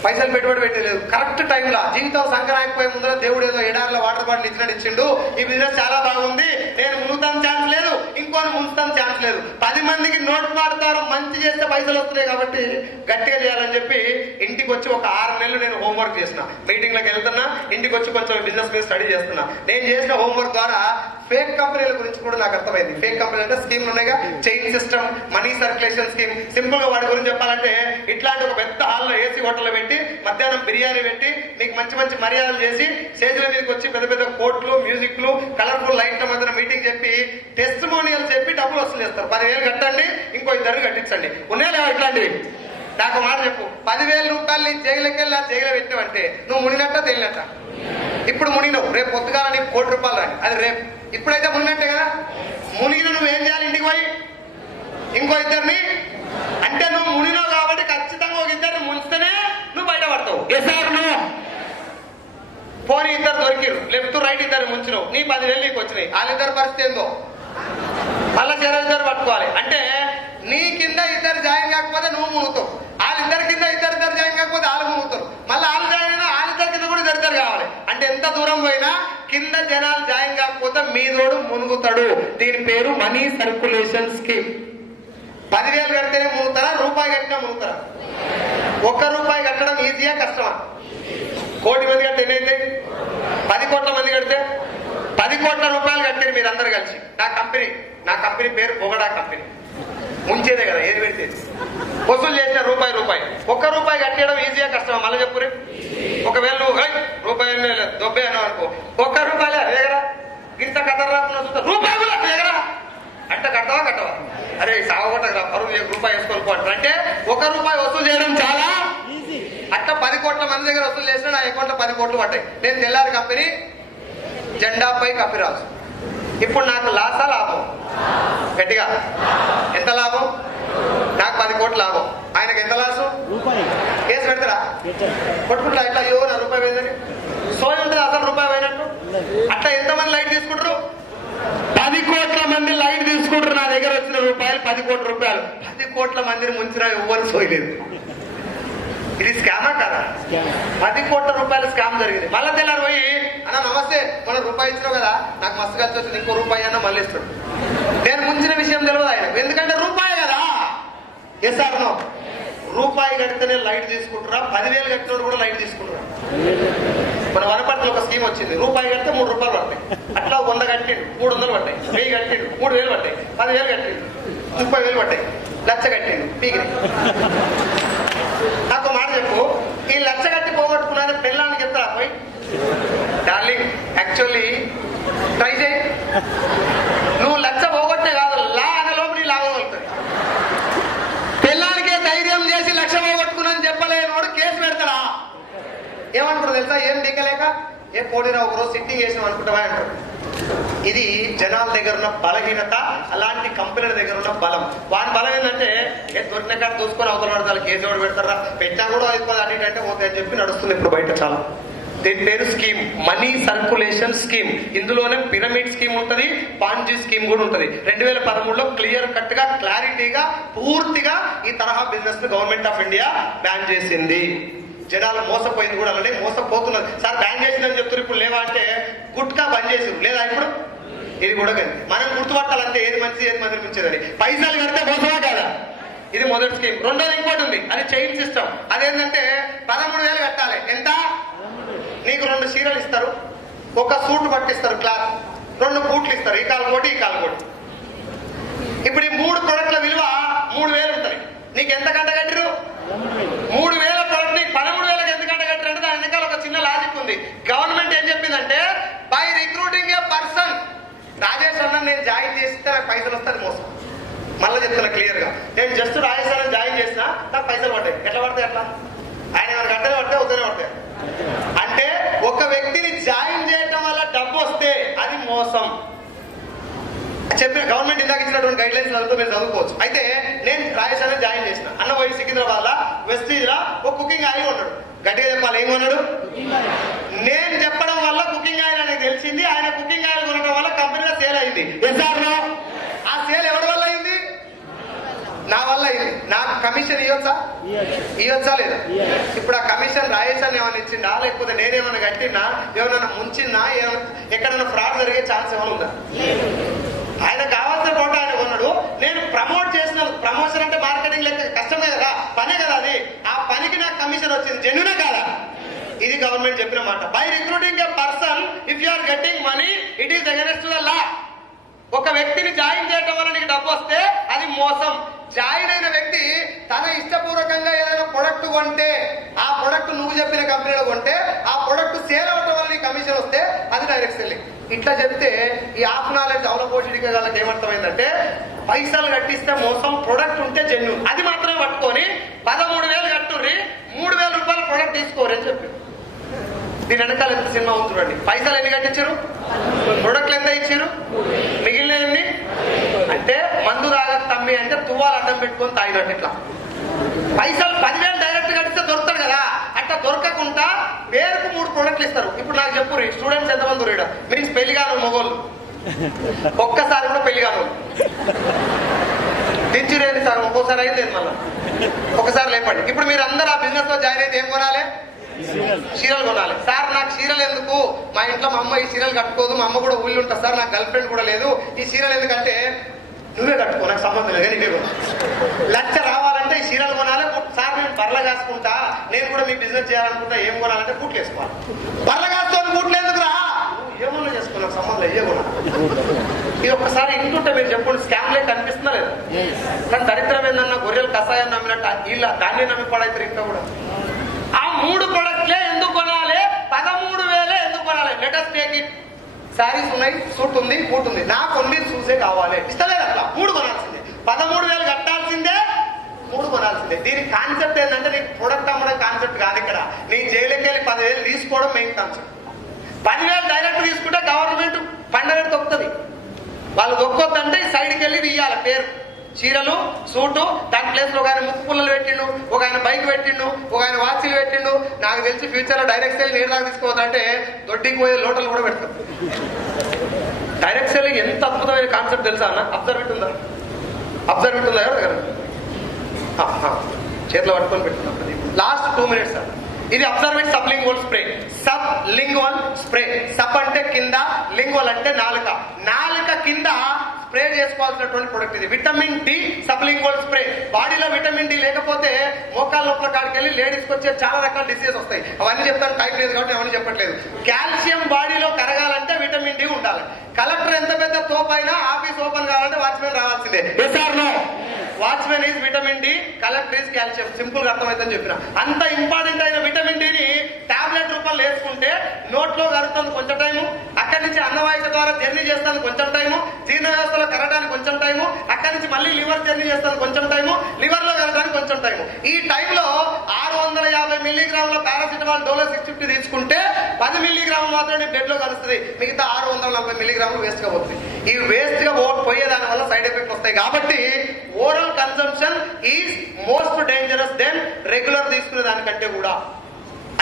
పైసలు పెట్టుబడి పెట్టలేదు కరెక్ట్ టైంలో జీవితం సంక్రాంతిపోయే ముందర దేవుడు ఏదో ఎడారిలో వాటర్ బాటిల్ ఇచ్చినట్టు ఇచ్చిండు ఈ బిజినెస్ చాలా బాగుంది నేను మునుగుతాను ఛాన్స్ లేదు ఇంకోని ముంచుతాను ఛాన్స్ లేదు 10 మందికి నోట్ మాడతారు మంచి చేస్తే పైసలు వస్తున్నాయి కాబట్టి గట్టిగా చేయాలని చెప్పి ఇంటికి వచ్చి ఒక 6 నెలలు నేను హోంవర్క్ చేసిన మీటింగ్ లోకి వెళ్తున్నా ఇంటికి వచ్చి కొంచెం బిజినెస్ మీద స్టడీ చేస్తున్నా నేను చేసిన హోంవర్క్ ద్వారా ఫేక్ కంపెనీల గురించి కూడా నాకు అర్థమైంది ఫేక్ కంపెనీ అంటే స్కీమ్లు ఉన్నాయిగా chain system money circulation scheme simple గా వాటి గురించి చెప్పాలంటే ఇట్లాంటి ఒక పెద్ద హాల్లో ఏసీ హోటల్ పెట్టి మధ్యాహ్నం బిర్యానీ పెట్టి మీకు మంచి మంచి మర్యాదలు చేసి స్టేజ్ల మీదకి వచ్చి పెద్ద పెద్ద కోట్లు మ్యూజిక్లు కలర్ఫుల్ లైట్ల మధ్యన మీటింగ్ చెప్పి టెస్టిమోనియల్ చెప్పి డబ్బులు వసూలు చేస్తారు 10,000 కట్టండి ఇంకో 2 కట్టించండి ఉన్నాయా ఇట్లాంటివి నాకు మాట చెప్పు 10,000 రూపాయలు నీ జైలుకి వెళ్ళి జైలు పెట్టావంటే నువ్వు మునినట్ట తేలినట్ట ఇప్పుడు మునిగినవు రేపు పొద్దుగాల నీకు 1 కోటి రూపాయలు రాని అది రేపు ఇప్పుడైతే మునినట్టే కదా మునిగిన నువ్వేం చేయాలి ఇంటికి పోయి ఇంకో 2 అంటే నువ్వు మునినావు కాబట్టి ఖచ్చితంగా ఒక 2 ముంచితేనే నువ్వు బయటపడతావు పోనీ 2 దొరికిరు లెఫ్ట్ రైట్ 2 ముంచినావు నీ 10,000 నీకు వచ్చినాయి వాళ్ళిద్దరు పరిస్థితి ఏందో మళ్ళా 2 పట్టుకోవాలి అంటే నీ కింద 2 జాయిన్ కాకపోతే నువ్వు మునుగుతావు వాళ్ళిద్దరి కింద 2 జాయిన్ కాకపోతే వాళ్ళు మునుగుతారు మళ్ళీ వాళ్ళు జాయిన్ అయినా వాళ్ళిద్దరి కింద కూడా 2 కావాలి అంటే ఎంత దూరం పోయినా కింద జనాలు జాయిన్ కాకపోతే మీదోడు మునుగుతాడు దీని పేరు మనీ సర్క్యులేషన్ స్కీమ్ 10,000 కడితేనే మునుగుతారా రూపాయి కట్టినా మునుగుతారా 1 రూపాయి కట్టడం ఈజీయా కష్టమా 1 కోటి మంది కడితే ఎన్నైతే 10 కోట్ల మంది కడితే 10 కోట్ల రూపాయలు కట్టారు మీరందరూ కలిసి నా కంపెనీ పేరు బొగడా కంపెనీ ముంచేదే కదా ఏది పెడితే వసూలు చేసిన రూపాయి 1 రూపాయి కట్టడం ఈజీగా కష్టమా మళ్ళీ చెప్పురే ఒకవేళ నువ్వు రూపాయి దొబ్బే అన్నావు అనుకో 1 రూపాయలే వేగరా ఇంత కథ రాకుండా చూస్తా రూపాయి కూడా వేగరా అంటే కట్టవా అరే సాగొట్టరా పరువు రూపాయి వేసుకొని పోండి అంటే 1 రూపాయి వసూలు చేయడం చాలా అట్లా 10 కోట్ల మంది దగ్గర వసూలు చేసినా నా అకౌంట్లో 10 కోట్లు పడ్డాయి నేను తెల్లారి కంపెనీ జెండాపై కపిరాజు ఇప్పుడు నాకు లాసా లాభం గట్టిగా ఎంత లాభం నాకు 10 కోట్ల లాభం ఆయనకు ఎంత లాసు కేసు పెడతారా కొట్టుకుంటా ఇట్లా అయ్యో నా రూపాయి పోయిందని సోని ఉంటుంది అసలు రూపాయి పోయినట్టు అట్లా ఎంతమంది లైట్ తీసుకుంటారు 10 కోట్ల మంది లైట్ తీసుకుంటారు నా దగ్గర వచ్చిన రూపాయలు 10 కోట్ల రూపాయలు 10 కోట్ల మందిని ముంచిన ఎవ్వరు సోయలేదు ఇది స్కామా కదా 10 కోట్ల రూపాయల స్కామ్ జరిగింది మళ్ళీ తెల్లారు పోయి అన్న నమస్తే మనం రూపాయి ఇచ్చినావు కదా నాకు మస్తు ఖర్చు వచ్చింది ఇంకో రూపాయి అన్న మళ్ళీ ఇస్తాడు నేను ముంచిన విషయం తెలియదు ఆయన ఎందుకంటే రూపాయి కదా ఎస్ఆర్ నో రూపాయి కడితేనే లైట్ తీసుకుంటారా 10,000 కట్టినోడు కూడా లైట్ తీసుకుంటారా మన వనపర్తిలో ఒక స్కీమ్ వచ్చింది రూపాయి కడితే 3 రూపాయలు పడతాయి అట్లా 100 కట్టిండు 300 పడ్డాయి 1000 కట్టిండు 3,000 పడ్డాయి 10,000 కట్టిండు 30,000 పడ్డాయి లచ్చగట్టిండు పీకిరి. నాకు మాట చెప్పు, ఈ లచ్చగట్టి పోగొట్టుకున్నాను పెళ్ళానికి ఎత్తరా పోయి? డార్లింగ్ యాక్చువల్లీ ట్రై చేయి. నువ్వు లచ్చ పోగొట్టే కాదు, లా అనే లోపు నీ లాగలుగుతుంది. పెళ్ళానికే ధైర్యం చేసి లక్ష పోగొట్టుకున్నాను చెప్పలేనోడు కేసు పెడతాడా? ఏమనుకుంటారు తెలుసా? ఏం దిగలేక ఏ కోడిరా ఒకరోజు సిట్టింగ్ చేసాం అనుకుంటావా అంటారు. ఇది జనాల దగ్గర ఉన్న బలహీనత, అలాంటి కంపెనీల దగ్గర ఉన్న బలం. వాని బలం ఏంటంటే దొరికిన కాడ చూసుకొని అవతల పడతారు, కేసు ఎవరు పెడతారా, పెట్టా కూడా అయిపోతుంది అటు అంటే పోతాయని చెప్పి నడుస్తుంది ఇప్పుడు బయట చాలా. దీని పేరు స్కీమ్, మనీ సర్కులేషన్ స్కీమ్. ఇందులోనే పిరమిడ్ స్కీమ్ ఉంటది, పాంజీ స్కీమ్ కూడా ఉంటది. 2013లో క్లియర్ కట్ గా క్లారిటీగా పూర్తిగా ఈ తరహా బిజినెస్ ను గవర్నమెంట్ ఆఫ్ ఇండియా బ్యాన్ చేసింది. జనాలు మోసపోయింది కూడా, అలానే మోసపోతున్నారు. సార్ బ్యాన్ చేసిందని చెప్తారు, ఇప్పుడు లేవా అంటే గుట్కా బంద్ చేసి లేదా ఇప్పుడు ఇది కూడా కానీ మనం గుర్తుపట్టాలంటే ఏది మంచి ఏది మంది అనిపించేదని. పైసలు కడితే మోసమా కాదా? ఇది మొదటి స్కీమ్. రెండోది ఇంకోటి ఉంది, అది చైన్ సిస్టమ్. అదేంటంటే 13,000 కట్టాలి. ఎంత? నీకు 2 చీరలు ఇస్తారు, ఒక సూట్ పట్టిస్తారు క్లాత్, 2 బూట్లు ఇస్తారు, ఈ కాలు కోటి ఈ కాలు కోటి. ఇప్పుడు ఈ 3 ప్రొడక్ట్ల విలువ 3,000 ఉంటుంది. నీకు ఎంత గంట కట్టిరు? 3,000 ప్రొడక్ట్ నీకు 13,000 ఎంత గంట కట్టిరు అంటే దాని వెనకాల ఒక చిన్న లాజిక్ ఉంది. గవర్నమెంట్ ఏం చెప్పిందంటే by recruiting a person, Rajesh అన్న నేను జాయిన్ చేస్తే నాకు పైసలు వస్తుంది మోసం. మళ్ళీ చెప్తున్నా క్లియర్ గా, నేను జస్ట్ రాజేష్ అన్న జాయిన్ చేసినా నాకు పైసలు పడ్డాయి. ఎట్లా పడతాయి? ఎట్లా? ఆయన ఏమైనా గంటలు పడతాయి, ఉదయం పడతాయి. అంటే ఒక వ్యక్తిని జాయిన్ చేయటం వల్ల డబ్బు వస్తే అది మోసం చెప్పిన గవర్నమెంట్ ఇందాక ఇచ్చినటువంటి గైడ్ లైన్స్ అంతా మీరు చదువుకోవచ్చు. అయితే నేను రాజేష్ అన్న జాయిన్ చేసిన అన్న పోయి సికింద్రాబాద్ లా వెస్టీజ్ లా ఒక కుకింగ్ ఆయిల్ కొన్నాడు. గట్టిగా చెప్పాలి, ఏం కొన్నాడు? నేను చెప్పడం వల్ల కుకింగ్ ఆయిల్ అనేది తెలిసింది. ఆయన కుకింగ్ ఆయిల్ కొనడం వల్ల కంపెనీలో సేల్ అయింది. ఆ సేల్ ఎవరి వల్ల అయింది? నా వల్ల అయింది. నాకు కమిషన్ ఇవ్వచ్చా లేదా? ఇప్పుడు ఆ కమిషన్ రాజేష్ అని ఏమైనా ఇచ్చిందా, లేకపోతే నేనేమన్నా కట్టినా, ఏమన్నా ముంచినా, ఎక్కడన్నా ఫ్రాడ్ జరిగే ఛాన్స్ ఏమైనా ఉందా? ఆయన కావాల్సిన కోట ఆయన కొన్నాడు, నేను ప్రమోట్ చేసిన. ప్రమోషన్ అంటే మార్కెటింగ్ లెక్క కష్టమే కదా, పనే కదా అది. ఆ పనికి నాకు కమిషన్ వచ్చింది. జెన్యూనే కాదా? ఇది గవర్నమెంట్ చెప్పిన మాట. By recruiting a person if you are getting money it is against the law. ఒక వ్యక్తిని జాయిన్ చేయడం వల్ల నీకు డబ్బు వస్తే అది మోసం. జాయిన్ అయిన వ్యక్తి తన ఇష్టపూర్వకంగా ఏదైనా ప్రొడక్ట్ కొంటే, ఆ ప్రొడక్ట్ నువ్వు చెప్పిన కంపెనీలో కొంటే, ఆ ప్రొడక్ట్ సేల్ అవడం వల్ల నీకు కమిషన్ వస్తే అది డైరెక్ట్ సెల్లింగ్. ఇట్లా చెప్తే ఈ ఆఫ్ నాలెడ్జ్ అవలపోషిక వాళ్ళకి ఏమర్థమైందంటే పైసలు కట్టిస్తే మోసం, ప్రొడక్ట్ ఉంటే జెన్యూన్. అది మాత్రమే పట్టుకొని 13,000 కట్టుర్రి, 3,000 రూపాయల ప్రొడక్ట్ తీసుకోరు అని చెప్పి. దీని వెనకాల ఎంత సినిమా ఉంది చూడండి. పైసలు ఎన్ని కట్టించారు, ప్రొడక్ట్లు ఎంత ఇచ్చారు, మిగిలినవన్నీ అంటే మందు తాగ తమ్మి అంటే తువ్వాలు అడ్డం పెట్టుకొని తాగినట్టు. ఇట్లా పైసలు 10,000 డైరెక్ట్ కట్టిస్తే దొరుకుతాడు కదా, అట్లా దొరకకుండా పేరుకు 3 ప్రొడక్ట్లు ఇస్తారు. ఇప్పుడు నాకు చెప్పు, స్టూడెంట్స్ ఎంతమంది రీడ మీన్స్ పెళ్లి కాను మొగోళ్ళు ఒక్కసారి కూడా పెళ్లి కాను దించురేది సార్, ఒక్కోసారి అయితే మళ్ళీ ఒకసారి లేపండి. ఇప్పుడు మీరు అందరూ ఆ బిజినెస్ లో జాయిన్ అయితే ఏం కొనాలి? చీరలు కొనాలి. సార్ నాకు చీరలు ఎందుకు, మా ఇంట్లో మా అమ్మ ఈ చీరలు కట్టుకోదు, మా అమ్మ కూడా ఊళ్ళు ఉంటుంది సార్, నాకు గర్ల్ ఫ్రెండ్ కూడా లేదు, ఈ చీరలు ఎందుకంటే నువ్వే కట్టుకో, నాకు సంబంధం లేదు, నీవే కొను. లక్ష రావాలంటే ఈ చీరలు కొనాలి. సార్ నేను బర్ల కాసుకుంటా, నేను కూడా మీ బిజినెస్ చేయాలనుకుంటా, ఏం కొనాలంటే బూట్లు వేసుకోవాలి. బర్ల కాసుకొని బూట్లు ఎందుకు రా, ఏమన్నా చేసుకో, నాకు సంబంధం లేదు, ఏ కొనాలి. ఇది ఒక్కసారి ఇంటుంటే మీరు చెప్పండి, స్కామ్ లేక కనిపిస్తున్నా లేదు? కానీ దరిద్రం ఏందన్నా గొర్రెలు కషాయం నమ్మినట్టు వీళ్ళ దాన్ని నమ్మి పడైతే ఇంకా కూడా. ఆ 3 ప్రొడక్ట్లే ఎందుకు కొనాలి? 13,000 ఎందుకు కొనాలి? Latest take it. శారీస్ ఉన్నాయి, సూట్ ఉంది, బూట్ ఉంది, నాకు ఓన్లీ షూసే కావాలి. ఇస్తలేదు అట్లా, 3 కొనాల్సిందే. 13,000 కట్టాల్సిందే, 3 కొనాల్సిందే. దీని కాన్సెప్ట్ ఏంటంటే నీకు ప్రొడక్ట్ అమ్మడం కాన్సెప్ట్ కాదు. ఇక్కడ నీ జైలుకి వెళ్ళి 10,000 తీసుకోవడం మెయిన్ కాన్సెప్ట్. 10,000 డైరెక్ట్ తీసుకుంటే గవర్నమెంట్ పండగ తొక్కుతుంది. వాళ్ళు దొక్కొద్దంటే సైడ్కి వెళ్ళి ఇయ్యాలి పేరు, చీరలు, సూటు. దాని ప్లేస్ లో ఒక ఆయన ముక్కు పుల్లలు పెట్టిండు, ఒక ఆయన బైక్ పెట్టిండు, ఒక ఆయన వాచీలు పెట్టిండు. నాకు తెలిసి ఫ్యూచర్ లో డైరెక్ట్ సెల్ నీరు దాకా తీసుకోవద్దంటే దొడ్డికి పోయే లోటలు కూడా పెడతారు. డైరెక్ట్ సెల్లింగ్ ఎంత అద్భుతమైన కాన్సెప్ట్ తెలుసా అన్న? అబ్జర్వ్ ఉందా ఎవరు చేతిలో పట్టుకొని పెట్టుకున్నాం. Last 2 minutes sir. ఇది అబ్జర్వేట్ sublingual spray. Sublingual spray. Sub అంటే కింద, లింగ్వల్ అంటే నాలుక. నాలుక కింద స్ప్రే చేసుకోవాల్సినటువంటి ప్రొడక్ట్ ఇది. Vitamin D sublingual spray. బాడీలో విటమిన్ డి లేకపోతే మోకాళ్ళ లోపల కాడికి వెళ్ళి లేడీస్కి వచ్చే చాలా రకాల డిసీజెస్ వస్తాయి. అవన్నీ చెప్తాను, టైం లేదు కాబట్టి అవన్నీ చెప్పట్లేదు. కాల్షియం బాడీలో కరగాలంటే విటమిన్ డి ఉండాలి. కలెక్టర్ ఎంత పెద్ద తోపైనా ఆఫీస్ ఓపెన్ కావాలంటే వాచ్మెన్ రావాల్సిందే. Watch watchman is vitamin D, collector is calcium. Simple గా అర్థమైందని చెప్పిన. అంత ఇంపార్టెంట్ అయిన విటమిన్ డిని టాబ్లెట్ రూపంలో వేసుకుంటే నోట్లో కలుగుతుంది కొంచెం టైము, అక్కడి నుంచి అన్నవాహిక ద్వారా జర్నీ చేస్తాను కొంచెం టైము, జీర్ణ వ్యవస్థలో కరగడానికి కొంచెం టైము, అక్కడి నుంచి మళ్ళీ లివర్ జర్నీ చేస్తాను కొంచెం టైము, లివర్ లో కలగడానికి కొంచెం టైము. ఈ టైంలో 650 మిల్లీగ్రాముల పారాసిటమాల్ డోలో 650 తీసుకుంటే 10 మిల్లీగ్రాములు మాత్రమే బ్లడ్ లో కలుస్తుంది. మిగతా 640 మిల్లీగ్రాములు వేస్ట్ గా పోతుంది. ఈ వేస్ట్ గా పోయేదాని వల్ల సైడ్ ఎఫెక్ట్ వస్తాయి. కాబట్టి oral consumption is most dangerous then regular తీసుకునే దానికంటే కూడా.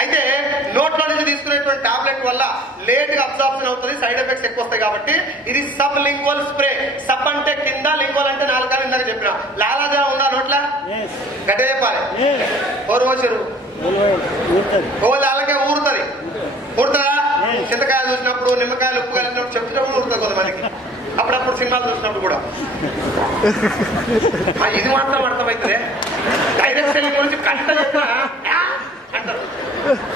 అయితే నోట్లో నుంచి తీసుకునేటువంటి టాబ్లెట్ వల్ల లేట్ గా అబ్జార్ప్షన్ అవుతుంది, సైడ్ ఎఫెక్ట్స్ ఎక్కువ వస్తాయి. కాబట్టి ఇది సబ్ లింగ్వల్ స్ప్రే. సబ్ అంటే కింద, లింగ్వల్ అంటే నాలుగు ఇందాక చెప్పిన. లాలాజలం ఉందా నోట్లా? గట్టే చెప్పాలి. ఓ రోజు ఓ లాలకే ఊరుతుంది. ఊరుతుందా? చింతకాయలు చూసినప్పుడు, నిమ్మకాయలు, ఉప్పు కలిసినప్పుడు, చెప్తున్నప్పుడు ఊరుతుంది కొంతమందికి. అప్పుడప్పుడు సినిమాలు చూసినప్పుడు కూడా ఇది మాత్రం అర్థమవుతుంది. డైరెక్ట్ గురించి కంట చెప్పిన అంటారు.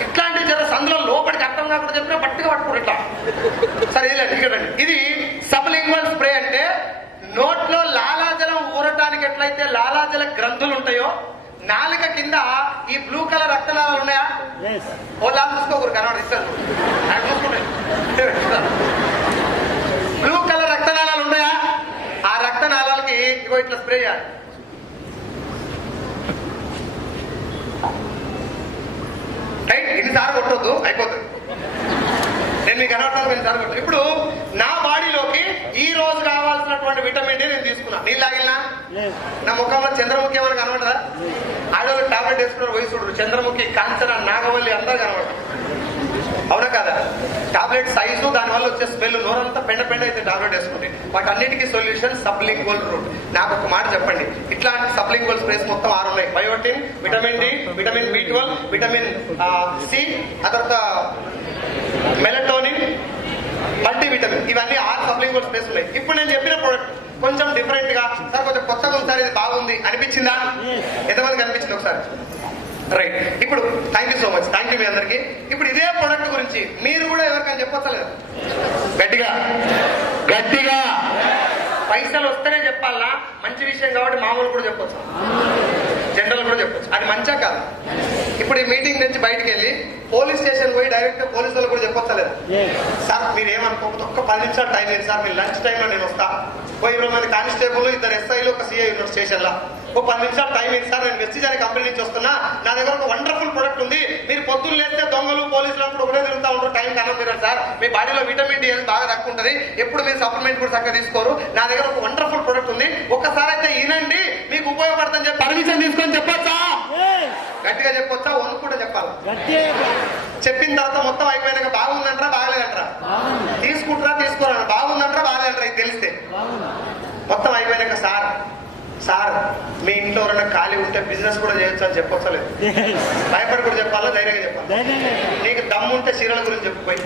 ఇట్లాంటి జర సందులో లోపలికి అర్థం కాకుండా చెప్పినా పట్టుగా పట్టుకుంటా ఇట్లా. సరే ఇదండి ఇక్కడండి. ఇది సబ్లింగ్వల్ స్ప్రే అంటే నోట్లో లాలాజలం ఊరటానికి ఎట్లయితే లాలాజల గ్రంథులు ఉంటాయో నాలుక కింద ఈ బ్లూ కలర్ రక్తనాళాలు ఉన్నాయా? ఓ లాగా చూసుకోకూరు కనబడి ఇస్తారు చూసుకుంటాయి. బ్లూ కలర్ రక్తనాళాలు ఉన్నాయా? ఆ రక్తనాళాలకి ఇగో ఇట్లా స్ప్రే చేయాలి. రైట్, ఇన్నిసార్లు కొట్టొద్దు, అయిపోతుంది. నేను మీకు కనబడతాను ఎన్నిసార్లు కొట్టు. ఇప్పుడు నా బాడీలోకి ఈ రోజు కావాల్సినటువంటి విటమిన్ డి నేను తీసుకున్నా. నీళ్ళు తాగినా నా ముఖంలో చంద్రముఖి ఏమైనా కనబడదా? ఆడవాళ్ళు టాబ్లెట్ వేసుకున్నారు, వయసుడు చంద్రముఖి, కాంచన, నాగవల్లి అందరూ కనబడతారు. అవునా కదా? టాబ్లెట్ సైజు, దానివల్ల వచ్చే స్మెల్, నోరంతా పెండ అయితే టాబ్లెట్ వేసుకుంటే వాటన్నిటికీ సొల్యూషన్ సబ్లింగ్వల్ రూట్. నాకు ఒక మాట చెప్పండి, ఇట్లాంటి సబ్లింగ్వల్ స్ప్రేస్ మొత్తం 6 ఉన్నాయి. Biotin, vitamin D, vitamin B12, vitamin C, ఆ తర్వాత మెలటోనిన్, మల్టీవిటమిన్, ఇవన్నీ 6 సబ్లింగ్వల్ స్ప్రేస్ ఉన్నాయి. ఇప్పుడు నేను చెప్పిన ప్రోడక్ట్ కొంచెం డిఫరెంట్ గా, సార్ కొంచెం కొత్తగా ఉంది సార్, ఇది బాగుంది అనిపించిందా? ఎంతమందికి అనిపించింది ఒకసారి? రైట్. ఇప్పుడు thank you so much, thank you మీ అందరికి. ఇప్పుడు ఇదే ప్రొడక్ట్ గురించి మీరు కూడా ఎవరికైనా చెప్పొచ్చలేదు? గట్టిగా గట్టిగా పైసలు వస్తేనే చెప్పాలా? మంచి విషయం కాబట్టి మామూలు కూడా చెప్పొచ్చు, జనరల్ కూడా చెప్పొచ్చు. అది మంచిగా కాదు. ఇప్పుడు ఈ మీటింగ్ నుంచి బయటకు వెళ్ళి పోలీస్ స్టేషన్ పోయి డైరెక్ట్ పోలీసు వాళ్ళు కూడా చెప్పొచ్చలేదు? సార్ మీరు ఏమనుకోకపోతే ఒక్క 10 నిమిషాలు టైం లేదు సార్, మీరు లంచ్ టైంలో నేను వస్తా. 20 మంది కానిస్టేబుల్, 2 SIలు, 1 CI ఉన్నారు స్టేషన్ లో. ఓ 10 నిమిషాలు టైం ఏంటి సార్, నేను వెస్టిజ్ అనే కంపెనీ నుంచి వస్తున్నా, నా దగ్గర ఒక వండర్ఫుల్ ప్రొడక్ట్ ఉంది. మీరు పొద్దున్న లేస్తే దొంగలు, పోలీసులు కూడా ఒకటే తిరుగుతూ ఉంటారు, టైం కన్నా తిరగదు సార్. మీ బాడీలో విటమిన్ డి అనేది బాగా తక్కువ ఉంటుంది, ఎప్పుడు మీరు సప్లిమెంట్ కూడా చక్కగా తీసుకోరు. నా దగ్గర ఒక వండర్ఫుల్ ప్రొడక్ట్ ఉంది, ఒక్కసారి అయితే వినండి, మీకు ఉపయోగపడుతుందని చెప్పి పర్మిషన్ తీసుకొని చెప్పొచ్చా? గట్టిగా చెప్పొచ్చా? వన్ కూడా చెప్పాలి. చెప్పిన తర్వాత మొత్తం అయిపోయినాక బాగుందంటారా బాగలేదంటారా? తీసుకుంటారా తీసుకోరా? బాగుందంటారా బాగలేదంటారా? ఇది తెలిస్తే మొత్తం అయిపోయినాక సార్ మీ ఇంట్లో ఎవరైనా ఖాళీ ఉంటే బిజినెస్ కూడా చేయొచ్చు అని చెప్పొచ్చలేదు? భయపడి కూడా చెప్పాలా, ధైర్యంగా చెప్పాలి? నీకు దమ్ము ఉంటే చీరల గురించి చెప్పిపోయి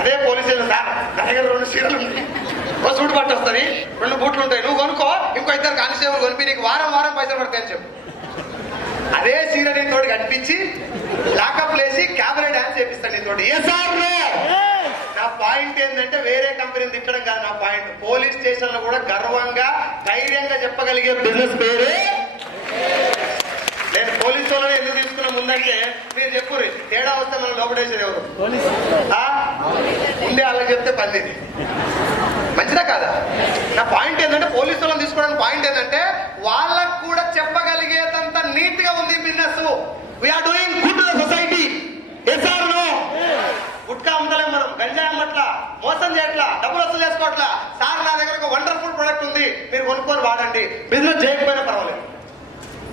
అదే పోలీసులు, సార్ నా దగ్గర 2 చీరలు ఉంటాయి, ఒక సూట్ బట్ట వస్తుంది, 2 బూట్లు ఉంటాయి, నువ్వు కొనుక్కో, ఇంకో 2 కానిస్టేబుల్ కొనిపి, నీకు వారం పైసలు పడతాయని చెప్పు. అదే చీర నీతోటి కనిపించి లాకప్ లేసి క్యాబరే డాన్స్ చేపిస్తాను నీతోటి. ఏ సార్ నా పాయింట్ ఏంటంటే వేరే కంపెనీని తిట్టడం కాదు. నా పాయింట్ పోలీస్ స్టేషన్ లో కూడా గర్వంగా ధైర్యంగా చెప్పగలిగే బిజినెస్ పేరే. నేను పోలీసు వాళ్ళని ఎందుకు తీసుకున్నా ముందంటే మీరు చెప్పుర్రి, తేడా వస్తే మనం లోపడేసేది ఎవరు? ఉండే వాళ్ళకి చెప్తే పందిది మంచిదా కాదా? నా పాయింట్ ఏంటంటే పోలీసు వాళ్ళని తీసుకోవడానికి పాయింట్ ఏంటంటే వాళ్ళకు కూడా చెప్పగలిగేదంత నీట్ గా ఉంది business. We're doing good to the society. Gutka అమ్ముతలేం మనం, గంజాయి అమ్మట్లా, మోసం చేయట్లా, డబ్బులు వసూలు చేసుకోవట్లా. సార్ నా దగ్గర ఒక వండర్ఫుల్ ప్రొడక్ట్ ఉంది, మీరు కొనుక్కొని వాడండి. బిజినెస్ చేయకపోయినా పర్వాలేదు,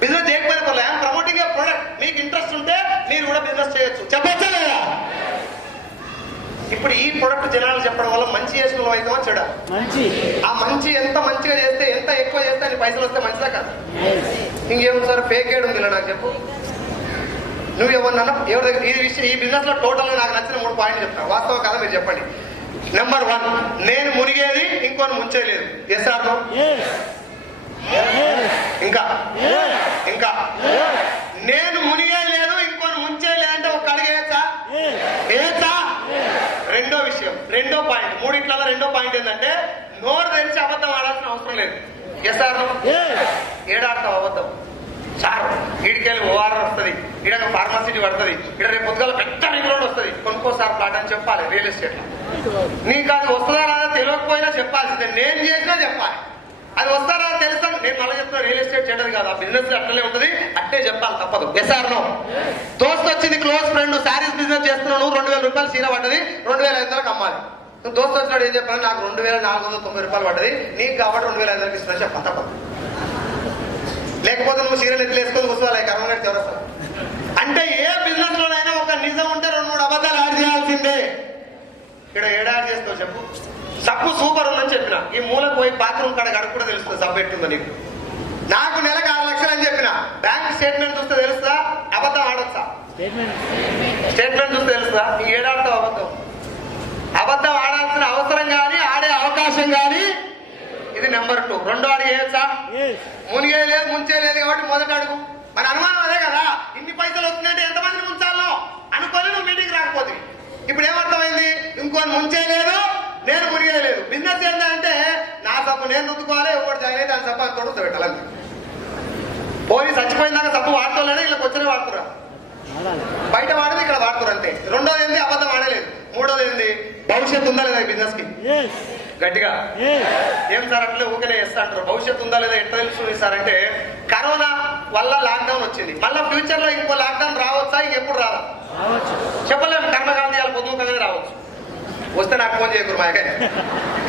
బిజినెస్ చేయకపోయినా పర్వాలేదు. I'm promoting A product. మీకు ఇంట్రెస్ట్ ఉంటే మీరు కూడా బిజినెస్ చేయొచ్చు. చెప్పొచ్చా లేదా? ఇప్పుడు ఈ ప్రొడక్ట్ జనాలు చెప్పడం వల్ల మంచి చేసుకున్న అవుతామా చెడా? ఆ మంచి ఎంత మంచిగా చేస్తే, ఎంత ఎక్కువ చేస్తే అన్ని పైసలు వస్తే మంచిదా కదా? ఇంకేముంది సార్, ఫేక్ ఏడు ఉంది నాకు చెప్పు. నువ్వు ఏమన్నా ఎవరి దగ్గర ఈ బిజినెస్ లో టోటల్ గా నాకు నచ్చిన 3 పాయింట్లు చెప్తాను, వాస్తవం కాదా మీరు చెప్పండి. నెంబర్ 1, నేను మునిగేది ఇంకొని ముంచేయలేదు. Yes or no? ఇంకా నేను మునిగేయలేదు ఇంకొని ముంచేయలేదంటే ఒక అడిగేయచ్చా? ఏచా? రెండో పాయింట్, 3 రెండో పాయింట్ ఏంటంటే నోరు తెరిచి అబద్ధం ఆడాల్సిన అవసరం లేదు. Yes or no? ఈడికెళ్ళి ఓఆర్ఆర్ వస్తుంది, ఈడ ఫార్మసిటీ పడుతుంది, ఇక్కడ రేపు పొద్దుగాల పెద్ద రింగ్ రోడ్ వస్తుంది, కొనుక్కోసారి ప్లాట్ అని చెప్పాలి రియల్ ఎస్టేట్. నీకు అది వస్తుందా రాదా తెలియకపోయినా చెప్పాల్సిందే, నేను చేసినా చెప్పాలి. అది వస్తారా తెలుస్తాను, నేను మళ్ళీ చెప్తున్నా రియల్ ఎస్టేట్ చేయడం కాదు, ఆ బిజినెస్ అట్లనే ఉంటుంది, అట్టే చెప్పాలి తప్పదు. ఎస్ఆర్నో దోస్త్ వచ్చింది క్లోజ్ ఫ్రెండ్, శారీస్ బిజినెస్ చేస్తున్నాను, 2000 రూపాయలు చీర పడ్డది, 2500 అమ్మాలి. దోస్త్ వచ్చినాడు ఏం చెప్పాను, నాకు 2490 రూపాయలు పడ్డది, నీకు కాబట్టి 2500 ఇస్తున్నా చెప్పాలి తప్పదు. లేకపోతే నువ్వు చీరలు ఎట్లా వేసుకొని కూర్చోవాలి కర్మగారి చౌరస్తా. అంటే ఏ బిజినెస్ లోనైనా ఒక నిజం ఉంటే 2-3 అబద్ధాలు యాడ్ చేయాల్సిందే. ఇక్కడ ఏడాది చేస్తావు చెప్పు. సబ్బు సూపర్ ఉందని చెప్పిన, ఈ మూలకు పోయి బాత్రూమ్ కాడ గడుపు కూడా తెలుస్తుంది సబ్బు ఎట్టుందో నీకు. నాకు నెలకు 6 లక్షలు అని చెప్పిన, బ్యాంక్ స్టేట్మెంట్ చూస్తే తెలుస్తా అబద్ధం ఆడొచ్చా? స్టేట్మెంట్ చూస్తే తెలుస్తా ఈ ఏడాడుతావు అబద్ధం. అబద్ధం ఆడాల్సిన అవసరం కానీ ఆడే అవకాశం కానీ ఇది నెంబర్ 2. రెండో అడుగు వేయచ్చా? మునిగే లేదు ముంచే లేదు కాబట్టి మొదటి అడుగు. మన అనుమానం అదే కదా, ఇన్ని పైసలు వస్తున్నాయంటే ఎంతమందిని ముంచాలో అనుకొని నువ్వు మీటింగ్ రాకపోతే. ఇప్పుడు ఏమర్థమైంది, ఇంకొని ముంచే లేదు, నేను మునిగే లేదు. బిజినెస్ ఏంటంటే నా సబ్బు నేను రుద్దుకోవాలి, ఒకటి జాయిన్ అయితే దాని సబ్బు అంత తొడుగుతా పెట్టాలి. పోయి చచ్చిపోయిందాక సబ్బు వాడుకోలేదా, ఇలా వచ్చనే వాడుతురా, బయట వాడేది ఇక్కడ వాడుతురు అంతే. రెండోది ఏంది, అబద్ధం ఆడలేదు. మూడోది ఏంది, భవిష్యత్తు ఉందా లేదా బిజినెస్ కి? గట్టిగా ఏం సార్ అట్లే ఊకనే చేస్తా అంటారు. భవిష్యత్తు ఉందా లేదా ఎట్లా తెలుస్తుంది సార్ అంటే, కరోనా వల్ల లాక్డౌన్ వచ్చింది, మళ్ళీ ఫ్యూచర్ లో ఇంకో లాక్డౌన్ రావచ్చా, ఇంకెప్పుడు రాదా చెప్పలేము. కర్మకాంతి ఇవాళ పొద్దుముఖంగా రావచ్చు. వస్తే నాకు ఫోన్ చేయకూరు మా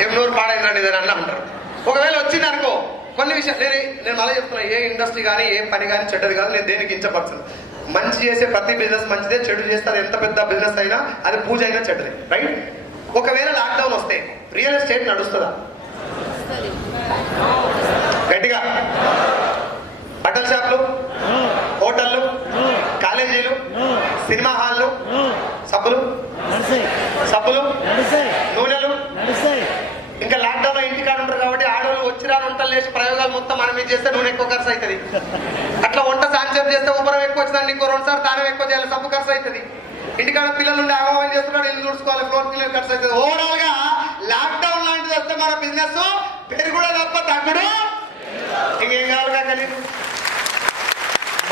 ఏం నోరు పాడైందండి ఇదని అన్న అంటారు. ఒకవేళ వచ్చింది అనుకో, కొన్ని విషయాలు నేను మళ్ళీ చెప్తున్నా, ఏ ఇండస్ట్రీ కానీ ఏ పని కానీ చెడ్డది కాదు, నేను దేనికి ఇంచపరచను. మంచి చేసే ప్రతి బిజినెస్ మంచిదే, చెడు చేస్తే అది ఎంత పెద్ద బిజినెస్ అయినా అది పూజ అయినా చెడ్డది, రైట్? ఒకవేళ లాక్డౌన్ వస్తే రియల్ ఎస్టేట్ నడుస్తుందా? గట్టిగా బట్టల షాపులు, హోటళ్ళు, కాలేజీలు, సినిమా హాళ్ళు, సబ్బులు నూనెలు, ఇంకా లాక్డౌన్ లో ఇంటికాడ ఉంటారు కాబట్టి ఆడవాళ్ళు వచ్చి రాని వంటలు చేసి ప్రయోగాలు మొత్తం మనం మీద చేస్తే నూనె ఎక్కువ ఖర్చు అవుతుంది. అట్లా వంట సాంక్షన్ చేస్తే ఉబ్బరం ఎక్కువ వచ్చిందండి, ఇంకో 2 సార్లు తానం ఎక్కువ చేయాలి, సబ్బు ఖర్చు అవుతుంది. ఇంటికాడ పిల్లలు ఉండి ఆగమని చేస్తున్నాడు, ఇల్లు చూసుకోవాలి, ఫ్లోర్ క్లీనర్ ఖర్చు అవుతుంది. ఓవరాల్ గా లాక్డౌన్ లాంటిది వస్తే మన బిజినెస్ పెరుగుడే తప్ప తగ్గుడు ఇంకేం కావాలి కాక.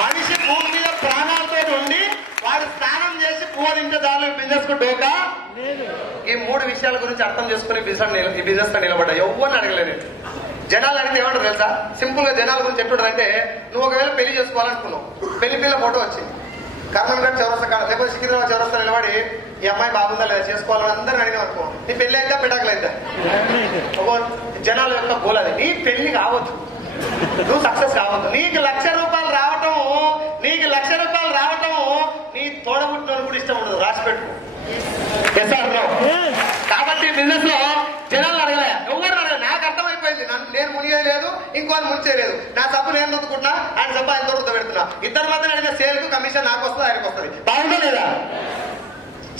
మనిషి భూమి మీద ప్రాణాలతో ఉండి వాడు స్నానం చేసి పూజించే దాని బిజినెస్ కు డోకా. ఈ 3 విషయాల గురించి అర్థం చేసుకుని ఈ బిజినెస్ తో నిలబడ్డా. ఎవరిని అడగలేదు. జనాలు అడిగితే ఏమంటారు తెలుసా? సింపుల్ గా జనాల గురించి ఎట్లుంటారు అంటే, నువ్వు ఒకవేళ పెళ్లి చేసుకోవాలనుకున్నావు, పెళ్లి పిల్ల ఫోటో వచ్చింది, కర్మంగడ్ చౌరస్తా కాడ లేకపోతే సికింద్రాబాద్ చౌరస్తా నిలబడి ఈ అమ్మాయి బాగుందా లేదా చేసుకోవాలని అందరిని అడిగిన అనుకో, నీ పెళ్లి అయితే పెటాకులు అయితే జనాల యొక్క గోల్ అది. నీ పెళ్లి కావద్దు, నువ్వు సక్సెస్ కావద్దు. నీకు ₹1,00,000 రావటము నీ తోడబుట్టిన కూడా ఇష్టం ఉండదు, రాసి పెట్టుకో. కాబట్టి బిజినెస్ లో జనాలు అడగలే, ఎవరు అడగలేదు. నాకు అర్థమైపోయింది, నేను మునిగేయలేదు, ఇంకోని ముంచేయలేదు. నా సబ్బు నేను రుద్దుకుంటున్నా, ఆయన సబ్బు ఆయన రుద్ద పెడుతున్నా. ఇద్దరి మధ్య అడిగిన సేల్ కు కమిషన్ నాకు వస్తుంది, ఆయనకు వస్తుంది. బాగుందా లేదా?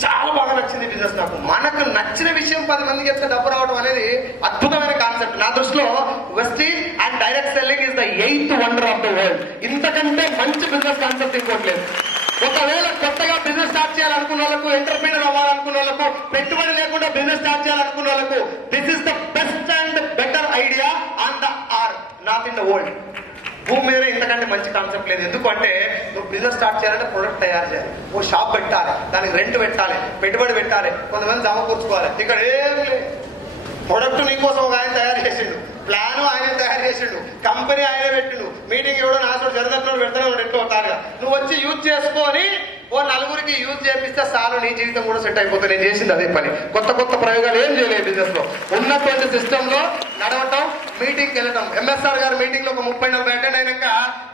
చాలా బాగా నచ్చింది బిజినెస్ నాకు. మనకు నచ్చిన విషయం 10 మందికి చెప్తే డబ్బు రావడం అనేది అద్భుతమైన కాన్సెప్ట్. నా దృష్టిలో Vestige and direct selling is the 8th wonder of the world. ఇంతకంటే మంచి బిజినెస్ కాన్సెప్ట్ ఇంకోట్లేదు. ఒకవేళ కొత్తగా బిజినెస్ స్టార్ట్ చేయాలనుకున్న వాళ్ళకు, ఎంటర్ప్రీనర్ అవ్వాలనుకున్న వాళ్ళకు, పెట్టుబడి లేకుండా బిజినెస్ స్టార్ట్ చేయాలనుకున్న వాళ్ళకు this is the best and better idea on the not in the world. భూమి మీద ఇంతకంటే మంచి కాన్సెప్ట్ లేదు. ఎందుకంటే నువ్వు బిజినెస్ స్టార్ట్ చేయాలంటే ప్రొడక్ట్ తయారు చేయాలి, ఓ షాప్ పెట్టాలి, దానికి రెంట్ పెట్టాలి, పెట్టుబడి పెట్టాలి, కొంతమంది సమకూర్చుకోవాలి. ఇక్కడ ఏం లేదు. ప్రొడక్ట్ నీకోసం ఒక ఆయన తయారు చేసిండు, ప్లాన్ ఆయన తయారు చేసిండు, కంపెనీ ఆయన పెట్టిండు, మీటింగ్ ఎవడో నాతో జరగట్టు పెడతానే ఎట్లా ఉంటారుగా. నువ్వు వచ్చి యూజ్ చేసుకొని ఓ 4గురికి యూజ్ చేపిస్తే చాలు, నీ జీవితం కూడా సెట్ అయిపోతుంది. నేను చేసింది అదే పని. కొత్త ప్రయోగాలు ఏం చేయలేదు బిజినెస్ లో. ఉన్నటువంటి సిస్టమ్ లో నడవటం, మీటింగ్కి వెళ్ళటం. ఎంఎస్ఆర్ గారు మీటింగ్ లో ఒక 30-40 అటెండ్ అయినాక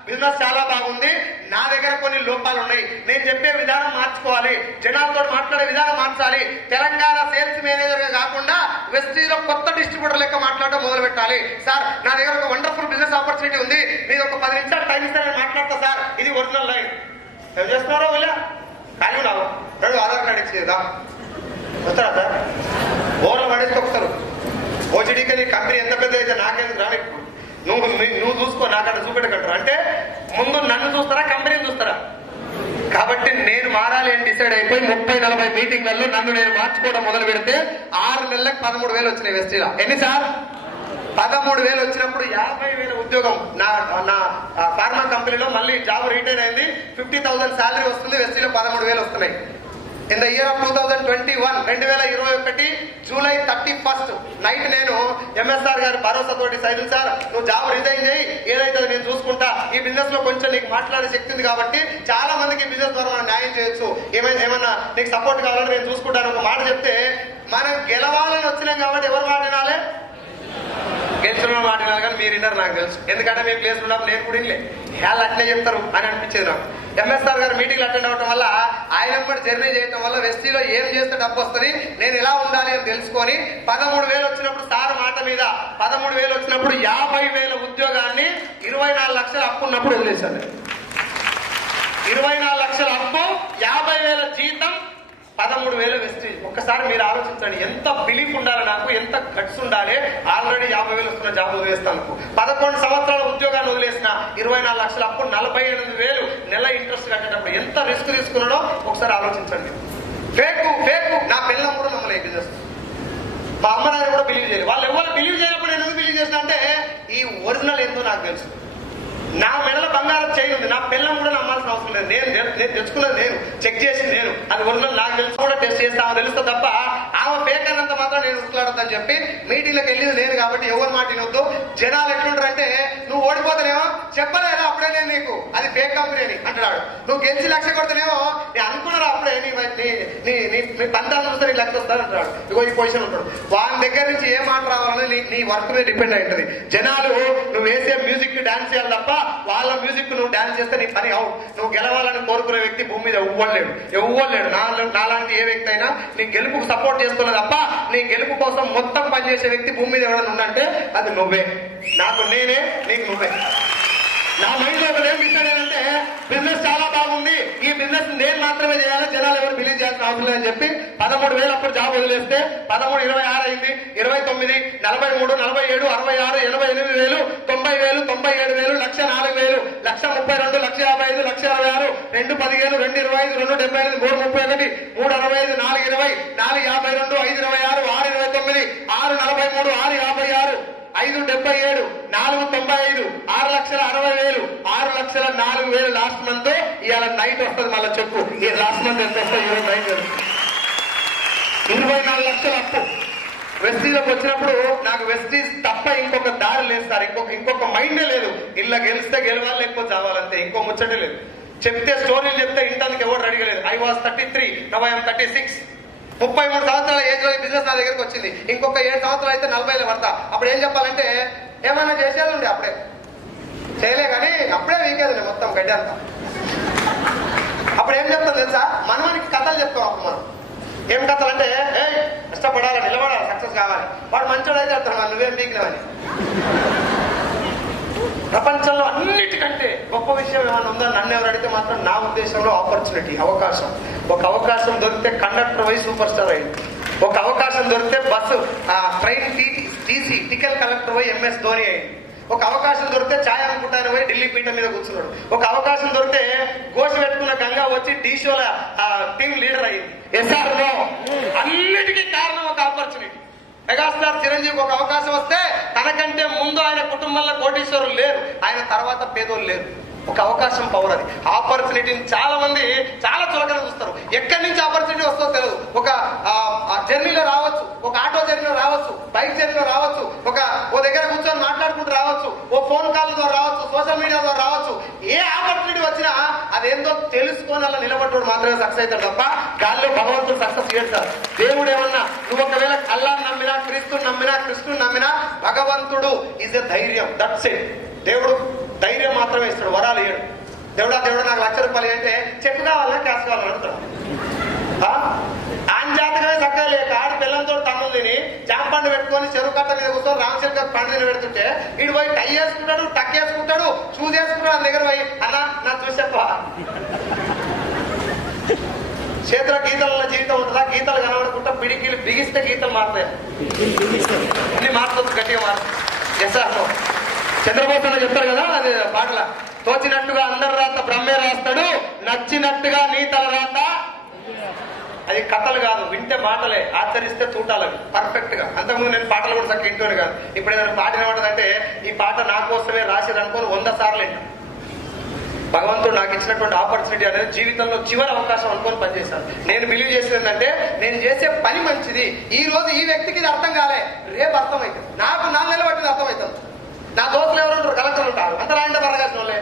బిజినెస్ చాలా బాగుంది, నా దగ్గర కొన్ని లోపాలు ఉన్నాయి, నేను చెప్పే విధానం మార్చుకోవాలి, జనాలతో మాట్లాడే విధానం మార్చాలి, తెలంగాణ సేల్స్ మేనేజర్ గా కాకుండా వెస్టీజ్ లో కొత్త డిస్ట్రిబ్యూటర్ లెక్క మాట్లాడటం మొదలు పెట్టాలి. సార్ నా దగ్గర ఒక వండర్ఫుల్ బిజినెస్ ఆపర్చునిటీ ఉంది, మీరు ఒక 10 నిమిషాలు టైం ఇస్తే నేను మాట్లాడతా సార్, ఇది ఒరిజినల్ లైన్. ఏం చేస్తున్నారో వీళ్ళ కానీ రావు, ఆధార్ కార్డు ఇచ్చేదా వస్తారా సార్? ఓన్లో పడేసి వస్తారు. ఓజీడీకి నీ కంపెనీ ఎంత పెద్ద అయితే నాకేందుకు రాని, నువ్వు చూసుకో, నాకన్నా చూపెట్టకంటారు. అంటే ముందు నన్ను చూస్తారా, కంపెనీని చూస్తారా? కాబట్టి నేను మారాలి అని డిసైడ్ అయిపోయి 30-40 మీటింగ్లలో నన్ను నేను మార్చుకోవడం మొదలు పెడితే 6 నెలలకు 13,000 వచ్చినాయి వెస్టీలో. ఎన్ని సార్? 13,000 వచ్చినప్పుడు 50,000 ఉద్యోగం నా ఫార్మా కంపెనీలో మళ్ళీ జాబ్ రిటైన్ అయింది. 50,000 శాలరీ వస్తుంది. వెస్టీలో 13,000 వస్తున్నాయి. In the year of 2021 2021 July 31 night నేను ఎంఎస్ఆర్ గారి భరోసాతోటి సైదుల్ సార్ నువ్వు జాబ్ రిజైన్ చేయి, ఏదైతే నేను చూసుకుంటా, ఈ బిజినెస్ లో కొంచెం నీకు మాట్లాడే శక్తి ఉంది కాబట్టి చాలా మందికి బిజినెస్ ద్వారా మనం న్యాయం చేయొచ్చు, ఏమన్నా నీకు సపోర్ట్ కావాలని నేను చూసుకుంటాను ఒక మాట చెప్తే, మనం గెలవాలని వచ్చినాం కాబట్టి ఎవరు మాట వినాలి? గెలిచిన మాట వినాలి. కానీ మీరు విన్నారు నాకు తెలుసు, ఎందుకంటే మీ ప్లేస్ ఉన్నప్పుడు నేను కూడా వినలే, వాళ్ళు అట్లే చెప్తారు అని అనిపించేది నాకు. ఎంఎస్ఆర్ గారు మీటింగ్లు అటెండ్ అవ్వడం వల్ల, ఆయన కూడా జర్నీ చేయడం వల్ల వెస్టీలో ఏం చేస్తే డబ్బు వస్తుంది, నేను ఎలా ఉండాలి అని తెలుసుకొని 13,000 వచ్చినప్పుడు సార్ మాట మీద 13,000 వచ్చినప్పుడు 50,000 ఉద్యోగాన్ని 24 లక్షల అప్పు ఉన్నప్పుడు వదిలేశాను. 24 లక్షల అప్పు, 50,000 జీతం, 13,000 వెస్టీజ్. ఒక్కసారి మీరు ఆలోచించండి, ఎంత బిలీఫ్ ఉండాలి నాకు, ఎంత గట్స్ ఉండాలి. ఆల్రెడీ 50,000 వస్తున్న జాబ్ వదిలేస్తాను. 11 సంవత్సరాల ఉద్యోగాన్ని వదిలేసిన 24 లక్షల అప్పు, 48,000 నెల ఇంట్రెస్ట్ కట్టేటప్పుడు ఎంత రిస్క్ తీసుకున్నాడో ఒకసారి ఆలోచించండి. ఫేకు నా పిల్లలు కూడా నమ్మలే బిజినెస్. మా అమ్మ నాన్న కూడా బిలీవ్ చేయలేదు. వాళ్ళు ఎవరు బిలీవ్ చేయనప్పుడు నేను ఎందుకు బిలీవ్ చేసిన అంటే, ఈ ఒరిజినల్ ఏందో నాకు తెలుసు. నా మెడల బంగారం చైన్ ఉంది, నా పిల్లం కూడా నమ్మాల్సిన అవసరం లేదు. నేను తెచ్చుకున్నది, నేను చెక్ చేసింది నేను, అది ఒరిజినల్ నాకు తెలుసు, కూడా టెస్ట్ చేస్తామో తెలుస్తా తప్ప ఆమె ఫేక్ అన్నంత మాత్రం నేను ఉట్లాడద్దని చెప్పి మీటింగ్లోకి వెళ్ళింది నేను కాబట్టి ఎవరు మాట వినొద్దు. జనాలు ఎట్లుంటారంటే, నువ్వు ఓడిపోతానేమో చెప్పలేదా అప్పుడే నేను నీకు అది ఫేక్ కంపెనీ అని అంటున్నాడు, నువ్వు గెలిచి లక్ష కొడితేనేమో నేను అనుకున్నారా అప్పుడే నీ పంతాలు చూస్తే నీకు లక్ష వస్తాను అంటున్నాడు. ఇగో ఈ పొజిషన్ ఉంటాడు. వాళ్ళ దగ్గర నుంచి ఏ మాట రావాలని నీ వర్క్ మీద డిపెండ్ అయి ఉంటుంది. జనాలు నువ్వు వేసే మ్యూజిక్ కి డాన్స్ చేయాలి తప్ప వాళ్ళ మ్యూజిక్ నువ్వు డాన్స్ చేస్తే నీ పని అవుట్. నువ్వు గెలవాలని కోరుకునే వ్యక్తి భూమి మీద ఎవ్వలేడు. నాలాంటి ఏ వ్యక్తి అయినా నీ గెలుపుకు సపోర్ట్ చేస్తున్నా తప్ప నీ గెలుపు కోసం మొత్తం పనిచేసే వ్యక్తి భూమి మీద ఎవరైనా ఉందంటే అది నువ్వే. నాకు నేనే, నీకు నువ్వే. నా మైండ్ లో ఏం ఇచ్చానంటే, బిజినెస్ చాలా బాగుంది, ఈ బిజినెస్ నేను మాత్రమే చేయాలి, జనాలు ఎవరు బిలీవ్ చేయాల్సిన అవసరం లేదని చెప్పి 13,000 అప్పుడు జాబ్ వదిలేస్తే 13, 26 అయింది, 29, 43, 47, 66, 88,000, 90,000, 97,000, 1,04,000, 1,32, 1,55, 1,66, 2,15, 2,25, 2,75, 3,31, 3,65, 4,20, 4,52, 5,26, 6,29, 6,43, 6,56, 5,77, 4,95, 6,60,000, 6,04,000 లాస్ట్ మంత్. ఇవాళ నైట్ వస్తుంది మళ్ళీ చెప్పు, ఈ లాస్ట్ మంత్ ఎంత వస్తుంది? ఈరోజు నైట్ 24 లక్షల అప్పు. వెస్టీలోకి వచ్చినప్పుడు నాకు వెస్టీస్ తప్ప ఇంకొక దారి లేదు సార్, ఇంకొక మైండే లేదు. ఇలా గెలిస్తే గెలవాలి, లేకపోతే చావాలంతే, ఇంకో ముచ్చటే లేదు. చెప్తే స్టోరీలు చెప్తే ఇంటానికి ఎవరు రెడీగా లేదు. I was 33, now I am 36. 33 సంవత్సరాల ఏజ్ లో బిజినెస్ నా దగ్గరికి వచ్చింది. ఇంకొక 7 సంవత్సరాలు అయితే 40లో పడతా. అప్పుడు ఏం చెప్పాలంటే, ఏమన్నా చేసేది అప్పుడే చేయలే, కానీ అప్పుడే వీకేది మొత్తం గడ్డి అంతా. అప్పుడు ఏం చెప్తాం తెలుసా, మనకి కథలు చెప్తాం. అప్పుడు మనం ఏం కథలు అంటే, కష్టపడాలి, నిలబడాలి, సక్సెస్ కావాలి. వాడు మంచోడు అయితే చెప్తాను, మనం నువ్వేం వీకినావని. ప్రపంచంలో అన్నిటికంటే గొప్ప విషయం ఏమైనా ఉందో నన్ను ఎవరు అడిగితే మాత్రం నా ఉద్దేశంలో ఆపర్చునిటీ, అవకాశం. ఒక అవకాశం దొరికితే కండక్టర్ పోయి సూపర్ స్టార్ అయింది. ఒక అవకాశం దొరికితే bus train TC ticket collector పోయి MS ధోని అయింది. ఒక అవకాశం దొరికితే ఛాయ్ అనుకుంటాను పోయి ఢిల్లీ పీఠ మీద కూర్చున్నాడు. ఒక అవకాశం దొరికితే గోషి పెట్టుకున్న గంగా వచ్చి టీ షోల టీమ్ లీడర్ అయింది. ఎస్ఆర్ఓ అన్నిటికీ కారణం ఒక ఆపర్చునిటీ. మెగాస్టార్ చిరంజీవికి ఒక అవకాశం వస్తే తనకంటే ముందు ఆయన కుటుంబంలో కోటీశ్వరులు లేరు, ఆయన తర్వాత పేదోళ్ళు లేరు. ఒక అవకాశం పవర్ అది. ఆపర్చునిటీని చాలా మంది చాలా చులకన చూస్తారు. ఎక్కడి నుంచి ఆపర్చునిటీ వస్తుందో తెలియదు. ఒక జర్నీలో రావచ్చు, ఒక ఆటో జర్నీలో రావచ్చు, బైక్ జర్నీలో రావచ్చు, ఓ దగ్గర కూర్చొని మాట్లాడుకుంటూ రావచ్చు, ఓ ఫోన్ కాల్ ద్వారా రావచ్చు, సోషల్ మీడియా ద్వారా రావచ్చు. ఏ ఆపర్చునిటీ వచ్చినా అదేందో తెలుసుకొని అలా నిలబడ్డాడు మాత్రమే సక్సెస్ అవుతాడు తప్ప గాల్లో భగవంతుడు సక్సెస్ చేస్తాడు. దేవుడు ఏమన్నా నువ్వు ఒకవేళ అల్లాహ్ నమ్మినా, క్రీస్తుని నమ్మినా, కృష్ణుని నమ్మినా, భగవంతుడు ఈజ్ ఎ ధైర్యం. That's it. దేవుడు ధైర్యం మాత్రమే ఇస్తాడు, వరాలు ఇయ్యడు. దేవుడా నాకు 1,00,000 రూపాయలు అంటే చెక్ కావాలన్నా క్యాష్ కావాలని అడుగుతాడు. ఆయన జాతకమే చక్కగా లేక ఆడి పిల్లలతో తమ్ములు తిని జాంపండు పెట్టుకొని చెరువు కట్ట మీద కూర్చొని రామశంకర్ పండుగ పెడుతుంటే వీడు పోయి టై వేసుకుంటాడు, టక్ వేసుకుంటాడు, షూస్ వేసుకుంటాడు. ఆయన దగ్గర పోయి అన్నా నా చూసేప్ప చేతుల గీతలలో జీవితం ఉంటుందా? గీతలు కనబడుకుంటా పిడికిలు బిగిస్తే గీతలు మారుతాయి. అన్ని మారుతుంది, గట్టిగా మారుతుంది. ఎస్ సార్, చంద్రబాబు చెప్తారు కదా అది పాటల, తోచినట్టుగా అందరు రాత బ్రహ్మే రాస్తాడు, నచ్చినట్టుగా నీ తల రాత. అది కథలు కాదు, వింటే మాటలే, ఆచరిస్తే తూటాలవి పర్ఫెక్ట్ గా. అంతకుముందు నేను పాటలు కూడా చక్కగా ఇంటోని కాదు. ఇప్పుడు ఏదైనా పాట వినబడదంటే ఈ పాట నా కోసమే రాసిరనుకొని 100 సార్లు వింటాను. భగవంతుడు నాకు ఇచ్చినటువంటి ఆపర్చునిటీ అనేది జీవితంలో చివరి అవకాశం అనుకొని పనిచేశాను. నేను బిలీవ్ చేసేది ఏంటంటే నేను చేసే పని మంచిది. ఈ రోజు ఈ వ్యక్తికి ఇది అర్థం కాలే, రేపు అర్థమవుతుంది. నాకు 4 నెలలు పట్టింది అర్థమవుతుంది. నా దోస్తులు ఎవరు ఉంటారు, కలెక్టర్లు ఉంటారు, అంత రాయంటే పరగాల్సిన వాళ్ళే.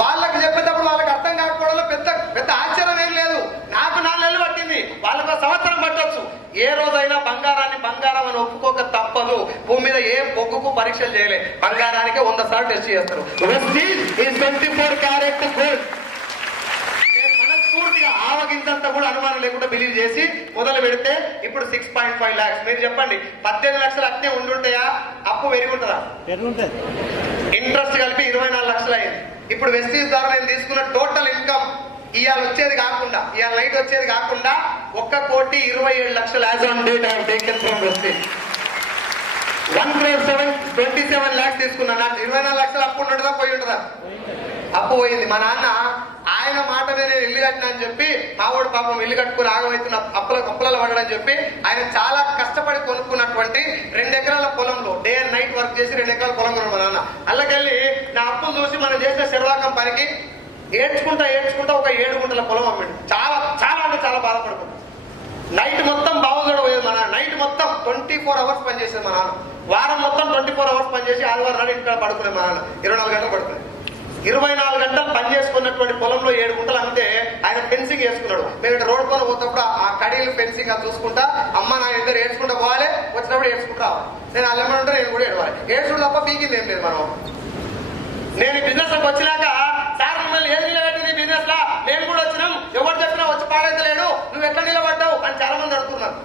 వాళ్ళకి చెప్పేటప్పుడు వాళ్ళకి అర్థం కాకపోవడంలో పెద్ద పెద్ద ఆశ్చర్యం ఏం లేదు. నాకు 4 నెలలు పట్టింది, వాళ్ళకు 1 సంవత్సరం పట్టొచ్చు. ఏ రోజైనా బంగారాన్ని బంగారం అని ఒప్పుకోక తప్పదు. భూమి మీద ఏ బొగ్గుకు పరీక్షలు చేయలే, బంగారానికి 100 సార్లు టెస్ట్ చేస్తారు. 24 క్యారెట్ గోల్డ్. నేను మనస్ఫూర్తిగా ఆవగించంతా కూడా అనుమానం లేకుండా బిలీవ్ చేసి మొదలు పెడితే ఇప్పుడు 6.5 lakhs. మీరు చెప్పండి, 18 లక్షలు అట్నే ఉండుంటాయా? అప్పు పెరుగుంటుందా? ఇంట్రెస్ట్ కలిపి 24 లక్షలు అయింది. ఇప్పుడు వెస్టీజ్ ద్వారా నేను తీసుకున్న టోటల్ ఇన్కమ్ ఇవాళ వచ్చేది కాకుండా, ఇవాళ నైట్ వచ్చేది కాకుండా 1,27,00,000 as on date I have taken from Vestige. 1,27 lakhs తీసుకున్నా. నాకు 24 లక్షలు అప్పు ఉంటుందా, పోయి ఉంటుందా? అప్పు పోయింది. మా నాన్న ఆయన మాట మీద నేను ఇల్లు కట్టినా అని చెప్పి, మా వాడు పాపం ఇల్లు కట్టుకుని ఆగమవుతున్న అప్పులలో పడడని చెప్పి ఆయన చాలా కష్టపడి కొనుక్కున్నటువంటి 2 ఎకరాల పొలంలో డే అండ్ నైట్ వర్క్ చేసి 2 ఎకరాల పొలం కొన్నాడు మా నాన్న. అల్లకెళ్ళి నా అప్పులు చూసి మనం చేసిన శర్వాకం పనికి ఏడ్చుకుంటా ఒక 7 గుంటల పొలం అమ్మిండు. చాలా చాలా అంటే చాలా బాధపడుతుంది. నైట్ మొత్తం బావుగడ పోయేది మా నాన్న. నైట్ మొత్తం 24 hours పనిచేసేది మా నాన్న. వారం మొత్తం 24 hours పనిచేసి ఆదివారం నాడు ఇంటికాడ పడుకునే మా నాన్న. 24 గంటలు పడుకునే. 24 గంటలు పని చేసుకున్నటువంటి పొలంలో 7 గుంటలు అంతే ఆయన ఫెన్సింగ్ వేసుకున్నాడు. మేము ఇటు రోడ్ పైన పోతప్పుడు ఆ కడీలు ఫెన్సింగ్ అది చూసుకుంటా అమ్మ నా ఇద్దరు ఏడ్చుకుంటా పోవాలి, వచ్చినప్పుడు ఏడ్చుకుంటా రావాలి. నేను అల్లమంటే నేను కూడా ఏడవాలి. ఏడ్చుడు తప్ప పీకింది ఏం లేదు. మనం నేను ఈ బిజినెస్ లోకి వచ్చినాక సార్ మిమ్మల్ని ఏది నిలబెట్టింది ఈ బిజినెస్ లా, మేము కూడా వచ్చినాం, ఎవరు చెప్పినా వచ్చి పాడైతలేడు, నువ్వు ఎట్లా నిలబడ్డావు అని చాలా మంది అడుగుతున్నారు.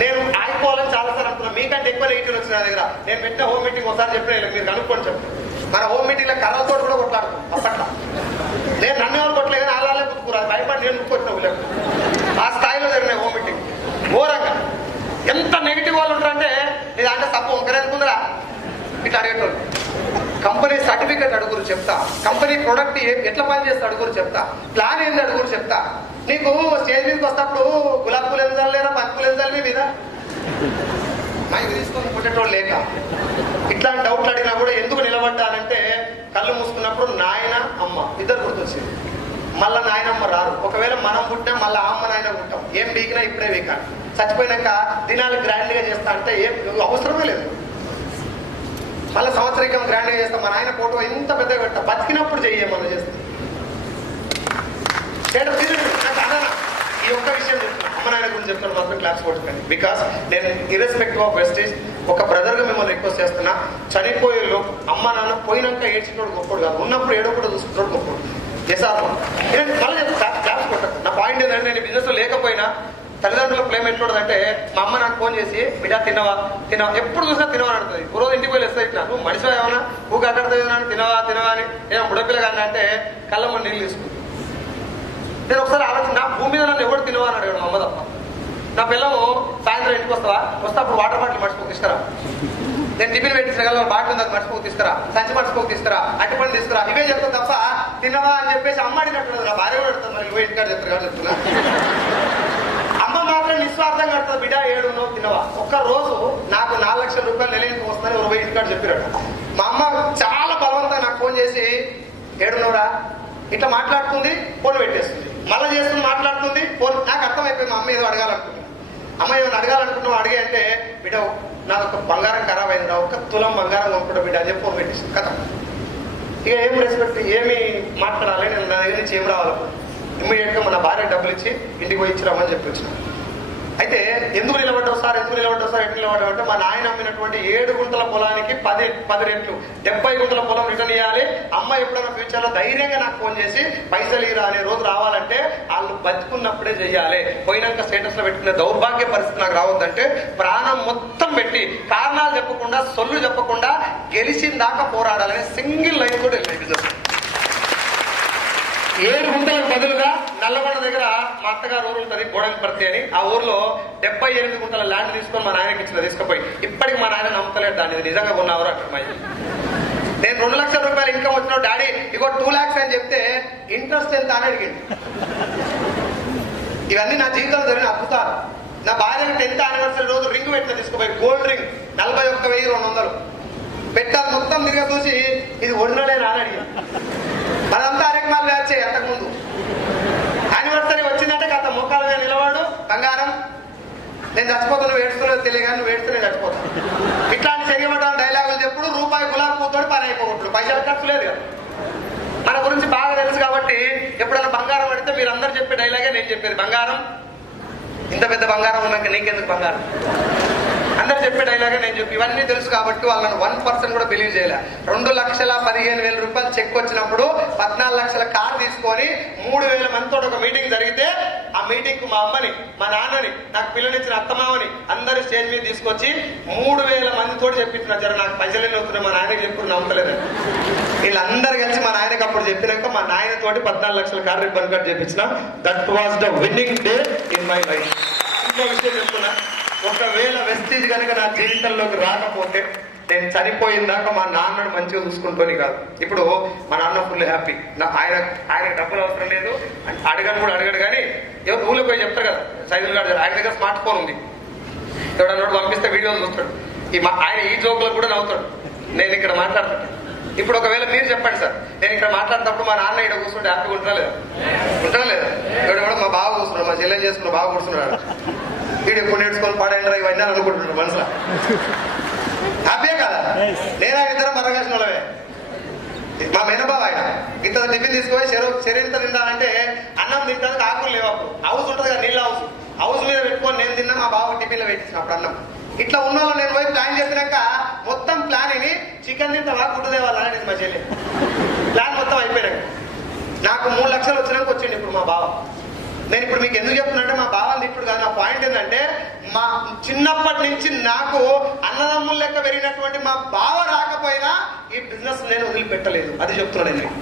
నేను ఆగిపోవాలని చాలా సార్ అనుకున్నాను. మీకంటే ఎక్కువ నెగిటివ్ వచ్చిన నా దగ్గర. నేను పెట్టిన హోమ్ మీటింగ్ ఒకసారి చెప్పిన మీరు కనుక్కొని చెప్పండి. మన హోమ్ మీటింగ్ లో కర్రలతో కూడా కొట్లాడుతాం అప్పట్లో. నేను నన్ను ఎవరు కొట్టలేదు, నాలుగు కుట్టుకురా భయపడి నేను కొట్టిన ఆ స్థాయిలో జరిగినాయి హోమ్ మీటింగ్. ఘోరంగా ఎంత నెగిటివ్ వాళ్ళు ఉంటారంటే ఇది అంటే తప్పు ఒకరేందుకుందరా ఇట్లా అడిగేటోళ్ళు. కంపెనీ సర్టిఫికేట్ అడుగురు చెప్తా, కంపెనీ ప్రొడక్ట్ ఎట్లా పని చేస్తా అడుగురు చెప్తా, ప్లాన్ ఏంది అడుగురు చెప్తా. నీకు స్టేజ్ మీదకి వస్తప్పుడు గులాబ్ పూలు ఎంత లేరా, బంతి పూలు ఎంత మీద మైక్ తీసుకొని కొట్టేటోళ్ళు లేక ఇట్లాంటి డౌట్లు అడిగినా కూడా ఎందుకు నిలబడ్డానంటే కళ్ళు మూసుకున్నప్పుడు నాయన అమ్మ ఇద్దరు గుర్తొచ్చింది. మళ్ళా నాయనమ్మ రారు. ఒకవేళ మనం పుట్టినా మళ్ళీ అమ్మ నాయన పుట్టాం. ఏం వీకినా ఇప్పుడే వీకాను. చచ్చిపోయినాక దినాలు గ్రాండ్ గా చేస్తా అంటే ఏం అవసరమే లేదు. మళ్ళీ సంవత్సరికం గ్రాండ్ గా చేస్తాం. మా నాయన ఫోటో ఇంత పెద్దగా పెట్టా, బతికినప్పుడు చెయ్యమని చేస్తాం. నాకు అన్న ఈ ఒక్క విషయం చెప్తున్నా, అమ్మ నాయన గురించి చెప్తాను మాత్రం క్లాప్స్ కొట్టుకోండి. బికాస్ నేను ఇర్రెస్పెక్టివ్ ఆఫ్ వెస్టేజ్ ఒక బ్రదర్ గా మిమ్మల్ని రిక్వెస్ట్ చేస్తున్నా. చనిపోయేలో అమ్మ నాన్న పోయినాక ఏడ్చినోడు గొప్పడు కాదు, ఉన్నప్పుడు ఏడో కూడా చూసుకుంటాడు గొప్పడు. ఎసారు నేను మళ్ళీ చెప్తా, క్లాప్స్ కొట్టాను. నా పాయింట్ ఏంటంటే నేను బిజినెస్ లో లేకపోయినా తల్లిదండ్రుల ప్రేమ ఎట్లుంటుందంటే మా అమ్మ నాకు ఫోన్ చేసి బిడ్డ తినవా ఎప్పుడు చూసినా తినవా అంటుంది. ఓ రోజు ఇంటికి పోయి వస్తా ఇట్లా నువ్వు మనిషి ఏమన్నా ఊకి అడ్డాడుతుంది తినవా అని నేను బుడపిల్లగా అంటే కళ్ళమ్మ నీళ్ళు తీసుకుంది. నేను ఒకసారి ఆలోచన, నా భూమి మీద నన్ను ఎవరు తినవా అని అడిగాడు మా అమ్మ తప్ప. నా పిల్లలు సాయంత్రం ఇంటికి వస్తే అప్పుడు వాటర్ బాటిల్ మర్చిపోకు తీసుకురా, నేను టిఫిన్ పెట్టించిన కల్లా బాటిల్ ఉంది మర్చిపోకు తీసుకురా, సంచి మర్చిపోకు తీసుకురా, అట్టుపండి తీసుకురా, ఇవే చెప్తాను తప్ప తినవా అని చెప్పేసి అమ్మ అడిగినట్టు నా భార్య కూడా పెడతాను. మరి ఇంటికాడ చెప్తారు కాబట్టి చెప్తున్నా. అమ్మ మాత్రం నిస్వార్థంగా కడుతుంది. బిడ్డ 7 ఉన్నావు తినవా. ఒక్క రోజు నాకు 4 లక్షల రూపాయలు నెల ఇంటికి వస్తుందని 20 ఇంటికాడ చెప్పాడు. మా అమ్మ చాలా బలవంతంగా నాకు ఫోన్ చేసి 7 ఉన్నావురా ఇట్లా మాట్లాడుతుంది, ఫోన్ పెట్టేస్తుంది, మళ్ళీ చేస్తుంది మాట్లాడుతుంది ఫోన్. నాకు అర్థమైపోయింది మా అమ్మ ఏదో అడగాలనుకుంటుంది. అమ్మ ఏమైనా అడగాలనుకుంటున్నావు అడిగే అంటే బిడ్డ నాకు ఒక బంగారం ఖరాబ్ అయిందిరా, 1 తులం బంగారం కొనుక్కుంటా బిడ్డ అని చెప్పి ఫోన్ పెట్టేసింది. కథ ఇక ఏం రెస్పెక్ట్ ఏమి మాట్లాడాలి, నేను నా దగ్గర నుంచి ఏం రావాలి. ఇమ్మీడియట్ గా మన భార్య డబ్బులు ఇచ్చి ఇంటికి పోయి ఇచ్చిరామని చెప్పి వచ్చిన. అయితే ఎందుకు నిలబడ్డావు సార్ ఎట్లా నిలబడ్డావు అంటే మా నాయన అమ్మినటువంటి 7 గుంటల పొలానికి 10 రెట్లు 70 గుంటల పొలం రిటర్న్ ఇవ్వాలి. అమ్మ ఎప్పుడైనా ఫ్యూచర్ లో ధైర్యంగా నాకు ఫోన్ చేసి పైసలు ఇరా అనే రోజు రావాలంటే వాళ్ళు బతుకున్నప్పుడే చెయ్యాలి. పోయినాక స్టేటస్ లో పెట్టుకునే దౌర్భాగ్య పరిస్థితి నాకు రావద్దంటే ప్రాణం మొత్తం పెట్టి కారణాలు చెప్పకుండా సొల్లు చెప్పకుండా గెలిచిన దాకా పోరాడాలని సింగిల్ లైన్ కూడా వెళ్ళింది. 7 గుంటలకు బదులుగా నల్లగొండ దగ్గర మా అత్తగారు ఊరు ఉంటుంది గోడంపర్తి అని. ఆ ఊర్లో 78 గుంటల ల్యాండ్ తీసుకొని మా నాయనకి ఇచ్చిన తీసుకుపోయి ఇప్పటికి మా నాయన నమ్మతలేడు దాన్ని నిజంగా కొన్నావు అక్కడ. నేను 2 లక్షల రూపాయలు ఇన్కమ్ వచ్చిన డాడీ ఇగో 2 lakhs అని చెప్తే ఇంట్రెస్ట్ ఎంత అని అడిగింది. ఇవన్నీ నా జీవితంలో జరిగిన అద్భుతాలు. నా భార్యకి 10th anniversary రోజు రింగ్ పెట్టిన తీసుకుపోయి గోల్డ్ రింగ్ 41,200 పెట్టాలి. మొత్తం తిరిగి చూసి ఇది ఒరిజినలేనా అని అడిగింది. వచ్చాయి అంతకుముందు. యానివర్సరీ వచ్చిందంటే గత మోకాల మీద నిలవాడు బంగారం, నేను చచ్చిపోతాను, నువ్వు ఏడుస్తున్నావు తెలియగా, నువ్వు ఏడుస్తూ నేను చచ్చిపోతాను. ఇట్లాంటి చెయ్యబడ్డాను డైలాగులు చెప్పుడు రూపాయి గులాబీ పూతోడు పని అయిపోగొట్టు, పైసలు ఖర్చు లేదు కదా. మన గురించి బాగా తెలుసు కాబట్టి ఎప్పుడైనా బంగారం పడితే మీరు అందరు చెప్పే డైలాగే నేను చెప్పేది, బంగారం ఇంత పెద్ద బంగారం ఉన్నాక నీకెందుకు బంగారం, అందరు చెప్పే డైలాగే నేను చెప్పి. ఇవన్నీ తెలుసు కాబట్టి వాళ్ళని 1% కూడా బిలీవ్ చేయలే. 2,15,000 రూపాయలు చెక్ వచ్చినప్పుడు 14 లక్షల కార్ తీసుకొని 3,000 మందితో ఒక మీటింగ్ జరిగితే ఆ మీటింగ్ కు మా అమ్మని, మా నాన్నని, నాకు పిల్లనిచ్చిన అత్తమామని అందరు స్టేజ్ మీద తీసుకొచ్చి 3,000 మందితో చెప్పించిన జర నాకు పైసలు ఎన్ని అవుతున్నాయి, మా నాయనకి చెప్పుడు నమ్మలేదు. వీళ్ళందరూ కలిసి మా నాయనకి అప్పుడు చెప్పినాక మా నాయన తోటి 14 లక్షల కార్ రిబ్బన్ కట్ చేపించిన. That was the winning day in my life. ఇంకో విషయం చెప్తున్నా, ఒకవేళ వెస్టీజ్ కనుక నా జీవితంలోకి రాకపోతే నేను చనిపోయిందాక మా నాన్నను మంచిగా చూసుకుంటూనే కాదు. ఇప్పుడు మా నాన్న ఫుల్ హ్యాపీ, ఆయన డబ్బులు అవసరం లేదు, అడగను కూడా అడగడు. కానీ ఎవరు ఊళ్ళో పోయి చెప్తారు కదా సైజులు కాదు, ఆయన దగ్గర స్మార్ట్ ఫోన్ ఉంది, ఎవడన్నా పంపిస్తే వీడియోలు చూస్తాడు. ఆయన ఈ జోకులకు కూడా నవ్వుతాడు, నేను ఇక్కడ మాట్లాడతాను. ఇప్పుడు ఒకవేళ మీరు చెప్పండి సార్, నేను ఇక్కడ మాట్లాడేటప్పుడు మా నాన్న ఇక్కడ కూర్చుంటే హ్యాపీగా ఉంటారా లేదా? ఉంటారా లేదా? ఇక్కడ కూడా మా బావ కూర్చున్నాడు, మా చెల్లెని చేసుకున్న బావ కూర్చున్నాడు, వీడు ఎప్పుడు నేర్చుకొని పాడైండ్రా ఇవన్నీ అనుకుంటున్నాడు మనసులో. హ్యాపీయే కదా? నేను ఆయన ఇద్దరం మరగాల్సిన వాళ్ళమే. మా మేనబాబు ఆయన ఇంత టిఫిన్ తీసుకుపోయి శరీరంతో తింటానంటే అన్నం తింటానికి ఆకులు లేవు. అప్పుడు హౌస్ ఉంటుంది కదా, నీళ్ళ హౌస్ మీద పెట్టుకొని నేను తిన్నా, మా బాబు టిఫిన్లో పెట్టించిన అప్పుడు అన్నం. ఇట్లా ఉన్న వాళ్ళు నేను పోయి ప్లాన్ చెప్పినాక మొత్తం ప్లాన్ ఇది చికెన్ తింటావా గుడ్డు తేవాలని మా చెల్లి ప్లాన్ మొత్తం అయిపోయినాక నాకు 3 లక్షలు వచ్చినాక వచ్చింది ఇప్పుడు మా బావ. నేను ఇప్పుడు మీకు ఎందుకు చెప్తున్నా, మా బావని ఇప్పుడు కాదు, నా పాయింట్ ఏంటంటే మా చిన్నప్పటి నుంచి నాకు అన్నదమ్ముల లెక్క పెరిగినటువంటి మా బావ రాకపోయినా ఈ బిజినెస్ నేను వదిలిపెట్టలేదు. అది చెప్తున్నాను నేను.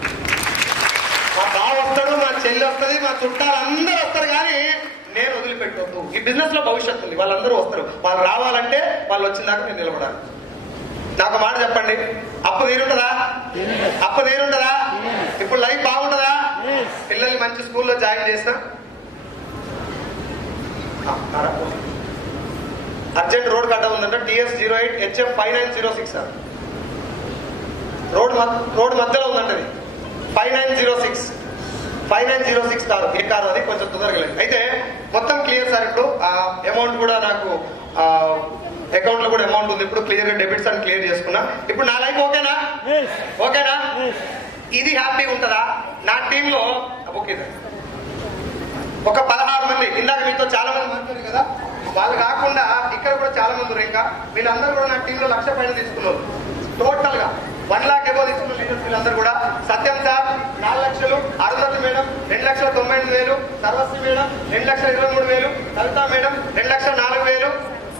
మా బావ వస్తాడు, మా చెల్లి వస్తుంది, మా చుట్టాలు అందరూ వస్తారు, కానీ నేను వదిలిపెట్టొద్దు. ఈ బిజినెస్ లో భవిష్యత్తు ఉంది, వాళ్ళందరూ వస్తారు. వాళ్ళు రావాలంటే వాళ్ళు వచ్చిన దాకా నేను నిలబడాలి. నాకు మాట చెప్పండి, అప్పు తీరుంటుందా? అప్పు తీరుంటుందా? ఇప్పుడు లైఫ్ బాగుంటుందా? పిల్లల్ని మంచి స్కూల్లో జాయిన్ చేసిన అర్జెంట్ రోడ్ కట్ట ఉందంటే TS 08 HF 5906 సార్. రోడ్ మధ్యలో ఉందంటే 5906 కారు, ఏ కారు అది కొంచెం తొందరగా లేదు. అయితే మొత్తం క్లియర్ సార్. ఇప్పుడు అమౌంట్ కూడా నాకు అకౌంట్ లో కూడా అమౌంట్ ఉంది. ఇప్పుడు క్లియర్ గా డెబిట్స్ అని క్లియర్ చేసుకున్నా. ఇప్పుడు నా లైఫ్ ఓకేనా? ఓకేనా? ఇది హ్యాపీ ఉంటుందా? నా టీంలో ఓకే సార్ ఒక 16 మంది, ఇందాక మీతో చాలా మంది మాట్లాడారు కదా, వాళ్ళు కాకుండా ఇక్కడ కూడా చాలా మంది ఉన్నారు. ఇంకా వీళ్ళందరూ కూడా నా టీంలో 1 లక్ష పైన తీసుకున్నారు. టోటల్ గా 1 లాక్ ఎబో తీసుకున్న లీడర్స్ వీళ్ళందరూ కూడా. సత్యం సార్ 4 లక్షలు, Arundhati madam 2,98,000, Sarvasri madam 2,23,000, Kavitha madam 2,04,000,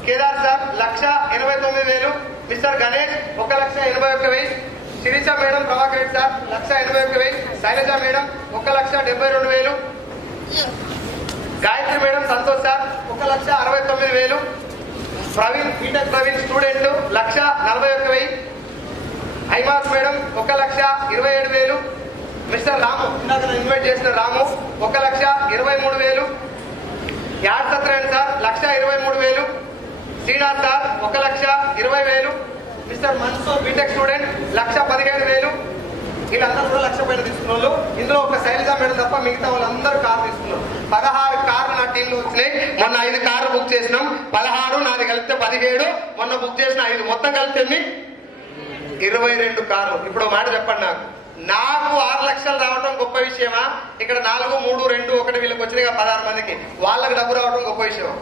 Kedar sir 1,89,000, mister Ganesh 1,81,000, Sirisha madam, Prabhakar sir 1,81,000, Sailaja madam 1,72,000, Gayatri madam, Santosh sir 1,69,000, Praveen BTech Praveen student 1,41,000, ఐమాస్ మేడం 1,27,000, మిస్టర్ రాము ఇందాక ఇన్వైట్ చేసిన రాము 1,23,000, యాడ్ Satyanarayana sir 1,23,000, Srinath sir 1,20,000, mister Mansoor BTech student 1,15,000. వీళ్ళందరూ కూడా 1 లక్ష పైన తీసుకున్న వాళ్ళు. ఇందులో ఒక శైలజ మేడం తప్ప మిగతా వాళ్ళందరూ కారు తీసుకున్నారు. 16 కార్లు నా టీంలో వచ్చినాయి. మొన్న 5 కార్లు బుక్ చేసినాం. 16 నాది కలిపితే 17, మొన్న బుక్ చేసిన 5 మొత్తం కలిపితే 22 కార్లు. ఇప్పుడు మాట చెప్పండి, నాకు 6 లక్షలు రావడం గొప్ప విషయమా? ఇక్కడ 4, 3, 2, 1 వీళ్ళకి వచ్చినాయి 16 మందికి, వాళ్ళకి డబ్బు రావడం గొప్ప విషయమా?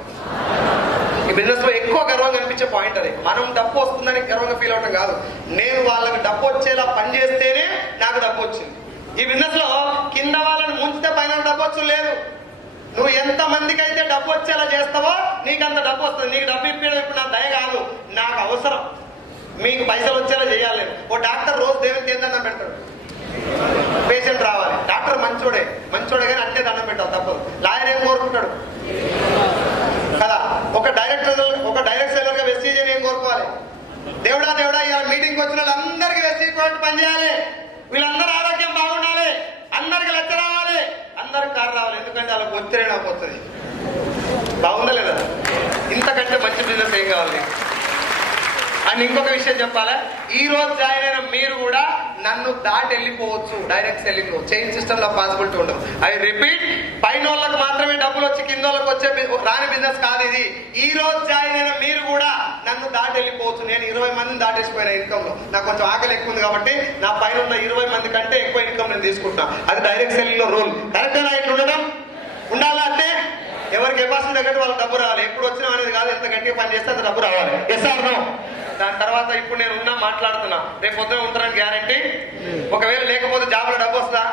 ఈ బిజినెస్ లో ఎక్కువ గర్వంగా అనిపించే పాయింట్ అది. మనం డబ్బు వస్తుందని గర్వంగా ఫీల్ అవటం కాదు, నేను వాళ్ళకి డబ్బు వచ్చేలా పని చేస్తేనే నాకు డబ్బు వచ్చింది. ఈ బిజినెస్ లో కింద వాళ్ళని ముంచితే పైన డబ్బు వచ్చు లేదు. నువ్వు ఎంత మందికి అయితే డబ్బు వచ్చేలా చేస్తావో నీకు అంత డబ్బు వస్తుంది. నీకు డబ్బు ఇప్పడం ఇప్పుడు నా దయ కాదు, నాకు అవసరం. మీకు పైసలు వచ్చేలా చేయాలి. ఓ డాక్టర్ రోజు దేవునికి ఏం దండం పెడతాడు? పేషెంట్ రావాలి. డాక్టర్ మంచోడే కానీ అట్లే దండం పెట్టాలి, తప్పదు. లాయర్ ఏం కోరుకుంటాడు కదా? ఒక డైరెక్ట్ సెలర్ గా వెస్టీజ్ ఏం కోరుకోవాలి? దేవుడా ఇలా మీటింగ్ వచ్చిన వాళ్ళందరికీ వెస్టీజ్ పని చేయాలి, వీళ్ళందరూ ఆరోగ్యం బాగుండాలి, అందరికి లెక్క రావాలి, అందరికి కారు రావాలి. ఎందుకంటే వాళ్ళకి ఒత్తిడి నాకు వస్తుంది. బాగుందా లేదా? ఇంతకంటే మంచి బిజినెస్ ఏం కావాలి? అండ్ ఇంకొక విషయం చెప్పాలా, ఈ రోజు జాయిన్ అయిన మీరు కూడా నన్ను దాటి వెళ్ళిపోవచ్చు. డైరెక్ట్ సెల్లింగ్ లో చైన్ సిస్టమ్ లో పాసిబిలిటీ ఉండదు. ఐ రిపీట్, పైన వాళ్ళకి మాత్రమే డబ్బులు వచ్చి కింద వాళ్ళకి వచ్చే రాని బిజినెస్ కాదు ఇది. ఈ రోజు జాయిన్ అయిన మీరు కూడా నన్ను దాటి వెళ్ళిపోవచ్చు. నేను 20 మందిని దాటేసిపోయిన ఇన్కమ్ లో. నాకు కొంచెం ఆకలి ఎక్కువ ఉంది కాబట్టి నా పైన ఉన్న 20 మంది కంటే ఎక్కువ ఇన్కమ్ నేను తీసుకుంటున్నా. అది డైరెక్ట్ సెల్లింగ్ లో రూల్. కరెక్టేనా? ఇట్లా ఉండడం ఉండాలా? అంటే ఎవరి కెపాసిటీ తగ్గట్టు వాళ్ళకి డబ్బు రావాలి. ఎప్పుడు వచ్చినా అనేది కాదు, ఎంత గట్టిగా పని చేస్తే అంత డబ్బు రావాలి. Yes or no? దాని తర్వాత ఇప్పుడు నేను మాట్లాడుతున్నా, రేపు పొద్దున ఉంటానని గ్యారంటీ. ఒకవేళ లేకపోతే జాబ్ లో డబ్బు వస్తుందా?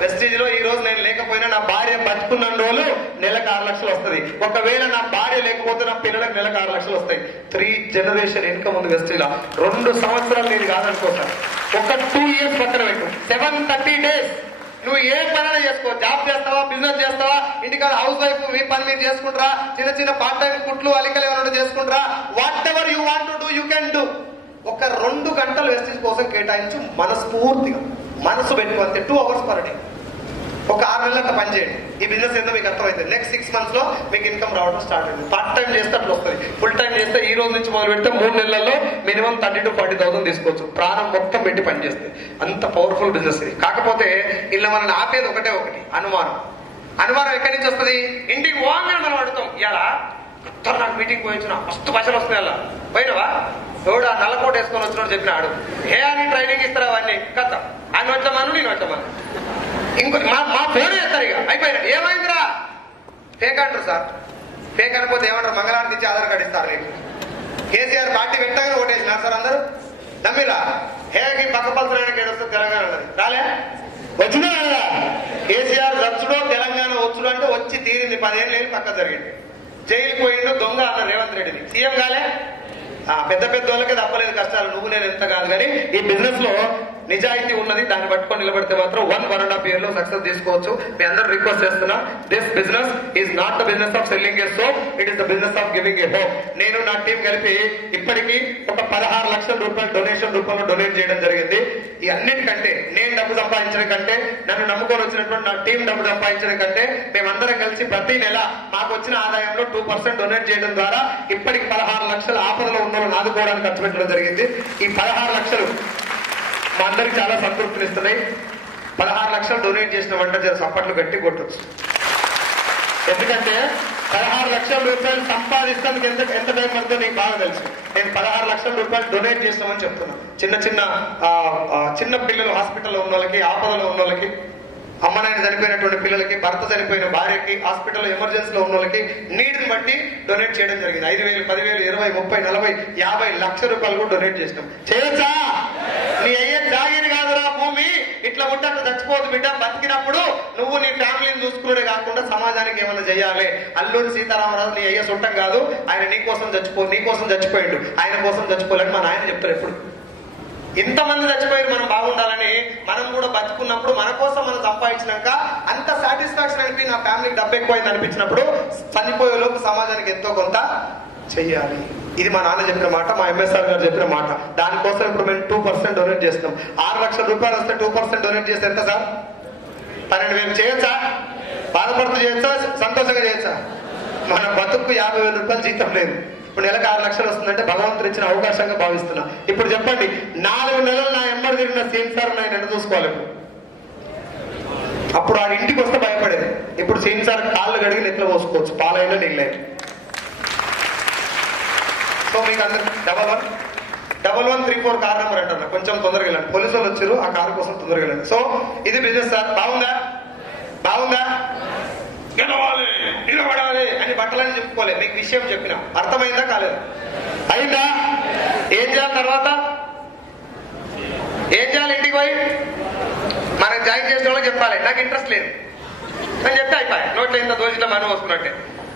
వెస్టీజ్ లో ఈ రోజు నేను లేకపోయినా నా భార్య బతుకున్న రోజులు నెలకు 6 లక్షలు వస్తుంది. ఒకవేళ నా భార్య లేకపోతే నా పిల్లలకు నెలకు 6 లక్షలు వస్తాయి. 3 జనరేషన్ ఇన్కమ్ ఉంది వెస్టీజ్ లో. 2 సంవత్సరాలు నేను కాదనుకో సార్, ఒక 2 ఇయర్స్ పక్కన పెట్టు, 730 days నువ్వు ఏ పనైనా చేసుకో. జాబ్ చేస్తావా, బిజినెస్ చేస్తావా, ఇంటికాడ హౌస్ వైఫ్ మీ పని మీరు చేసుకుంటారా, చిన్న చిన్న పార్ట్ టైం కుట్లు అలికలు ఏమైనా చేసుకుంటారా, what ever you want to do you can do. ఒక 2 గంటలు వెస్టీజ్ కోసం కేటాయించు, మనస్ఫూర్తిగా మనసు పెట్టు, అంతే. 2 hours పర్ డే. ఒక 6 నెలలు అట్లా పని చేయండి. ఈ బిజినెస్ ఏందో మీకు అర్థమైంది. నెక్స్ట్ 6 months లో మీకు ఇన్కమ్ రావడం స్టార్ట్ అయింది. పార్ట్ టైం చేస్తే అట్లా వస్తుంది. ఫుల్ టైం చేస్తే ఈ రోజు నుంచి మొదలు పెడితే 3 నెలల్లో మినిమం 30,000 to 40,000 తీసుకోవచ్చు. ప్రాణం మొత్తం పెట్టి పని చేస్తే అంత పవర్ఫుల్ బిజినెస్ ఇది. కాకపోతే ఇలా మనల్ని ఆపేది ఒకటి అనుమానం. అనుమానం ఎక్కడి నుంచి వస్తుంది? ఇంటికి పోగానే మనం అడుగుతాం, ఇలా నాకు మీటింగ్ పోయించిన మస్తు పైసలు వస్తున్నాయి. అలా పోయినవా? ఎవడు ఆ నల్లకోట వేసుకొని వచ్చినట్టు చెప్పినాడు. ఏ అని ట్రైనింగ్ ఇస్తారా అవన్నీ కథ. ఆయన వచ్చామను, నేను వచ్చామను. ఇంకో మా ఫోన్ చేస్తారు, ఇక అయిపోయినా. ఏమైందిరా? ఫేక్ అంటారు సార్. ఫేక్ అనకపోతే ఏమంటారు? మంగళవారం ఇచ్చి ఆధార్ కార్డు ఇస్తారు నీకు. కేసీఆర్ పార్టీ పెట్టగానే ఓటేసినారు సార్ అందరూ. నమ్మిరా? హేకి పక్క పలసరానికి ఏడొస్తుంది తెలంగాణ అన్నది. రాలే? వచ్చినా కదా? కేసీఆర్ వచ్చుడో తెలంగాణ వచ్చుడు అంటే వచ్చి తీరింది. 10 ఏళ్ళు లేని పక్క జరిగింది. జైలుకి పోయిండు దొంగ అన్న రేవంత్ రెడ్డిని. సీఎం కాలే? పెద్ద పెద్ద వాళ్ళకే తప్పలేదు కష్టాలు. నువ్వు నేను ఎంత కాదు కానీ ఈ బిజినెస్ లో నిజాయితీ ఉన్నది. దాన్ని పట్టుకొని నిలబడితే మాత్రం 1.5 years లో సక్సెస్ తీసుకోవచ్చు. మీ అందరూ రిక్వెస్ట్ చేస్తున్నా, this business is not the business of selling A soap, it is the business of giving a hope. నేను నా టీం కలిపి ఇప్పటికీ ఒక 16 లక్షల రూపాయలు డొనేషన్ రూపంలో డొనేట్ చేయడం జరిగింది. ఈ అన్నిటికంటే నేను డబ్బు సంపాదించడం కంటే, నన్ను నమ్ముకొని వచ్చినటువంటి నా టీం డబ్బు సంపాదించడం కంటే, మేమందరం కలిసి ప్రతి నెల మాకు వచ్చిన ఆదాయంలో 2% డొనేట్ చేయడం ద్వారా ఇప్పటికి 16 లక్షల ఆపదలో ఉన్న వాళ్ళని ఆదుకోవడానికి ఖర్చు పెట్టడం జరిగింది. ఈ 16 లక్షలు మా అందరికి చాలా సంతృప్తినిస్తున్నాయి. 16 లక్షలు డొనేట్ చేసిన వంట సప్పట్లు గట్టి కొట్టచ్చు. ఎందుకంటే 16 లక్షల రూపాయలు సంపాదిస్తానికి ఎంత టైం పడుతుందో నీకు బాగా తెలుసు. నేను 16 లక్షల రూపాయలు డొనేట్ చేస్తామని చెప్తున్నా. చిన్న పిల్లలు హాస్పిటల్లో ఉన్న వాళ్ళకి, ఆపదలో ఉన్న వాళ్ళకి, అమ్మ నాయన చనిపోయినటువంటి పిల్లలకి, భర్త చనిపోయిన భార్యకి, హాస్పిటల్లో ఎమర్జెన్సీలో ఉన్న వాళ్ళకి నీడ్ని బట్టి డొనేట్ చేయడం జరిగింది. 5,000, 10,000, 20, 30, 40, 50 లక్షల రూపాయలు కూడా డొనేట్ చేసినాం. చేయొచ్చా? నీ అయ్యే జాగిరి కాదురా భూమి. ఇట్లా ఉంటే అట్లా చచ్చిపోదు బిడ్డ. బతికినప్పుడు నువ్వు నీ ఫ్యామిలీని చూసుకునే కాకుండా సమాజానికి ఏమైనా చేయాలి. అల్లూరి సీతారామరాజు నీ అయ్యే సొంతం కాదు. ఆయన నీ కోసం చచ్చిపోయిండు, ఆయన కోసం చచ్చిపోలేని మా నాయన చెప్తారు ఎప్పుడు. ఇంతమంది చచ్చిపోయి మనం బాగుండాలని మనం కూడా బతుకున్నప్పుడు మన కోసం మనం సంపాదించినాక అంత సాటిస్ఫాక్షన్ అనిపి నా ఫ్యామిలీకి డబ్బు ఎక్కువైంది అనిపించినప్పుడు చనిపోయే లోపు సమాజానికి ఎంతో కొంత చెయ్యాలి. ఇది మా నాన్న చెప్పిన మాట, మా ఎంఎస్ఆర్ గారు చెప్పిన మాట. దానికోసం ఇప్పుడు మేము 2% డొనేట్ చేస్తున్నాం. 6 లక్షల రూపాయలు వస్తే 2% డొనేట్ చేస్తే ఎంత సార్? 12,000 చేయొచ్చా? బాధపడుతూ చేయొచ్చా? సంతోషంగా చేయొచ్చా? మన బతుకు 50,000 రూపాయలు జీతం లేదు. ఇప్పుడు నెలకు 6 లక్షలు వస్తుందంటే భగవంతుడు ఇచ్చిన అవకాశంగా భావిస్తున్నా. ఇప్పుడు చెప్పండి, 4 నెలలు నా ఎంబడి తిరిగిన సీన్ సార్ నేను ఎంత చూసుకోవాలి? అప్పుడు ఆ ఇంటికి వస్తే భయపడేది. ఇప్పుడు సీన్ సార్ కాళ్ళు కడిగి నెట్లో పోసుకోవచ్చు, పాలైనా నీళ్ళైనా. సో మీకు అందరు 1134 కార్ నెంబర్ అంటారు. కొంచెం తొందరగా వెళ్ళండి. పోలీసు వాళ్ళు వచ్చారు, ఆ కారు కోసం తొందరగా వెళ్ళండి. సో ఇది బిజినెస్ సార్. బాగుందా? గెలవాలి, నిలబడాలి అని బట్టలని చెప్పుకోలే. మీకు విషయం చెప్పిన అర్థమైందా? కాలేదు? అయిందా? ఏం చేయాలి తర్వాత? ఏం చేయాలి? ఇంటికి పోయి మనకు జాయిన్ చేసిన వాళ్ళకి చెప్పాలి, నాకు ఇంట్రెస్ట్ లేదు అని చెప్తే అయిపోయి. నోట్లో ఇంత దోషిలో మనం వస్తున్నట్టే.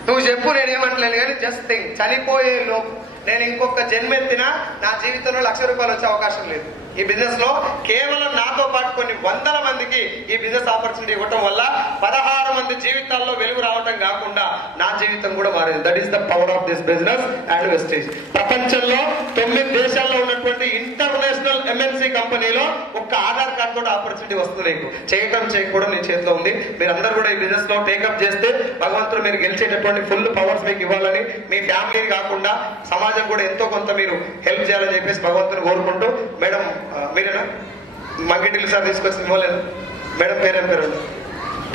నువ్వు చెప్పు, నేనేమంటలేను కానీ జస్ట్ థింక్, చనిపోయే లోపు నేను ఇంకొక జన్మెత్తినా నా జీవితంలో 1,00,000 రూపాయలు వచ్చే అవకాశం లేదు. ఈ బిజినెస్ లో కేవలం నాతో పాటు కొన్ని వందల మందికి ఈ బిజినెస్ ఆపర్చునిటీ ఇవ్వటం వల్ల 16 మంది జీవితాల్లో వెలుగు రావటం కాకుండా నా జీవితం కూడా మారింది. That is the power of this business and wastage. ప్రపంచంలో 9 దేశాల్లో ఉన్నటువంటి ఇంటర్నేషనల్ MNC కంపెనీలో ఒక్క ఆధార్ కార్డు కూడా ఆపర్చునిటీ వస్తుంది. నీకు చేయటం చేయకపోవడం నీ చేతిలో ఉంది. మీరందరూ కూడా ఈ బిజినెస్ లో టేకప్ చేస్తే భగవంతుడు మీరు గెలిచేటటువంటి ఫుల్ పవర్స్ మీకు ఇవ్వాలని, మీ ఫ్యామిలీ కాకుండా సమాజం కూడా ఎంతో కొంత మీరు హెల్ప్ చేయాలని చెప్పేసి భగవంతుని కోరుకుంటూ, మేడం మీరేనా మంగిటిల్లు సార్ తీసుకొచ్చి ఇవ్వలేదు మేడం? పేరేం పేరు?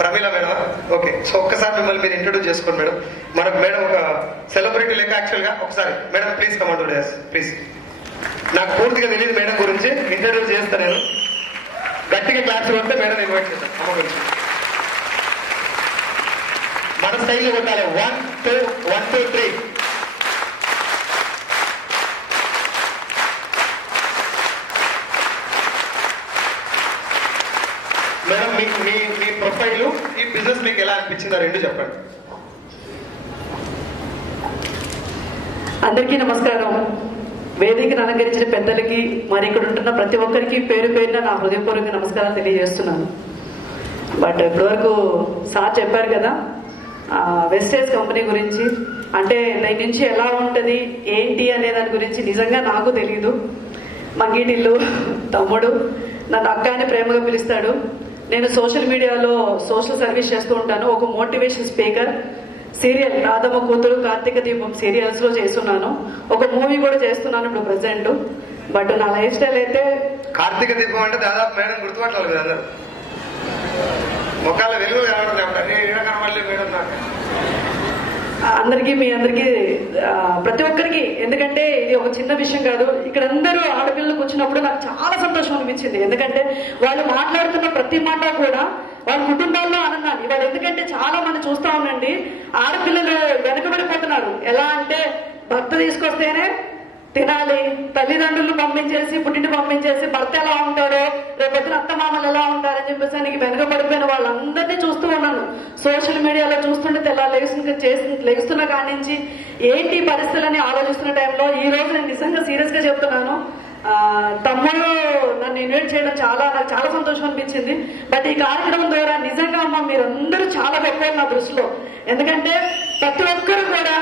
ప్రమీల మేడం. ఓకే, సో ఒక్కసారి మిమ్మల్ని మీరు ఇంట్రొడ్యూస్ చేసుకోండి మేడం. మనకు మేడం ఒక సెలబ్రిటీ లెక్క యాక్చువల్ గా. ఒకసారి మేడం ప్లీజ్ కమాండ్ ప్లీజ్. నాకు పూర్తిగా తెలియదు మేడం గురించి, ఇంట్రొడ్యూస్ చేస్తాను నేను. గట్టిగా క్లాస్ కొడితే మేడం ఇన్వైట్ చేస్తాను. అమ్మ గురించి మన స్టైల్లో కొట్టాలి. 1 2 1 2 3. మేడం మీ ప్రొఫైల్, ఈ బిజినెస్ మీకు ఎలా అనిపించిందో రెండు చెప్పండి. అందరికీ నమస్కారం. వేదికను అలంకరించిన పెద్దలకి, మరి ఇక్కడ ఉంటున్న ప్రతి ఒక్కరికి పేరు పేరున నా హృదయపూర్వక నమస్కారాలు తెలియజేస్తున్నాను. బట్ ఇప్పటివరకు సార్ చెప్పారు కదా వెస్టేజ్ కంపెనీ గురించి, అంటే దాని నుంచి ఎలా ఉంటుంది ఏంటి అనే దాని గురించి నిజంగా నాకు తెలీదు. మంగిటిల్లు తమ్ముడు నన్ను అక్క అని ప్రేమగా పిలుస్తాడు. నేను సోషల్ మీడియాలో సోషల్ సర్వీస్ చేస్తూ ఉంటాను. ఒక మోటివేషన్ స్పీకర్, సీరియల్ రాధమ్మ కూతురు, కార్తీక దీపం సీరియల్స్ లో చేస్తున్నాను. ఒక మూవీ కూడా చేస్తున్నాను ఇప్పుడు ప్రెసెంట్. బట్ నా లైఫ్ స్టైల్ అయితే కార్తీక దీపం అంటే దాదాపు మేడం గుర్తుపట్టాలి మీరు అందరూ. మొక్కల వెలుగు కనబడలేదు మేడం నాకు. అందరికీ మీ అందరికీ ప్రతి ఒక్కరికి, ఎందుకంటే ఇది ఒక చిన్న విషయం కాదు. ఇక్కడ అందరూ ఆడపిల్లలకు వచ్చినప్పుడు నాకు చాలా సంతోషం అనిపించింది. ఎందుకంటే వాళ్ళు మాట్లాడుతున్న ప్రతి మాట కూడా వాళ్ళ కుటుంబాల్లో ఆనందాన్ని ఇవాళ. ఎందుకంటే చాలా మంది చూస్తా ఉండండి, ఆడపిల్లలు వెనకబడిపోతున్నారు. ఎలా అంటే భర్త తీసుకొస్తేనే తినాలి, తల్లిదండ్రులు పంపించేసి పుట్టింటి పంపించేసి భర్త ఎలా ఉంటారో రేపొద్దున అత్తమామలు ఎలా ఉంటారని చెప్పేసి నీకు వెనకబడిపోయిన వాళ్ళందరినీ చూస్తూ ఉన్నాను. సోషల్ మీడియాలో చూస్తుంటే లెగుస్తున్న కాడి నుంచి ఏంటి పరిస్థితులని ఆలోచిస్తున్న టైంలో ఈ రోజు నేను నిజంగా సీరియస్ గా చెప్తున్నాను, తమ్ముడు నన్ను ఇన్వైట్ చేయడం నాకు చాలా సంతోషం అనిపించింది. బట్ ఈ కార్యక్రమం ద్వారా నిజంగా అమ్మ మీరందరూ చాలా గొప్ప నా దృష్టిలో. ఎందుకంటే ప్రతి ఒక్కరు కూడా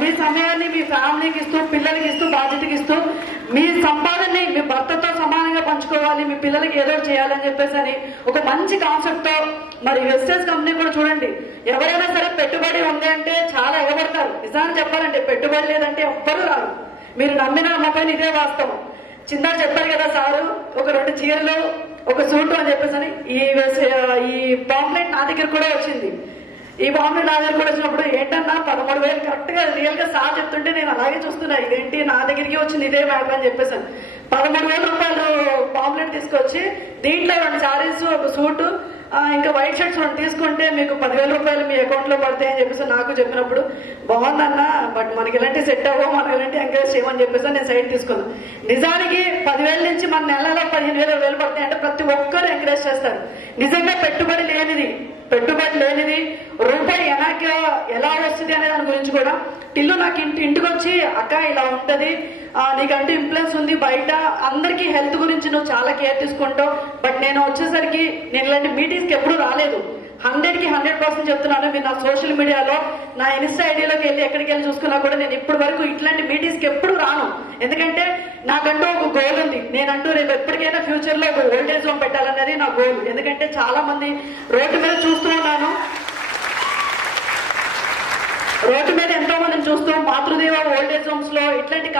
మీ సమయాన్ని మీ ఫ్యామిలీకి ఇస్తూ, పిల్లలకి ఇస్తూ, బాధ్యతకి ఇస్తూ, మీ సంపాదనని మీ భర్తతో సమానంగా పంచుకోవాలి, మీ పిల్లలకి ఏదో చేయాలని చెప్పేసి అని ఒక మంచి కాన్సెప్ట్ తో మరి వెస్టేజ్ కంపెనీ కూడా చూడండి. ఎవరైనా సరే పెట్టుబడి ఉంది అంటే చాలా ఎగబడతారు. నిజాన్ని చెప్పాలంటే పెట్టుబడి లేదంటే ఎవ్వరూ రారు. మీరు నమ్మిన నమ్మకం ఇదే వాస్తవం. చిన్న చెప్పారు కదా సారు, ఒక 2 చీరలు ఒక సూట్ అని చెప్పేసి ఈ పాంప్లెట్ నా దగ్గర కూడా వచ్చింది. ఈ పాంప్లెట్ నా దగ్గర కూడా వచ్చినప్పుడు ఏంటన్నా 13,000 కరెక్ట్ గా రియల్ గా సార్ చెప్తుంటే నేను అలాగే చూస్తున్నా, ఇదేంటి నా దగ్గరికి వచ్చింది ఇదే మ్యాప్ అని చెప్పేసాను. 13,000 రూపాయలు పాంప్లెట్ తీసుకొచ్చి దీంట్లో 2 సారీస్, ఒక సూటు, ఇంకా వైట్ షర్ట్స్ 2 తీసుకుంటే మీకు 10,000 రూపాయలు మీ అకౌంట్ లో పడతాయి అని చెప్పేసి నాకు చెప్పినప్పుడు బాగుందన్న, బట్ మనకి ఎలాంటి సెట్ అవ్వవు, మనకి ఎలాంటి ఎంకరేజ్ చేయమని చెప్పేసి నేను సైడ్ తీసుకున్నాను. నిజానికి 10,000 నుంచి మన నెలలో 15,000 పడతాయి అంటే ప్రతి ఒక్కరు ఎంకరేజ్ చేస్తారు. నిజంగా పెట్టుబడి లేనిది రూపాయి ఎలా వస్తుంది అనే దాని గురించి కూడా టిల్లు నాకు ఇంటికి వచ్చి అక్క ఇలా ఉంటది, నీకంటూ ఇన్ఫ్లుయెన్స్ ఉంది బయట, అందరికీ హెల్త్ గురించి నువ్వు చాలా కేర్ తీసుకుంటావు. బట్ నేను వచ్చేసరికి నేను ఇలాంటి మీటింగ్స్కి ఎప్పుడూ రాలేదు. 100కి 100% చెప్తున్నాను. మీరు నా సోషల్ మీడియాలో నా ఇన్స్టా ఐడియాలోకి వెళ్ళి ఎక్కడికి వెళ్ళి చూసుకున్నా కూడా నేను ఇప్పటి వరకు ఇట్లాంటి మీటింగ్స్కి ఎప్పుడు రాను. ఎందుకంటే నాకంటూ ఒక గోల్ ఉంది. నేనంటూ రేపు ఎప్పటికైనా ఫ్యూచర్ లో ఒక ఓల్డేజ్ హోమ్ పెట్టాలనేది నా గోల్. ఎందుకంటే చాలా మంది రోడ్డు మీద చూస్తూ ఉన్నాను, రోడ్డు మీద ఎంతో మందిని చూస్తూ మాతృదేవ ఓల్డేజ్ హోమ్స్ లో ఇట్లాంటి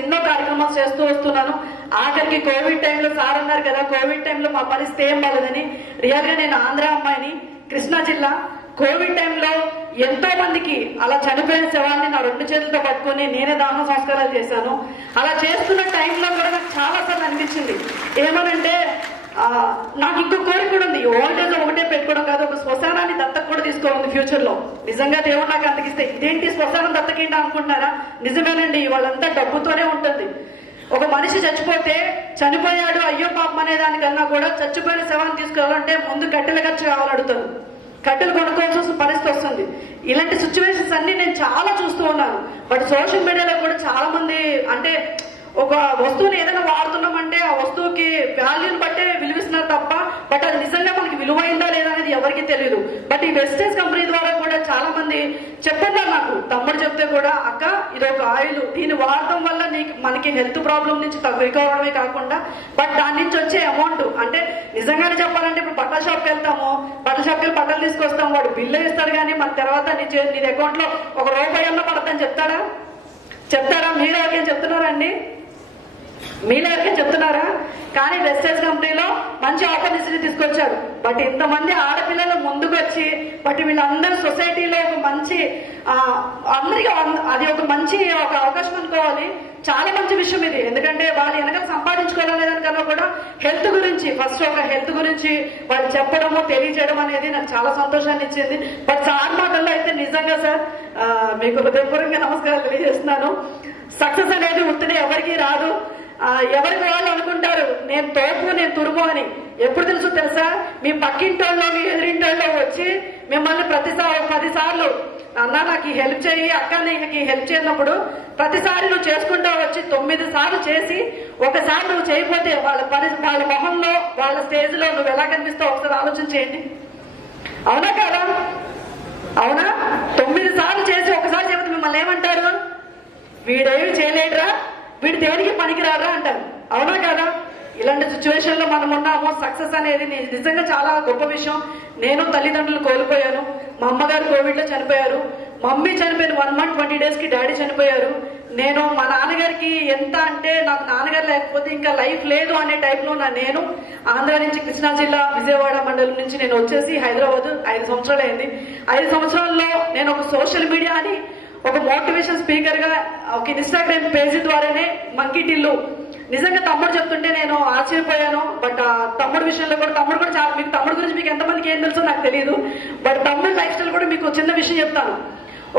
ఎన్నో కార్యక్రమాలు చేస్తూ వస్తున్నాను. ఆఖరికి కోవిడ్ టైంలో సార్ అన్నారు కదా, కోవిడ్ టైంలో మా పరిస్థితి ఏం బాలేదని. రియల్ గా నేను ఆంధ్ర అమ్మాయిని, కృష్ణా జిల్లా. కోవిడ్ టైంలో ఎంతో మందికి అలా చనిపోయిన శవాన్ని నా 2 చేతులతో పట్టుకుని నేనే దాన సంస్కారాలు చేశాను. అలా చేస్తున్న టైంలో కూడా నాకు చాలా సార్లు అనిపించింది ఏమనంటే, నాకు ఇంకో కోరిక కూడా ఉంది. ఓల్డేజ్ ఒకటే పెట్టుకోవడం కాదు, ఒక శ్మశానాన్ని దత్తకు కూడా తీసుకోవాలి ఫ్యూచర్ లో. నిజంగా దేవుడు నాకు అంతకిస్తే ఇదేంటి శ్మశానం దత్తకేంటి అనుకుంటున్నారా? నిజమేనండి, వాళ్ళంతా డబ్బుతోనే ఉంటుంది. ఒక మనిషి చనిపోయాడు అయ్యో పాపం అనే దానికన్నా కూడా చచ్చిపోయిన శవాన్ని తీసుకురావాలంటే ముందు కట్టెల ఖర్చు కావాలని అడుగుతారు. కట్టెలు కొనుక్కోవాల్సిన పరిస్థితి వస్తుంది. ఇలాంటి సిచ్యువేషన్స్ అన్ని నేను చాలా చూస్తూ ఉన్నాను. బట్ సోషల్ మీడియాలో కూడా చాలా మంది అంటే ఒక వస్తువుని ఏదైనా వాడుతున్నామంటే ఆ వస్తువుకి వాల్యూని బట్టే విలువిస్తున్నారు తప్ప ఎవరికి తెలియదు. బట్ ఈ వెస్టేజ్ కంపెనీ ద్వారా కూడా చాలా మంది చెప్పున్నారు నాకు, తమ్ముడు చెప్తే కూడా అక్క ఇది ఒక ఆయిల్, దీన్ని వాడటం వల్ల మనకి హెల్త్ ప్రాబ్లం నుంచి రికవర్ కాకుండా బట్ దాని నుంచి వచ్చే అమౌంట్ అంటే నిజంగానే చెప్పాలంటే ఇప్పుడు బట్టల షాప్కి వెళ్తాము, బట్టల షాప్కి వెళ్ళి బట్టలు తీసుకొస్తాము, వాడు బిల్లు ఇస్తాడు, కానీ మన తర్వాత నీ అకౌంట్ లో ₹1 అన్న పడతాని చెప్తాడా? మీరు ఎవరికైనా చెప్తున్నారండి? మీలో ఎవరికైనా చెప్తున్నారా? కానీ వెస్టేజ్ కంపెనీలో మంచి ఆపర్చునిటీ తీసుకొచ్చారు. బట్ ఇంతమంది ఆడపిల్లలు ముందుకు వచ్చి బట్ వీళ్ళందరూ సొసైటీలో ఒక మంచి అందరికీ అది ఒక మంచి ఒక అవకాశం అనుకోవాలి. చాలా మంచి విషయం ఇది. ఎందుకంటే వాళ్ళు వెనకాల సంపాదించుకోవాలనేదానికన్నా కూడా హెల్త్ గురించి ఫస్ట్ ఒక హెల్త్ గురించి వాళ్ళు చెప్పడము తెలియజేయడం అనేది నాకు చాలా సంతోషాన్ని ఇచ్చింది. బట్ సార్ మాటల్లో అయితే నిజంగా సార్ మీకు హృదయపూర్వకంగా నమస్కారాలు తెలియజేస్తున్నాను. సక్సెస్ అనేది ఉత్తనే ఎవరికి రాదు. ఎవరికి వాళ్ళు అనుకుంటారు నేను తోపు నేను తురుము అని. ఎప్పుడు తెలుసా? మీ పక్కింటోళ్ళు మీ ఎదురింటోళ్ళు వచ్చి మిమ్మల్ని 10 సార్లు అన్న నాకు ఈ హెల్ప్ చేయి, అక్క నీకు హెల్ప్ చేయనప్పుడు ప్రతిసారి నువ్వు చేసుకుంటా వచ్చి 9 సార్లు చేసి ఒకసారి నువ్వు చేయకపోతే వాళ్ళ మొహంలో వాళ్ళ స్టేజ్ లో నువ్వు ఎలా కనిపిస్తావు ఒకసారి ఆలోచన చేయండి. అవునా కదా? అవునా? 9 సార్లు చేసి ఒకసారి చేయకపోతే మిమ్మల్ని ఏమంటారు? వీడేమి చేయలేడురా, వీడు దేనికి పనికిరారా అంటారు. అవునా కదా? ఇలాంటి సిచ్యువేషన్ లో మనం ఉన్నాము. సక్సెస్ అనేది నిజంగా చాలా గొప్ప విషయం. నేను తల్లిదండ్రులు కోల్పోయాను. మా అమ్మగారు కోవిడ్ లో చనిపోయారు. మమ్మీ చనిపోయిన 1 month 20 days కి డాడీ చనిపోయారు. నేను మా నాన్నగారికి ఎంత అంటే నాకు నాన్నగారు లేకపోతే ఇంకా లైఫ్ లేదు అనే టైప్ లో నేను ఆంధ్ర నుంచి కృష్ణా జిల్లా విజయవాడ మండలం నుంచి నేను వచ్చేసి హైదరాబాద్ 5 సంవత్సరాలు అయింది. 5 సంవత్సరాల్లో నేను ఒక సోషల్ మీడియా అని ఒక మోటివేషన్ స్పీకర్ గా ఒక ఇన్స్టాగ్రామ్ పేజీ ద్వారానే మంకీ టిల్లు నిజంగా తమ్ముడు చెప్తుంటే నేను ఆశ్చర్యపోయాను. బట్ తమ్ముడు విషయంలో కూడా తమ్ముడు చాలా మీకు తమ్ముడు గురించి మీకు ఎంతమందికి ఏం తెలుసో నాకు తెలియదు. బట్ తమ్ముడు లైఫ్ స్టైల్ కూడా మీకు చిన్న విషయం చెప్తాను.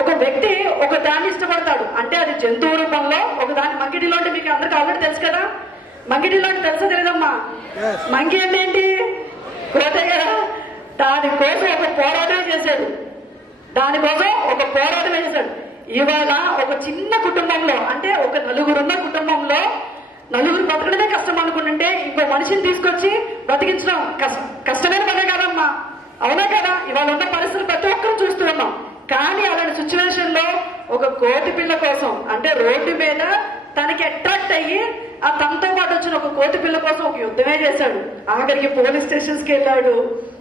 ఒక వ్యక్తి ఒక దాన్ని ఇష్టపడతాడు అంటే అది జంతువు రూపంలో ఒక దాని మంకిటిలో అంటే మీకు అందరికి ఆల్రెడీ తెలుసు కదా. మంకిటిలో అంటే తెలుసా తెలియదమ్మా? మంకి అంటే ఏంటి? కోతే కదా. దానికోసం ఒక పోరాటమే చేశాడు. ఇవాళ ఒక చిన్న కుటుంబంలో అంటే ఒక నలుగురున్న కుటుంబంలో నలుగురు బతకడమే కష్టం అనుకుంటుంటే ఇంకో మనిషిని తీసుకొచ్చి బ్రతికించడం కష్టమైన పనే కదమ్మా. అవునా కదా? ఇవాళ ఉన్న పరిస్థితులు ప్రతి ఒక్కరు చూస్తూ ఉన్నాం. కానీ అలాంటి సిచ్యువేషన్ లో ఒక కోతి పిల్ల కోసం అంటే రోడ్డు మీద తనకి అట్రాక్ట్ అయ్యి తనతో పాటు వచ్చిన ఒక కోతి పిల్ల కోసం ఒక యుద్ధమే చేశాడు. ఆఖరికి పోలీస్ స్టేషన్స్ కి వెళ్ళాడు.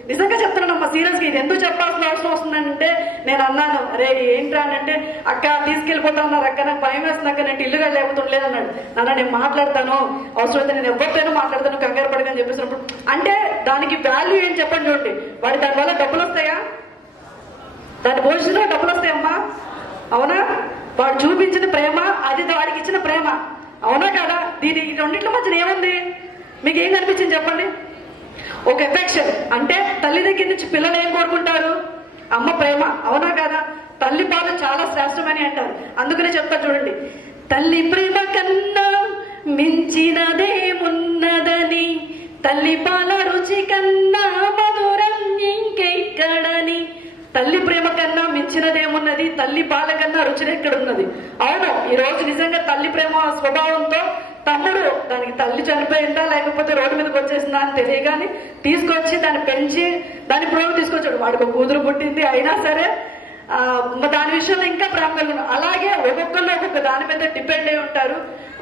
నిజంగా చెప్తున్నానమ్మా సీరియస్ గా. ఇది ఎందుకు చెప్పాల్సిన అవసరం వస్తుందంటే నేను అన్నాను అరే ఏంట్రా అంటే అక్క తీసుకెళ్లిపోతా ఉన్నారు అక్క నాకు భయం వేస్తుంది అక్క నేను ఇల్లుగా లేకపోతుండలేదు అన్నాడు. నాన్న నేను మాట్లాడతాను అవసరమైతే నేను ఎవరితోనూ మాట్లాడతాను కంగారు పడకని చెప్పేసినప్పుడు అంటే దానికి వాల్యూ ఏం చెప్పండి చూడండి. వాడి దానివల్ల డబ్బులు వస్తాయా? దాని భవిష్యత్తులో డబ్బులు వస్తాయమ్మా. అవునా? వాడు చూపించిన ప్రేమ అది వాడికి ఇచ్చిన ప్రేమ. అవునా కదా? దీని రెండింటి మధ్యన ఏముంది? మీకు ఏం కనిపించింది చెప్పండి? ఒక ఎఫెక్షన్ అంటే తల్లి దగ్గర నుంచి పిల్లలు ఏం కోరుకుంటారు? అమ్మ ప్రేమ. అవునా కదా? తల్లి పాలు చాలా శ్రేష్టమని అంటారు. అందుకనే చెప్తా చూడండి, తల్లి ప్రేమ కన్నా మించినదేమున్నదని, తల్లి పాల రుచి కన్నా మధురం ఇంకెక్కడని. తల్లి ప్రేమ కన్నా మించినదేమున్నది, తల్లి పాల కన్నా రుచి ఎక్కడున్నది? అవును, ఈ రోజు నిజంగా తల్లి ప్రేమ స్వభావంతో తమ్ముడు దానికి తల్లి చనిపోయిందా లేకపోతే రోడ్డు మీదకి వచ్చేసిందా అని తెలియగాని తీసుకొచ్చి దాన్ని పెంచి దాని ప్రేమ తీసుకొచ్చాడు. వాడికి ఒక కూతురు పుట్టింది అయినా సరే దాని విషయంలో ఇంకా ప్రేమ కలుగుతుంది. అలాగే ఒక్కొక్కరు ఒక్కొక్క దాని మీద డిపెండ్ అయి ఉంటారు.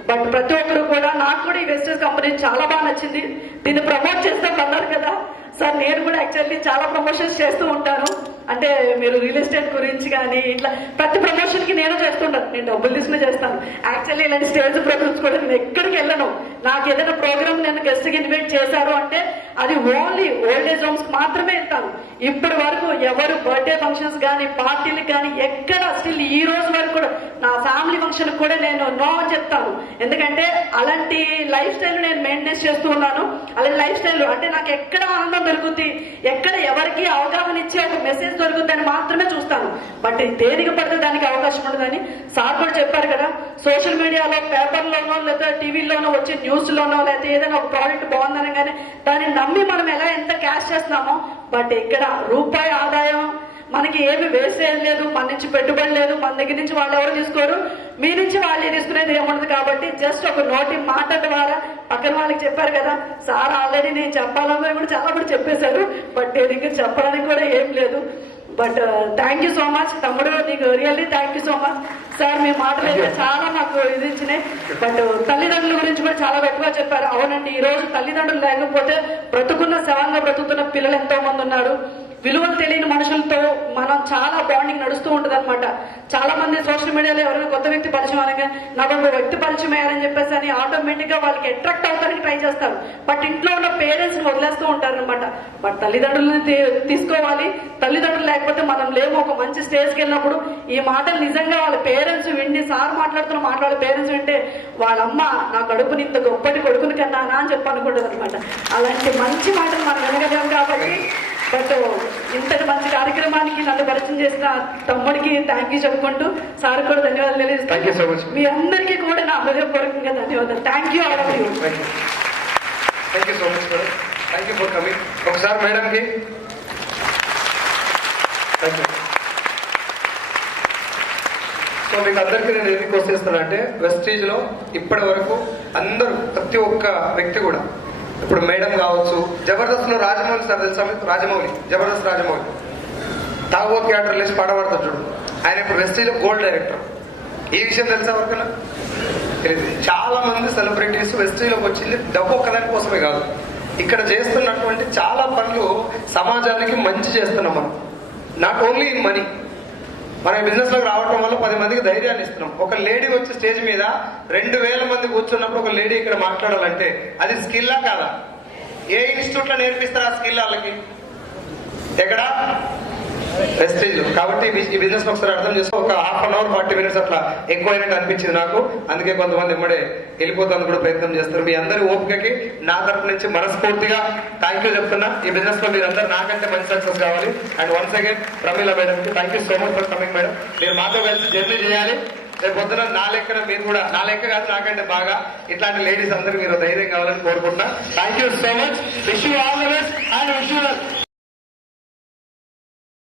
బట్ ప్రతి ఒక్కరు కూడా నాకు కూడా ఈ వెస్టేజ్ కంపెనీ చాలా బాగా నచ్చింది. దీన్ని ప్రమోట్ చేస్తాం అన్నారు కదా సార్, నేను కూడా యాక్చువల్లీ చాలా ప్రమోషన్స్ చేస్తూ ఉంటాను. అంటే మీరు రియల్ ఎస్టేట్ గురించి కానీ ఇట్లా ప్రతి ప్రమోషన్ కి నేను చేస్తుంటాను. నేను డబ్బులు తీసుకుని చేస్తాను. యాక్చువల్లీ ఇలాంటి స్టేజ్ ప్రోగ్రామ్స్ కూడా నేను ఎక్కడికి వెళ్ళను. నాకు ఏదైనా ప్రోగ్రామ్ నేను గెస్ట్ కి ఇన్వైట్ చేశారు అంటే అది ఓన్లీ ఓల్డ్ ఏజ్ హోమ్స్ మాత్రమే వెళ్తాను. ఇప్పటి వరకు ఎవరు బర్త్డే ఫంక్షన్స్ కానీ పార్టీలకు కానీ ఎక్కడ స్టిల్ ఈ రోజు వరకు కూడా నా ఫ్యామిలీ ఫంక్షన్ కూడా నేను నో అని చెప్తాను. ఎందుకంటే అలాంటి లైఫ్ స్టైల్ నేను మెయింటెనెన్స్ చేస్తూ ఉన్నాను. అలాంటి లైఫ్ స్టైల్ అంటే నాకు ఎక్కడ ఆనందం దొరుకుతుంది, ఎక్కడ ఎవరికి అవగాహన ఇచ్చే ఒక మెసేజ్ దొరుకుతుందని మాత్రమే చూస్తాను. బట్ దేనికి పడితే దానికి అవకాశం ఉండదని సార్ కూడా చెప్పారు కదా. సోషల్ మీడియాలో పేపర్లోనో లేదా టీవీలోనో వచ్చే న్యూస్ లోనో లేకపోతే ఏదైనా ఒక ప్రోడక్ట్ బాగుందనగానే దాన్ని నమ్మి మనం ఎలా ఎంత క్యాష్ చేస్తున్నామో, బట్ ఇక్కడ రూపాయి ఆదాయం మనకి ఏమి వేసేది లేదు, మన నుంచి పెట్టుబడి లేదు, మన దగ్గర నుంచి వాళ్ళు ఎవరు తీసుకోరు, మీ నుంచి వాళ్ళు తీసుకునేది ఏముండదు. కాబట్టి జస్ట్ ఒక నోటి మాట ద్వారా పక్కన వాళ్ళకి చెప్పారు కదా సార్, ఆల్రెడీ నేను చెప్పాలన్నా కూడా చాలా కూడా చెప్పేశారు, బట్ నేను ఇంకా చెప్పడానికి కూడా ఏం లేదు. But thank you so much తమ్ముడు, నీకు really thank you so much sir. మీ మాటలు అయితే చాలా నాకు ఇది ఇచ్చినాయి. బట్ తల్లిదండ్రుల గురించి కూడా చాలా గొప్పగా చెప్పారు. అవునండి, ఈ రోజు తల్లిదండ్రులు లేకపోతే బ్రతుకున్న శవంగా బ్రతుకుతున్న పిల్లలు ఎంతో మంది ఉన్నారు. విలువలు తెలియని మనుషులతో మనం చాలా బాండింగ్ నడుస్తూ ఉంటుంది అనమాట. చాలా మంది సోషల్ మీడియాలో ఎవరైనా కొత్త వ్యక్తి పరిచయం అనగా నాకు ఒక వ్యక్తి పరిచయం అయ్యారని చెప్పేసి అని ఆటోమేటిక్ గా వాళ్ళకి అట్రాక్ట్ అవడానికి ట్రై చేస్తారు. బట్ ఇంట్లో ఉన్న పేరెంట్స్ ని వదిలేస్తూ ఉంటారు అనమాట. బట్ తల్లిదండ్రులని తీసుకోవాలి. తల్లిదండ్రులు లేకపోతే మనం లేము. ఒక మంచి స్టేజ్కి వెళ్ళినప్పుడు ఈ మాటలు నిజంగా వాళ్ళ పేరెంట్స్ విండి, సార్ మాట్లాడే పేరెంట్స్ వింటే వాళ్ళమ్మ నా కడుపుని ఇంత గొప్పటి కొడుకుని కన్నానా అని చెప్పి అనుకుంటుంది అనమాట. అలాంటి మంచి మాటలు మనం వినగలిగాం కాబట్టి. బట్ ఇంతటి మంచి కార్యక్రమానికి నన్ను పరిచయం చేసిన తమ్ముడికి థ్యాంక్ యూ చెప్పుకుంటూ సార్ కూడా ధన్యవాదాలు తెలియజేస్తాను. మీ అందరికీ కూడా నా హృదయపూర్వకంగా ధన్యవాదాలు. Thank you all of you. Thank you so much madam. Thank you for coming. ఒకసారి మేడంకి థ్యాంక్ యూ. సో మీకు అందరికీ నేను ఎందుకు వస్తేస్తానంటే, వెస్టీజ్ లో ఇప్పటి వరకు అందరూ ప్రతి ఒక్క వ్యక్తి కూడా, ఇప్పుడు మేడం కావచ్చు, జబర్దస్త్ లో రాజమౌళి సార్ తెలుసా మీకు? జబర్దస్త్ రాజమౌళి తాగో థియేటర్ లేచి పాట పాడతాడు చూడు, ఆయన ఇప్పుడు వెస్టీజ్ లో గోల్డ్ డైరెక్టర్. ఈ విషయం తెలుసా ఎవరికైనా? తెలియదు. చాలా మంది సెలబ్రిటీస్ వెస్టీజ్లోకి వచ్చింది డబ్బు ఒక్కదాని కోసమే కాదు, ఇక్కడ చేస్తున్నటువంటి చాలా పనులు సమాజానికి మంచి చేస్తున్నాం మనం. నాట్ ఓన్లీ ఇన్ మనీ, మన బిజినెస్ లోకి రావడం వల్ల 10 మందికి ధైర్యాన్ని ఇస్తున్నాం. ఒక లేడీ వచ్చి స్టేజ్ మీద 2000 మంది కూర్చున్నప్పుడు ఒక లేడీ ఇక్కడ మాట్లాడాలంటే అది స్కిల్లా కాదా? ఏ ఇన్స్టిట్యూట్ లో నేర్పిస్తారు ఆ స్కిల్ వాళ్ళకి? ఎక్కడ? వెస్టేజ్ లో. కాబట్టి ఈ బిజినెస్ ఒకసారి అర్థం చేసుకో. ఒక హాఫ్ అన్ అవర్ 40 minutes అట్లా ఎక్కువైనట్టు అనిపించింది నాకు. అందుకే కొంతమంది ఎమ్మడే వెళ్ళిపోతాను కూడా ప్రయత్నం చేస్తారు. మీ అందరి ఓపికకి నా తరపు నుంచి మనస్ఫూర్తిగా థ్యాంక్ యూ చెప్తున్నా. ఈ బిజినెస్ లో మీరందరూ నాకంటే మంచి సక్సెస్ కావాలి. And once again Pramila madam కి thank you so much for coming madam. మీరు మాతో కలిసి జర్నీ చేయాలి. రేపు పొద్దున నా లెక్కన మీరు కూడా, నా లెక్క కాదు నాకంటే బాగా, ఇట్లాంటి లేడీస్ అందరూ మీరు ధైర్యం కావాలని కోరుకుంటున్నా. Thank you so much. Wish you all the best and wish you